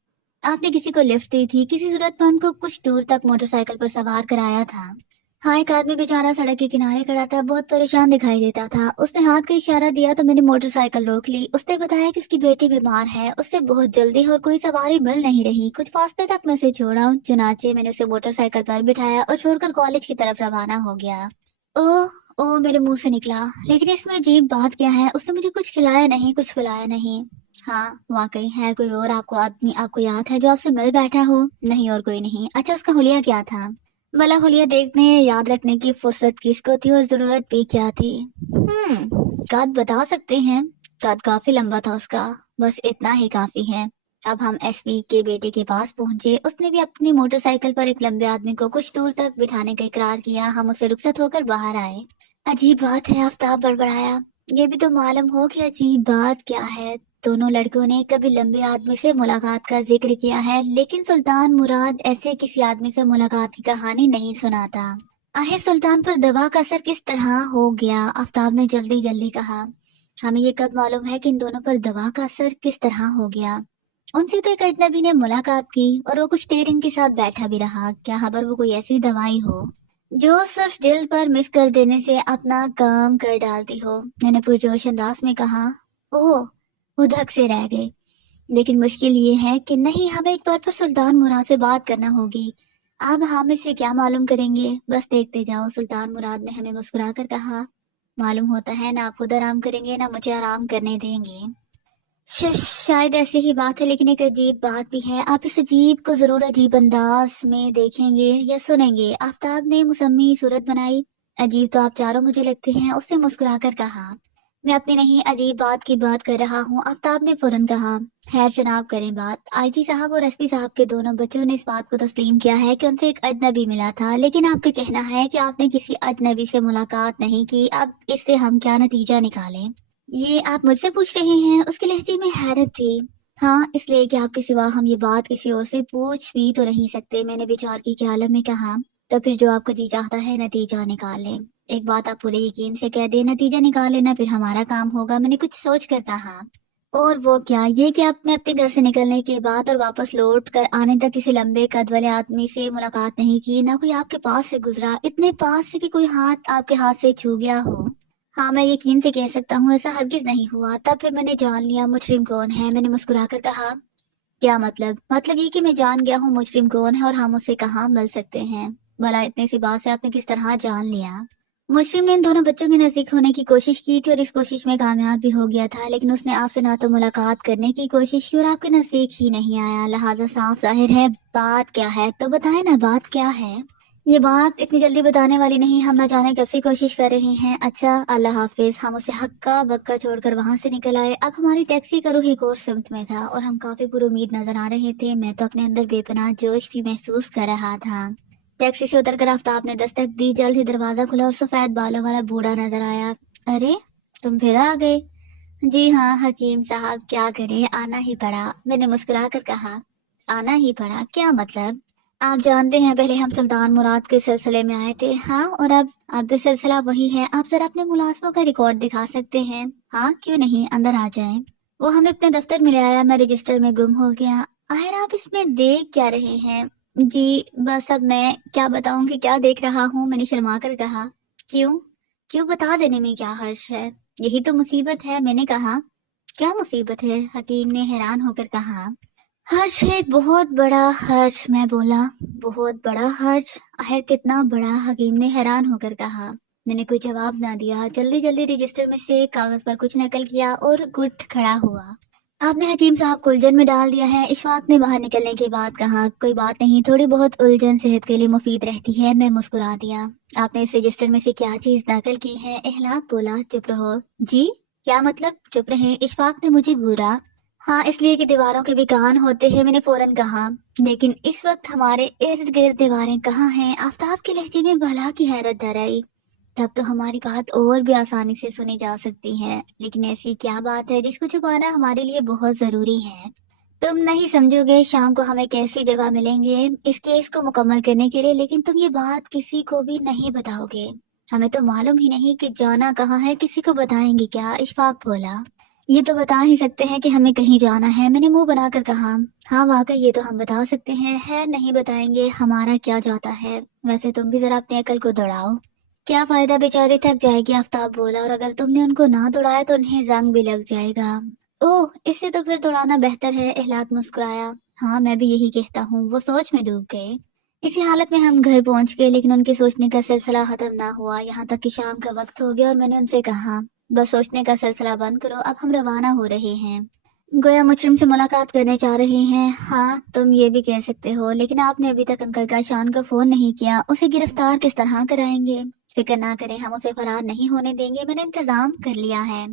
आपने किसी को लिफ्ट दी थी, किसी जरूरतमंद को कुछ दूर तक मोटरसाइकिल पर सवार कराया था। हाँ, एक आदमी बेचारा सड़क के किनारे खड़ा था, बहुत परेशान दिखाई देता था। उसने हाथ का इशारा दिया तो मैंने मोटरसाइकिल रोक ली। उसने बताया कि उसकी बेटी बीमार है, उससे बहुत जल्दी और कोई सवारी मिल नहीं रही। कुछ फासले तक मैं उसे छोड़ा, चुनाचे मैंने उसे मोटरसाइकिल पर बिठाया और छोड़कर कॉलेज की तरफ रवाना हो गया। ओह ओह, मेरे मुंह से निकला। लेकिन इसमें अजीब बात क्या है, उसने मुझे कुछ खिलाया नहीं, कुछ पिलाया नहीं। हाँ, वाकई है कोई और आपको आदमी आपको याद है जो आपसे मिल बैठा हो? नहीं, और कोई नहीं। अच्छा, उसका हुलिया क्या था? भला हुलिया देखने या याद रखने की फुर्सत किसको थी और जरूरत भी क्या थी? कद बता सकते हैं। कद काफी लंबा था उसका, बस इतना ही काफी है। अब हम एसपी के बेटे के पास पहुंचे। उसने भी अपनी मोटरसाइकिल पर एक लंबे आदमी को कुछ दूर तक बिठाने का इकरार किया। हम उसे रुखसत होकर बाहर आए। अजीब बात है, आफ्ताब बड़बड़ाया। ये भी तो मालूम हो कि अजीब बात क्या है। दोनों लड़कों ने कभी लंबे आदमी से मुलाकात का जिक्र किया है, लेकिन सुल्तान मुराद ऐसे किसी आदमी से मुलाकात की कहानी नहीं सुनाता। आखिर सुल्तान पर दवा का असर किस तरह हो गया? आफ्ताब ने जल्दी जल्दी कहा। हमें ये कब मालूम है कि इन दोनों पर दवा का असर किस तरह हो गया? उनसे तो एक अजनबी ने मुलाकात की और वो कुछ देर इनके साथ बैठा भी रहा। क्या खबर वो कोई ऐसी दवाई हो जो सिर्फ दिल पर मिस कर देने से अपना काम कर डालती हो? मैंने पुरजोश अंदाज में कहा। ओह, वो धक से रह गए। लेकिन मुश्किल ये है कि नहीं, हमें एक बार फिर सुल्तान मुराद से बात करना होगी। अब हम इससे क्या मालूम करेंगे? बस देखते जाओ, सुल्तान मुराद ने हमें मुस्कुरा कर कहा। मालूम होता है ना आप खुद आराम करेंगे ना मुझे आराम करने देंगे। शायद ऐसी ही बात है, लेकिन एक अजीब बात भी है। आप इस अजीब को जरूर अजीब अंदाज में देखेंगे या सुनेंगे। आफ्ताब ने मुसम्मी सूरत बनाई। अजीब तो आप चारों मुझे लगते हैं, उसने मुस्कुराकर कहा। मैं अपनी नहीं अजीब बात की बात कर रहा हूँ, आफ्ताब ने फौरन कहा। खैर जनाब, करें बात। आईजी साहब और एसपी साहब के दोनों बच्चों ने इस बात को तस्लीम किया है कि उनसे एक अजनबी मिला था, लेकिन आपका कहना है कि आपने किसी अजनबी से मुलाकात नहीं की। अब इससे हम क्या नतीजा निकालें? ये आप मुझसे पूछ रहे हैं? उसके लहजे में हैरत थी। हाँ, इसलिए कि आपके सिवा हम ये बात किसी और से पूछ भी तो नहीं सकते। मैंने विचार की ख्याल में कहा। तो फिर जो आपका जी चाहता है नतीजा निकाल लें। एक बात आप पूरे यकीन से कह दे, नतीजा निकाल लेना, फिर हमारा काम होगा। मैंने कुछ सोच कर कहा। और वो क्या? ये कि आपने अपने घर से निकलने के बाद और वापस लौट कर आने तक किसी लंबे कद वाले आदमी से मुलाकात नहीं की, ना कोई आपके पास से गुजरा, इतने पास से कि कोई हाथ आपके हाथ से छू गया हो? हाँ, मैं यकीन से कह सकता हूँ ऐसा हरगिज नहीं हुआ। तब फिर मैंने जान लिया मुजरिम कौन है। मैंने मुस्कुराकर कहा। क्या मतलब? मतलब ये कि मैं जान गया हूँ मुजरिम कौन है और हम उसे कहाँ मिल सकते हैं। भला इतनी सी बात से आपने किस तरह जान लिया? मुजरिम ने इन दोनों बच्चों के नजदीक होने की कोशिश की थी और इस कोशिश में कामयाब भी हो गया था, लेकिन उसने आपसे ना तो मुलाकात करने की कोशिश की और आपके नजदीक ही नहीं आया। लिहाजा साफ जाहिर है बात क्या है, तो बताए ना बात क्या है। ये बात इतनी जल्दी बताने वाली नहीं, हम ना जाने कब से कोशिश कर रहे हैं। अच्छा, अल्लाह हाफिज। हम उसे हक्का बक्का छोड़कर वहां से निकल आए। अब हमारी टैक्सी का रुख एक और सिमत में था और हम काफी पुरुमीद नजर आ रहे थे। मैं तो अपने अंदर बेपनाह जोश भी महसूस कर रहा था। टैक्सी से उतरकर आफ्ताब ने दस्तक दी। जल्द ही दरवाजा खुला और सफेद बालों वाला बूढ़ा नजर आया। अरे, तुम फिर आ गए? जी हाँ हकीम साहब, क्या करें, आना ही पड़ा। मैंने मुस्कुरा कर कहा। आना ही पड़ा क्या मतलब? आप जानते हैं पहले हम सुल्तान मुराद के सिलसिले में आए थे, हाँ, और अब भी सिलसिला वही है। आप जरा अपने मुलाजमों का रिकॉर्ड दिखा सकते हैं? हाँ, क्यों नहीं, अंदर आ जाएं। वो हमें अपने दफ्तर में ले आया। मैं रजिस्टर में गुम हो गया। आखिर आप इसमें देख क्या रहे हैं? जी बस अब मैं क्या बताऊं कि क्या देख रहा हूँ, मैंने शर्मा कर कहा। क्यों? क्यों बता देने में क्या हर्ष है? यही तो मुसीबत है, मैंने कहा। क्या मुसीबत है? हकीम ने हैरान होकर कहा। हर्ष है, एक बहुत बड़ा हर्ष। मैं बोला, बहुत बड़ा हर्ष? आखिर कितना बड़ा? हकीम ने हैरान होकर कहा। मैंने कोई जवाब ना दिया। जल्दी जल्दी रजिस्टर में से कागज पर कुछ नकल किया और गुट खड़ा हुआ। आपने हकीम साहब को उलझन में डाल दिया है, इशफाक ने बाहर निकलने के बाद कहा। कोई बात नहीं, थोड़ी बहुत उलझन सेहत के लिए मुफीद रहती है। मैं मुस्कुरा दिया। आपने इस रजिस्टर में से क्या चीज नकल की है? इहलाक बोला। चुप रहो। जी क्या मतलब चुप रहे? इशफाक ने मुझे घूरा। हाँ, इसलिए कि दीवारों के भी कान होते हैं, मैंने फौरन कहा। लेकिन इस वक्त हमारे इर्द गिर्द दीवारें कहाँ हैं? आफ्ताब के लहजे में भला की हैरत डर आई। तब तो हमारी बात और भी आसानी से सुनी जा सकती है, लेकिन ऐसी क्या बात है जिसको छुपाना हमारे लिए बहुत जरूरी है? तुम नहीं समझोगे शाम को हम एक ऐसी जगह मिलेंगे इस केस को मुकम्मल करने के लिए, लेकिन तुम ये बात किसी को भी नहीं बताओगे। हमें तो मालूम ही नहीं कि जाना कहाँ है, किसी को बताएंगे क्या? इशफाक बोला। ये तो बता ही सकते हैं कि हमें कहीं जाना है, मैंने मुंह बनाकर कहा। हाँ वाकई ये तो हम बता सकते हैं, है नहीं बताएंगे हमारा क्या जाता है। वैसे तुम भी जरा अपनी अकल को दौड़ाओ। क्या फायदा, बेचारे थक जाएगी, आफ्ताब बोला, और अगर तुमने उनको ना दौड़ाया तो उन्हें जंग भी लग जाएगा। ओह, इससे तो फिर दौड़ाना बेहतर है, इहलाक मुस्कुराया। हाँ मैं भी यही कहता हूँ। वो सोच में डूब गए। इसी हालत में हम घर पहुंच गए, लेकिन उनके सोचने का सिलसिला खत्म ना हुआ। यहाँ तक कि शाम का वक्त हो गया और मैंने उनसे कहा, बस सोचने का सिलसिला बंद करो, अब हम रवाना हो रहे हैं। गोया मुजरिम से मुलाकात करने जा रहे हैं। हाँ तुम ये भी कह सकते हो, लेकिन आपने अभी तक अंकल का शान को फोन नहीं किया। उसे गिरफ्तार किस तरह कराएंगे? फिक्र ना करें, हम उसे फरार नहीं होने देंगे। मैंने इंतजाम कर लिया है।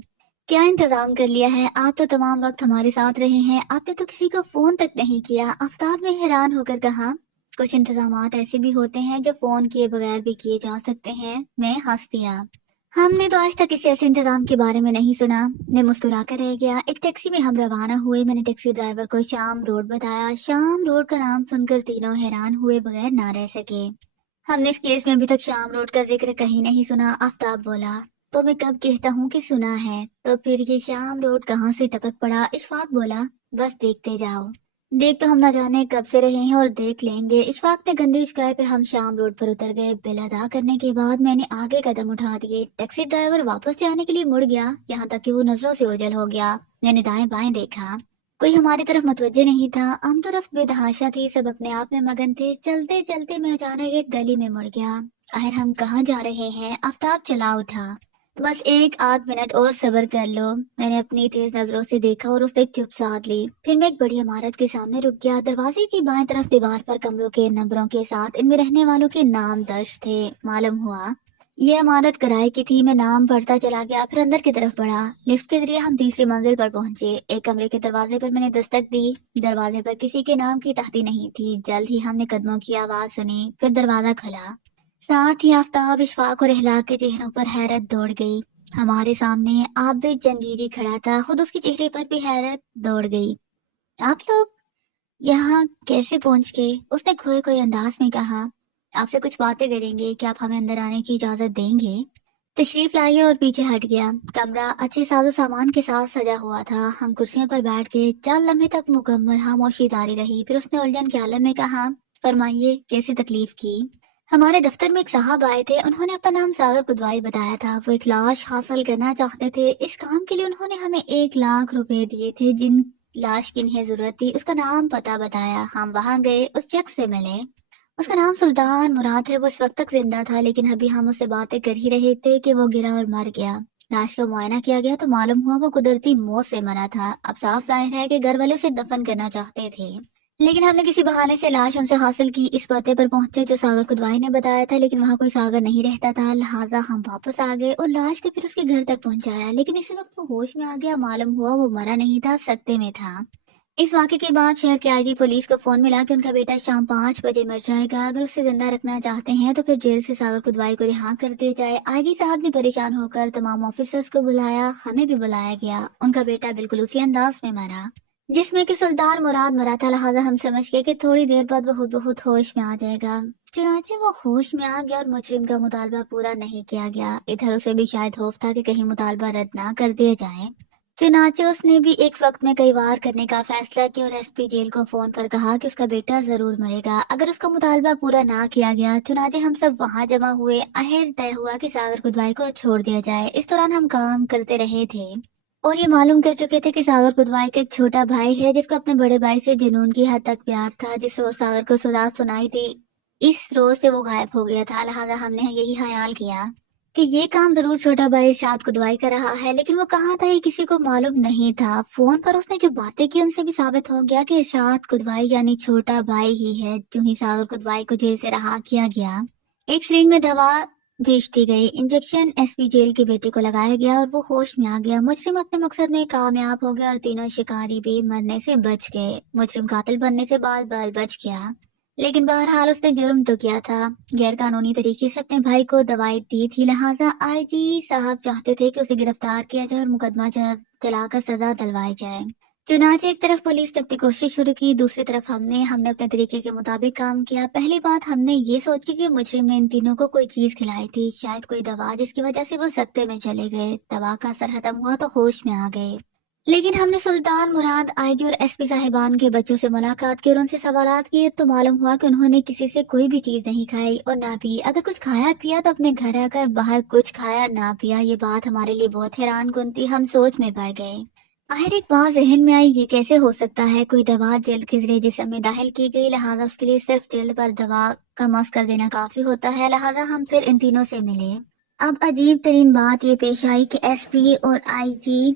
क्या इंतजाम कर लिया है? आप तो तमाम वक्त हमारे साथ रहे हैं, आपने तो किसी को फोन तक नहीं किया। आफ्ताब ने हैरान होकर कहा। कुछ इंतजामात ऐसे भी होते हैं जो फोन किए बगैर भी किए जा सकते हैं। मैं हंस दिया। हमने तो आज तक किसी ऐसे इंतजाम के बारे में नहीं सुना। मैं मुस्कुरा कर रह गया। एक टैक्सी में हम रवाना हुए। मैंने टैक्सी ड्राइवर को शाम रोड बताया। शाम रोड का नाम सुनकर तीनों हैरान हुए बगैर ना रह सके। हमने इस केस में अभी तक शाम रोड का जिक्र कहीं नहीं सुना, आफ्ताब बोला। तो मैं कब कहता हूँ कि सुना है, तो फिर ये शाम रोड कहाँ से टपक पड़ा? इशफाक बोला। बस देखते जाओ। देख तो हम ना जाने कब से रहे हैं और देख लेंगे। इशफाक ने गंदीज गाय पर हम शाम रोड पर उतर गए। बिल अदा करने के बाद मैंने आगे कदम उठा दिए। टैक्सी ड्राइवर वापस जाने के लिए मुड़ गया, यहाँ तक कि वो नजरों से ओझल हो गया। मैंने दाएं बाएं देखा, कोई हमारी तरफ मुतवज्जे नहीं था। हम तरफ बेतहाशा थी, सब अपने आप में मगन थे। चलते चलते मैं अचानक एक गली में मुड़ गया। आखिर हम कहाँ जा रहे हैं? आफ्ताब चला उठा। बस एक आध मिनट और सब्र कर लो। मैंने अपनी तेज नजरों से देखा और उससे चुप साध ली। फिर मैं एक बड़ी इमारत के सामने रुक गया। दरवाजे की बाएं तरफ दीवार पर कमरों के नंबरों के साथ इनमें रहने वालों के नाम दर्ज थे। मालूम हुआ ये इमारत किराए की थी। मैं नाम पढ़ता चला गया, फिर अंदर की तरफ बढ़ा। लिफ्ट के जरिए हम तीसरी मंजिल पर पहुंचे। एक कमरे के दरवाजे पर मैंने दस्तक दी। दरवाजे पर किसी के नाम की तख्ती नहीं थी। जल्द ही हमने कदमों की आवाज सुनी, फिर दरवाजा खुला। साथ ही आफ्ताब, इशफाक और इहलाक के चेहरों पर हैरत दौड़ गई। हमारे सामने आबिद जंगीरी खड़ा था, खुद उसके चेहरे पर भी हैरत दौड़ गई। आप लोग यहाँ कैसे पहुंच गए? उसने खोए खोए अंदाज में कहा। आपसे कुछ बातें करेंगे, क्या आप हमें अंदर आने की इजाजत देंगे? तशरीफ लाइए, और पीछे हट गया। कमरा अच्छे साजो सामान के साथ सजा हुआ था। हम कुर्सियों पर बैठ गए। 4 लम्हे तक मुकम्मल खामोशी जारी रही। फिर उसने उलझन के आलम में कहा, फरमाइए कैसी तकलीफ की? हमारे दफ्तर में एक साहब आए थे, उन्होंने अपना नाम सागर कुदवाई बताया था। वो एक लाश हासिल करना चाहते थे। इस काम के लिए उन्होंने हमें 1 लाख रुपए दिए थे। जिन लाश की इन्हें जरूरत थी उसका नाम पता बताया। हम वहां गए, उस शख्स से मिले। उसका नाम सुल्तान मुराद है। वो इस वक्त तक जिंदा था, लेकिन अभी हम उससे बातें कर ही रहे थे कि वो गिरा और मर गया। लाश का मुआयना किया गया तो मालूम हुआ वो कुदरती मौत से मरा था। अब साफ जाहिर है कि घर वाले उसे दफन करना चाहते थे। लेकिन हमने किसी बहाने से लाश उनसे हासिल की। इस पते पर पहुंचे जो सागर कुदवाई ने बताया था, लेकिन वहां कोई सागर नहीं रहता था। लिहाजा हम वापस आ गए और लाश को फिर उसके घर तक पहुंचाया, लेकिन इसी वक्त वो होश में आ गया। मालूम हुआ वो मरा नहीं था, सकते में था। इस वाक़े के बाद शहर के आईजी पुलिस को फोन मिला कि उनका बेटा शाम 5 बजे मर जाएगा। अगर उसे जिंदा रखना चाहते हैं तो फिर जेल से सागर कुदवाई को रिहा कर दिया जाए। आईजी साहब ने परेशान होकर तमाम ऑफिसर्स को बुलाया, हमें भी बुलाया गया। उनका बेटा बिल्कुल उसी अंदाज में मरा जिसमें कि सुल्तान मुराद मरा था। लिहाजा हम समझ गए कि थोड़ी देर बाद वो बहुत होश में आ जाएगा। चुनाचे वो होश में आ गया और मुजरिम का मुतालबा पूरा नहीं किया गया। इधर उसे भी शायद खौफ था कि कहीं मुतालबा रद्द ना कर दिया जाए। चुनाचे उसने भी एक वक्त में कई वार करने का फैसला किया और एसपी जेल को फोन पर कहा कि उसका बेटा जरूर मरेगा अगर उसका मुतालबा पूरा ना किया गया। चुनाचे हम सब वहां जमा हुए। आखिर तय हुआ कि सागर कुदवाई को छोड़ दिया जाए। इस दौरान हम काम करते रहे थे और ये मालूम कर चुके थे कि सागर कुदवाई का एक छोटा भाई है जिसको अपने बड़े भाई से जुनून की हद तक प्यार था। जिस रोज सागर को सजा सुनाई थी, इस रोज से वो गायब हो गया था। लिहाजा हमने यही ख्याल किया कि ये काम जरूर छोटा भाई इरशाद कुदवाई कर रहा है, लेकिन वो कहाँ था ये किसी को मालूम नहीं था। फोन पर उसने जो बातें की उनसे भी साबित हो गया कि इरशाद कुदवाई यानी छोटा भाई ही है। जो ही सागर कुदवाई को जेल से रहा किया गया, एक सिरिंज में दवा भेज दी गई। इंजेक्शन एसपी जेल के बेटे को लगाया गया और वो होश में आ गया। मुजरिम अपने मकसद में कामयाब हो गया और तीनों शिकारी भी मरने से बच गए। मुजरिम कातिल बनने से बाल बाल बच गया, लेकिन बहरहाल उसने जुर्म तो किया था। गैर कानूनी तरीके से अपने भाई को दवाई दी थी। लिहाजा आईजी साहब चाहते थे कि उसे गिरफ्तार किया जाए और मुकदमा चलाकर सजा दिलवाई जाए। चुनाचे एक तरफ पुलिस ने अपनी कोशिश शुरू की, दूसरी तरफ हमने हमने अपने तरीके के मुताबिक काम किया। पहली बात हमने ये सोची कि मुजरिम ने इन तीनों को कोई चीज खिलाई थी, शायद कोई दवा, जिसकी वजह से वो सत्ते में चले गए। दवा का असर खत्म हुआ तो होश में आ गए। लेकिन हमने सुल्तान मुराद, आईजी और एसपी साहिबान के बच्चों से मुलाकात की और उनसे सवालात किए तो मालूम हुआ कि उन्होंने किसी से कोई भी चीज नहीं खाई और ना पी। अगर कुछ खाया पिया तो अपने घर आकर, बाहर कुछ खाया ना पिया। ये बात हमारे लिए बहुत हैरान कुन थी। हम सोच में पड़ गए। आखिर एक बात जहन में आई, ये कैसे हो सकता है? कोई दवा जल्द के जरिए जिस्म में दाखिल की गई, लिहाजा उसके लिए सिर्फ जल्द पर दवा का मस कर देना काफी होता है। लिहाजा हम फिर इन तीनों से मिले। अब अजीब तरीन बात ये पेश आई कि एसपी और आईजी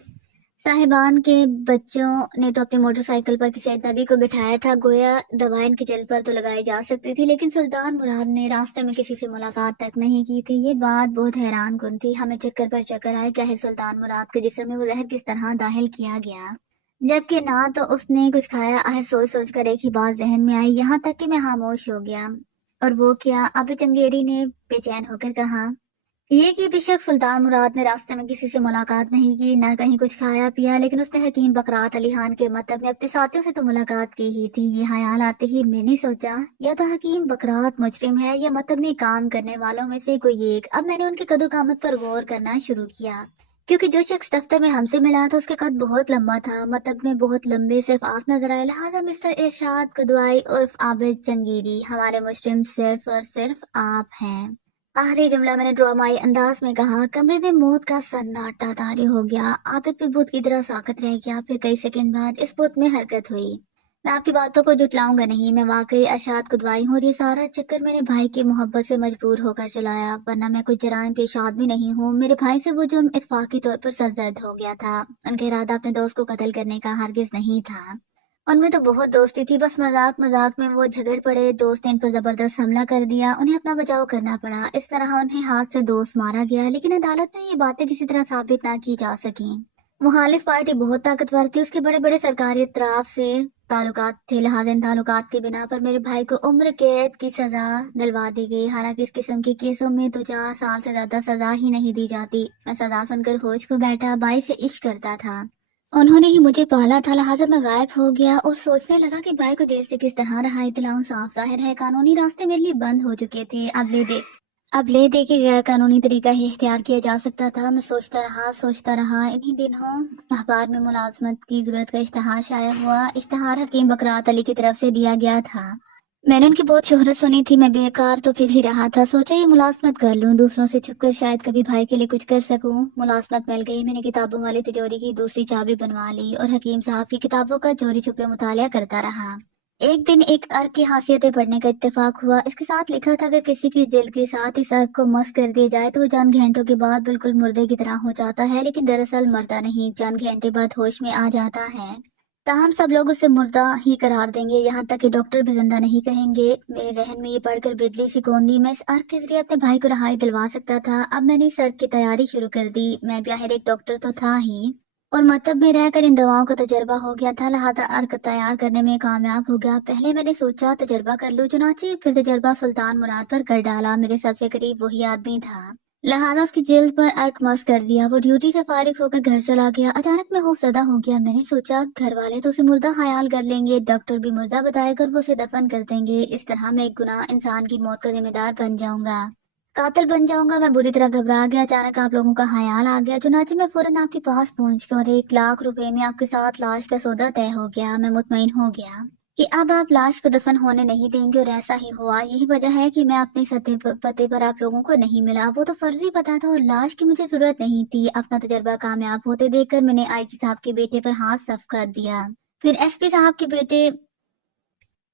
साहिबान के बच्चों ने तो अपनी मोटरसाइकिल पर किसी अजनबी को बिठाया था, गोया दवा इनकी जल्द पर तो लगाई जा सकती थी, लेकिन सुल्तान मुराद ने रास्ते में किसी से मुलाकात तक नहीं की थी। ये बात बहुत हैरान कुन थी। हमें चक्कर पर चक्कर आए कि आखिर सुल्तान मुराद के जिस्म में वो जहर किस तरह दाखिल किया गया, जबकि ना तो उसने कुछ खाया। आखिर सोच सोच कर एक ही बात जहन में आई, यहाँ तक कि मैं खामोश हो गया। और वो क्या? अभी चंगेरी ने बेचैन होकर कहा। ये कि बेशक सुल्तान मुराद ने रास्ते में किसी से मुलाकात नहीं की, ना कहीं कुछ खाया पिया, लेकिन उसने हकीम बकरात अली खान के मकतब में अपने साथियों से तो मुलाकात की ही थी। ये ख्याल आते ही मैंने सोचा, या तो हकीम बकरात मुजरिम है या मकतब में काम करने वालों में से कोई एक। अब मैंने उनके कदोकामत पर गौर करना शुरू किया, क्योंकि जो शख्स दफ्तर में हमसे मिला था उसके कद बहुत लंबा था, मतलब में बहुत लंबे सिर्फ आप नजर आए। लिहाजा मिस्टर इरशाद कुदवाई उर्फ आबिद जंगीरी हमारे मुजरिम सिर्फ और सिर्फ आप हैं। आखिरी जुमला मैंने ड्रामाई अंदाज में कहा। कमरे में मौत का सन्नाटा तारी हो गया। आबिद भी भूत की तरह साकत रह गया। फिर कई सेकंड बाद इस भूत में हरकत हुई। मैं आपकी बातों को जुटलाऊंगा नहीं, मैं वाकई अरशाद कुदवाई हूँ और ये सारा चक्कर मेरे भाई की मोहब्बत से मजबूर होकर चलाया, वरना मैं कुछ जराइम पेश आदमी नहीं हूँ। मेरे भाई से वो जुर्म इत्फाकी तौर पर सरजद हो गया था। उनका इरादा अपने दोस्त को कत्ल करने का हरगिज नहीं था। उनमें तो बहुत दोस्ती थी, बस मजाक मजाक में वो झगड़ पड़े। दोस्त ने इन पर जबरदस्त हमला कर दिया, उन्हें अपना बचाव करना पड़ा। इस तरह उन्हें हाथ से दोस्त मारा गया, लेकिन अदालत में ये बातें किसी तरह साबित ना की जा सकी। मुखालिफ पार्टी बहुत ताकतवर थी, उसके बड़े बड़े सरकारी इतराफ से ताल्लुकात थे। लिहाजा इन ताल्लुकात की बिना पर मेरे भाई को उम्र कैद की सजा दिलवा दी गई। हालांकि इस किस्म के केसों में तो 4 साल से ज्यादा सजा ही नहीं दी जाती। मैं सजा सुनकर होश को बैठा। भाई से इश्क करता था, उन्होंने ही मुझे पाला था। लिहाजा मैं गायब हो गया और सोचने लगा कि भाई को जेल से किस तरह रहाई दिलाऊं। साफ जाहिर है कानूनी रास्ते मेरे लिए बंद हो चुके थे। अब ले दे के गैर कानूनी तरीका ही इख्तियार किया जा सकता था। मैं सोचता रहा। इन्हीं दिनों अखबार में मुलाजमत की जरूरत का इश्तहार शाया हुआ। इश्तहार हकीम बकरात अली की तरफ से दिया गया था। मैंने उनकी बहुत शोहरत सुनी थी। मैं बेकार तो फिर ही रहा था। सोचा ये मुलाजमत कर लूं, दूसरों से छुपकर शायद कभी भाई के लिए कुछ कर सकूं। मुलाजमत मिल गई। मैंने किताबों वाली तिजोरी की दूसरी चाबी बनवा ली और हकीम साहब की किताबों का चोरी छुपे मुतालिया करता रहा। एक दिन एक अर्क की खासियतें पढ़ने का इत्तेफाक हुआ। इसके साथ लिखा था, अगर किसी की जिल्द के साथ इस अर्क को मस कर दिया जाए तो वो चंद घंटों के बाद बिल्कुल मुर्दे की तरह हो जाता है, लेकिन दरअसल मरता नहीं, चंद घंटे बाद होश में आ जाता है। ताहम सब लोग उसे मुर्दा ही करार देंगे, यहाँ तक कि डॉक्टर भी जिंदा नहीं कहेंगे। मेरे जहन में ये पढ़कर बिजली सी कौंधी। मैं इस अर्क के जरिए अपने भाई को रहाई दिलवा सकता था। अब मैंने इस अर्क की तैयारी शुरू कर दी। मैं भी आखिर एक डॉक्टर तो था ही, और मतलब में रहकर इन दवाओं का तजर्बा हो गया था, लिहाजा अर्क तैयार करने में कामयाब हो गया। पहले मैंने सोचा तजर्बा कर लूं, चुनाचे फिर तजर्बा सुल्तान मुराद पर कर डाला। मेरे सबसे करीब वही आदमी था, लिहाजा उसकी जिल्द पर अर्क मस कर दिया। वो ड्यूटी से फारिग होकर घर चला गया। अचानक मैं खौफजदा हो गया। मैंने सोचा घर वाले तो उसे मुर्दा ख्याल कर लेंगे, डॉक्टर भी मुर्दा बताएगा और वो उसे दफन कर देंगे। इस तरह मैं एक गुनाह इंसान की मौत का जिम्मेदार बन जाऊंगा, कातिल बन जाऊंगा। मैं बुरी तरह घबरा गया। अचानक आप लोगों का ख्याल आ गया, चुनाचे मैं फौरन आपके पास पहुंच गया और 1 लाख रुपए में आपके साथ लाश का सौदा तय हो गया। मैं मुतमईन हो गया कि अब आप लाश को दफन होने नहीं देंगे, और ऐसा ही हुआ। यही वजह है कि मैं अपने पते पर आप लोगों को नहीं मिला। वो तो फर्जी पता था और लाश की मुझे जरूरत नहीं थी। अपना तजर्बा कामयाब होते देखकर मैंने आईजी साहब के बेटे पर हाथ साफ कर दिया, फिर एसपी साहब के बेटे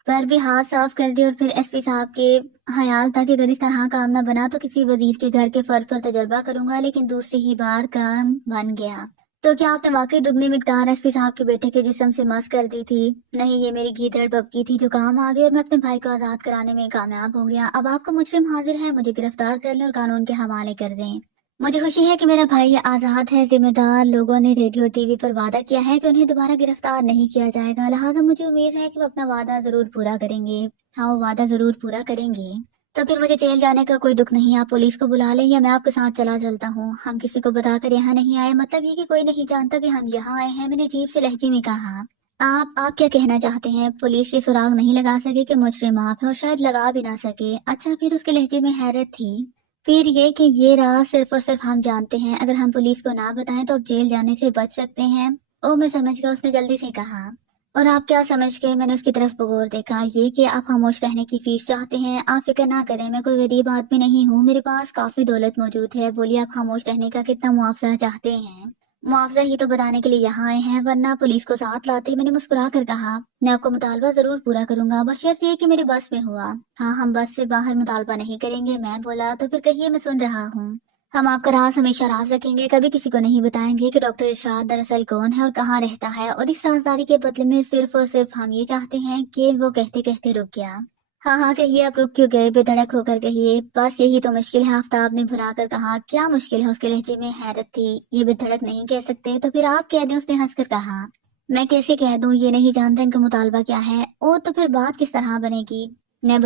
पर भी हाथ साफ कर दिया, और फिर एसपी साहब के ख्याल था कि अगर इस तरह काम ना बना तो किसी वजीर के घर के फर्श पर तजर्बा करूंगा, लेकिन दूसरी ही बार काम बन गया। तो क्या आपने वाकई दुगनी मिकदार एसपी साहब के बेटे के जिस्म से मस कर दी थी? नहीं, ये मेरी गीदड़ बबकी थी जो काम आ गई और मैं अपने भाई को आजाद कराने में कामयाब हो गया। अब आपका मुजरिम हाजिर है, मुझे गिरफ्तार कर लें और कानून के हवाले कर दें। मुझे खुशी है कि मेरा भाई आजाद है। जिम्मेदार लोगों ने रेडियो टीवी पर वादा किया है कि उन्हें दोबारा गिरफ्तार नहीं किया जाएगा, लिहाजा मुझे उम्मीद है कि वो अपना वादा जरूर पूरा करेंगे। हाँ, वो वादा जरूर पूरा करेंगे। तो फिर मुझे जेल जाने का कोई दुख नहीं। आप पुलिस को बुला लें या मैं आपके साथ चला चलता हूँ। हम किसी को बताकर यहाँ नहीं आए, मतलब ये कि कोई नहीं जानता कि हम यहाँ आए हैं, मैंने अजीब से लहजे में कहा। आप क्या कहना चाहते हैं? पुलिस ये सुराग नहीं लगा सके कि मुजरिम आप है, और शायद लगा भी ना सके। अच्छा, फिर उसके लहजे में हैरत थी। फिर ये कि ये राह सिर्फ और सिर्फ हम जानते हैं, अगर हम पुलिस को ना बताएं तो आप जेल जाने से बच सकते हैं। ओ, मैं समझ गया, उसने जल्दी से कहा। और आप क्या समझ गए? मैंने उसकी तरफ बगौर देखा। ये कि आप खामोश रहने की फीस चाहते हैं। आप फिक्र ना करें, मैं कोई गरीब आदमी नहीं हूँ, मेरे पास काफी दौलत मौजूद है। बोलिए, आप खामोश रहने का कितना मुआवजा चाहते हैं? मुआवजा ही तो बताने के लिए यहाँ आए हैं, वरना पुलिस को साथ लाते। मैंने मुस्कुरा कर कहा, मैं आपको मुतालबा जरूर पूरा करूंगा, बशर्त ये कि मेरे बस में हुआ। हाँ, हम बस से बाहर मुतालबा नहीं करेंगे। मैं बोला, तो फिर कहिए, मैं सुन रहा हूँ। हम आपका राज हमेशा राज रखेंगे, कभी किसी को नहीं बताएंगे कि डॉक्टर इरशाद दरअसल कौन है और कहाँ रहता है। और इस राजदारी के बदले में सिर्फ और सिर्फ हम ये चाहते हैं कि वो कहते कहते रुक गया। हाँ हाँ, कहिए, आप रुक क्यों गए? बेधड़क होकर कहिए। बस यही तो मुश्किल है, आफ्ताब ने भुरा कर कहा। क्या मुश्किल है? उसके लहजे में हैरत थी। ये बेधड़क नहीं कह सकते तो फिर आप कह दें, उसने हंसकर कहा। मैं कैसे कह दूं? ये नहीं जानता इनका मुतालबा क्या है। ओ, तो फिर बात किस तरह बनेगी? मैं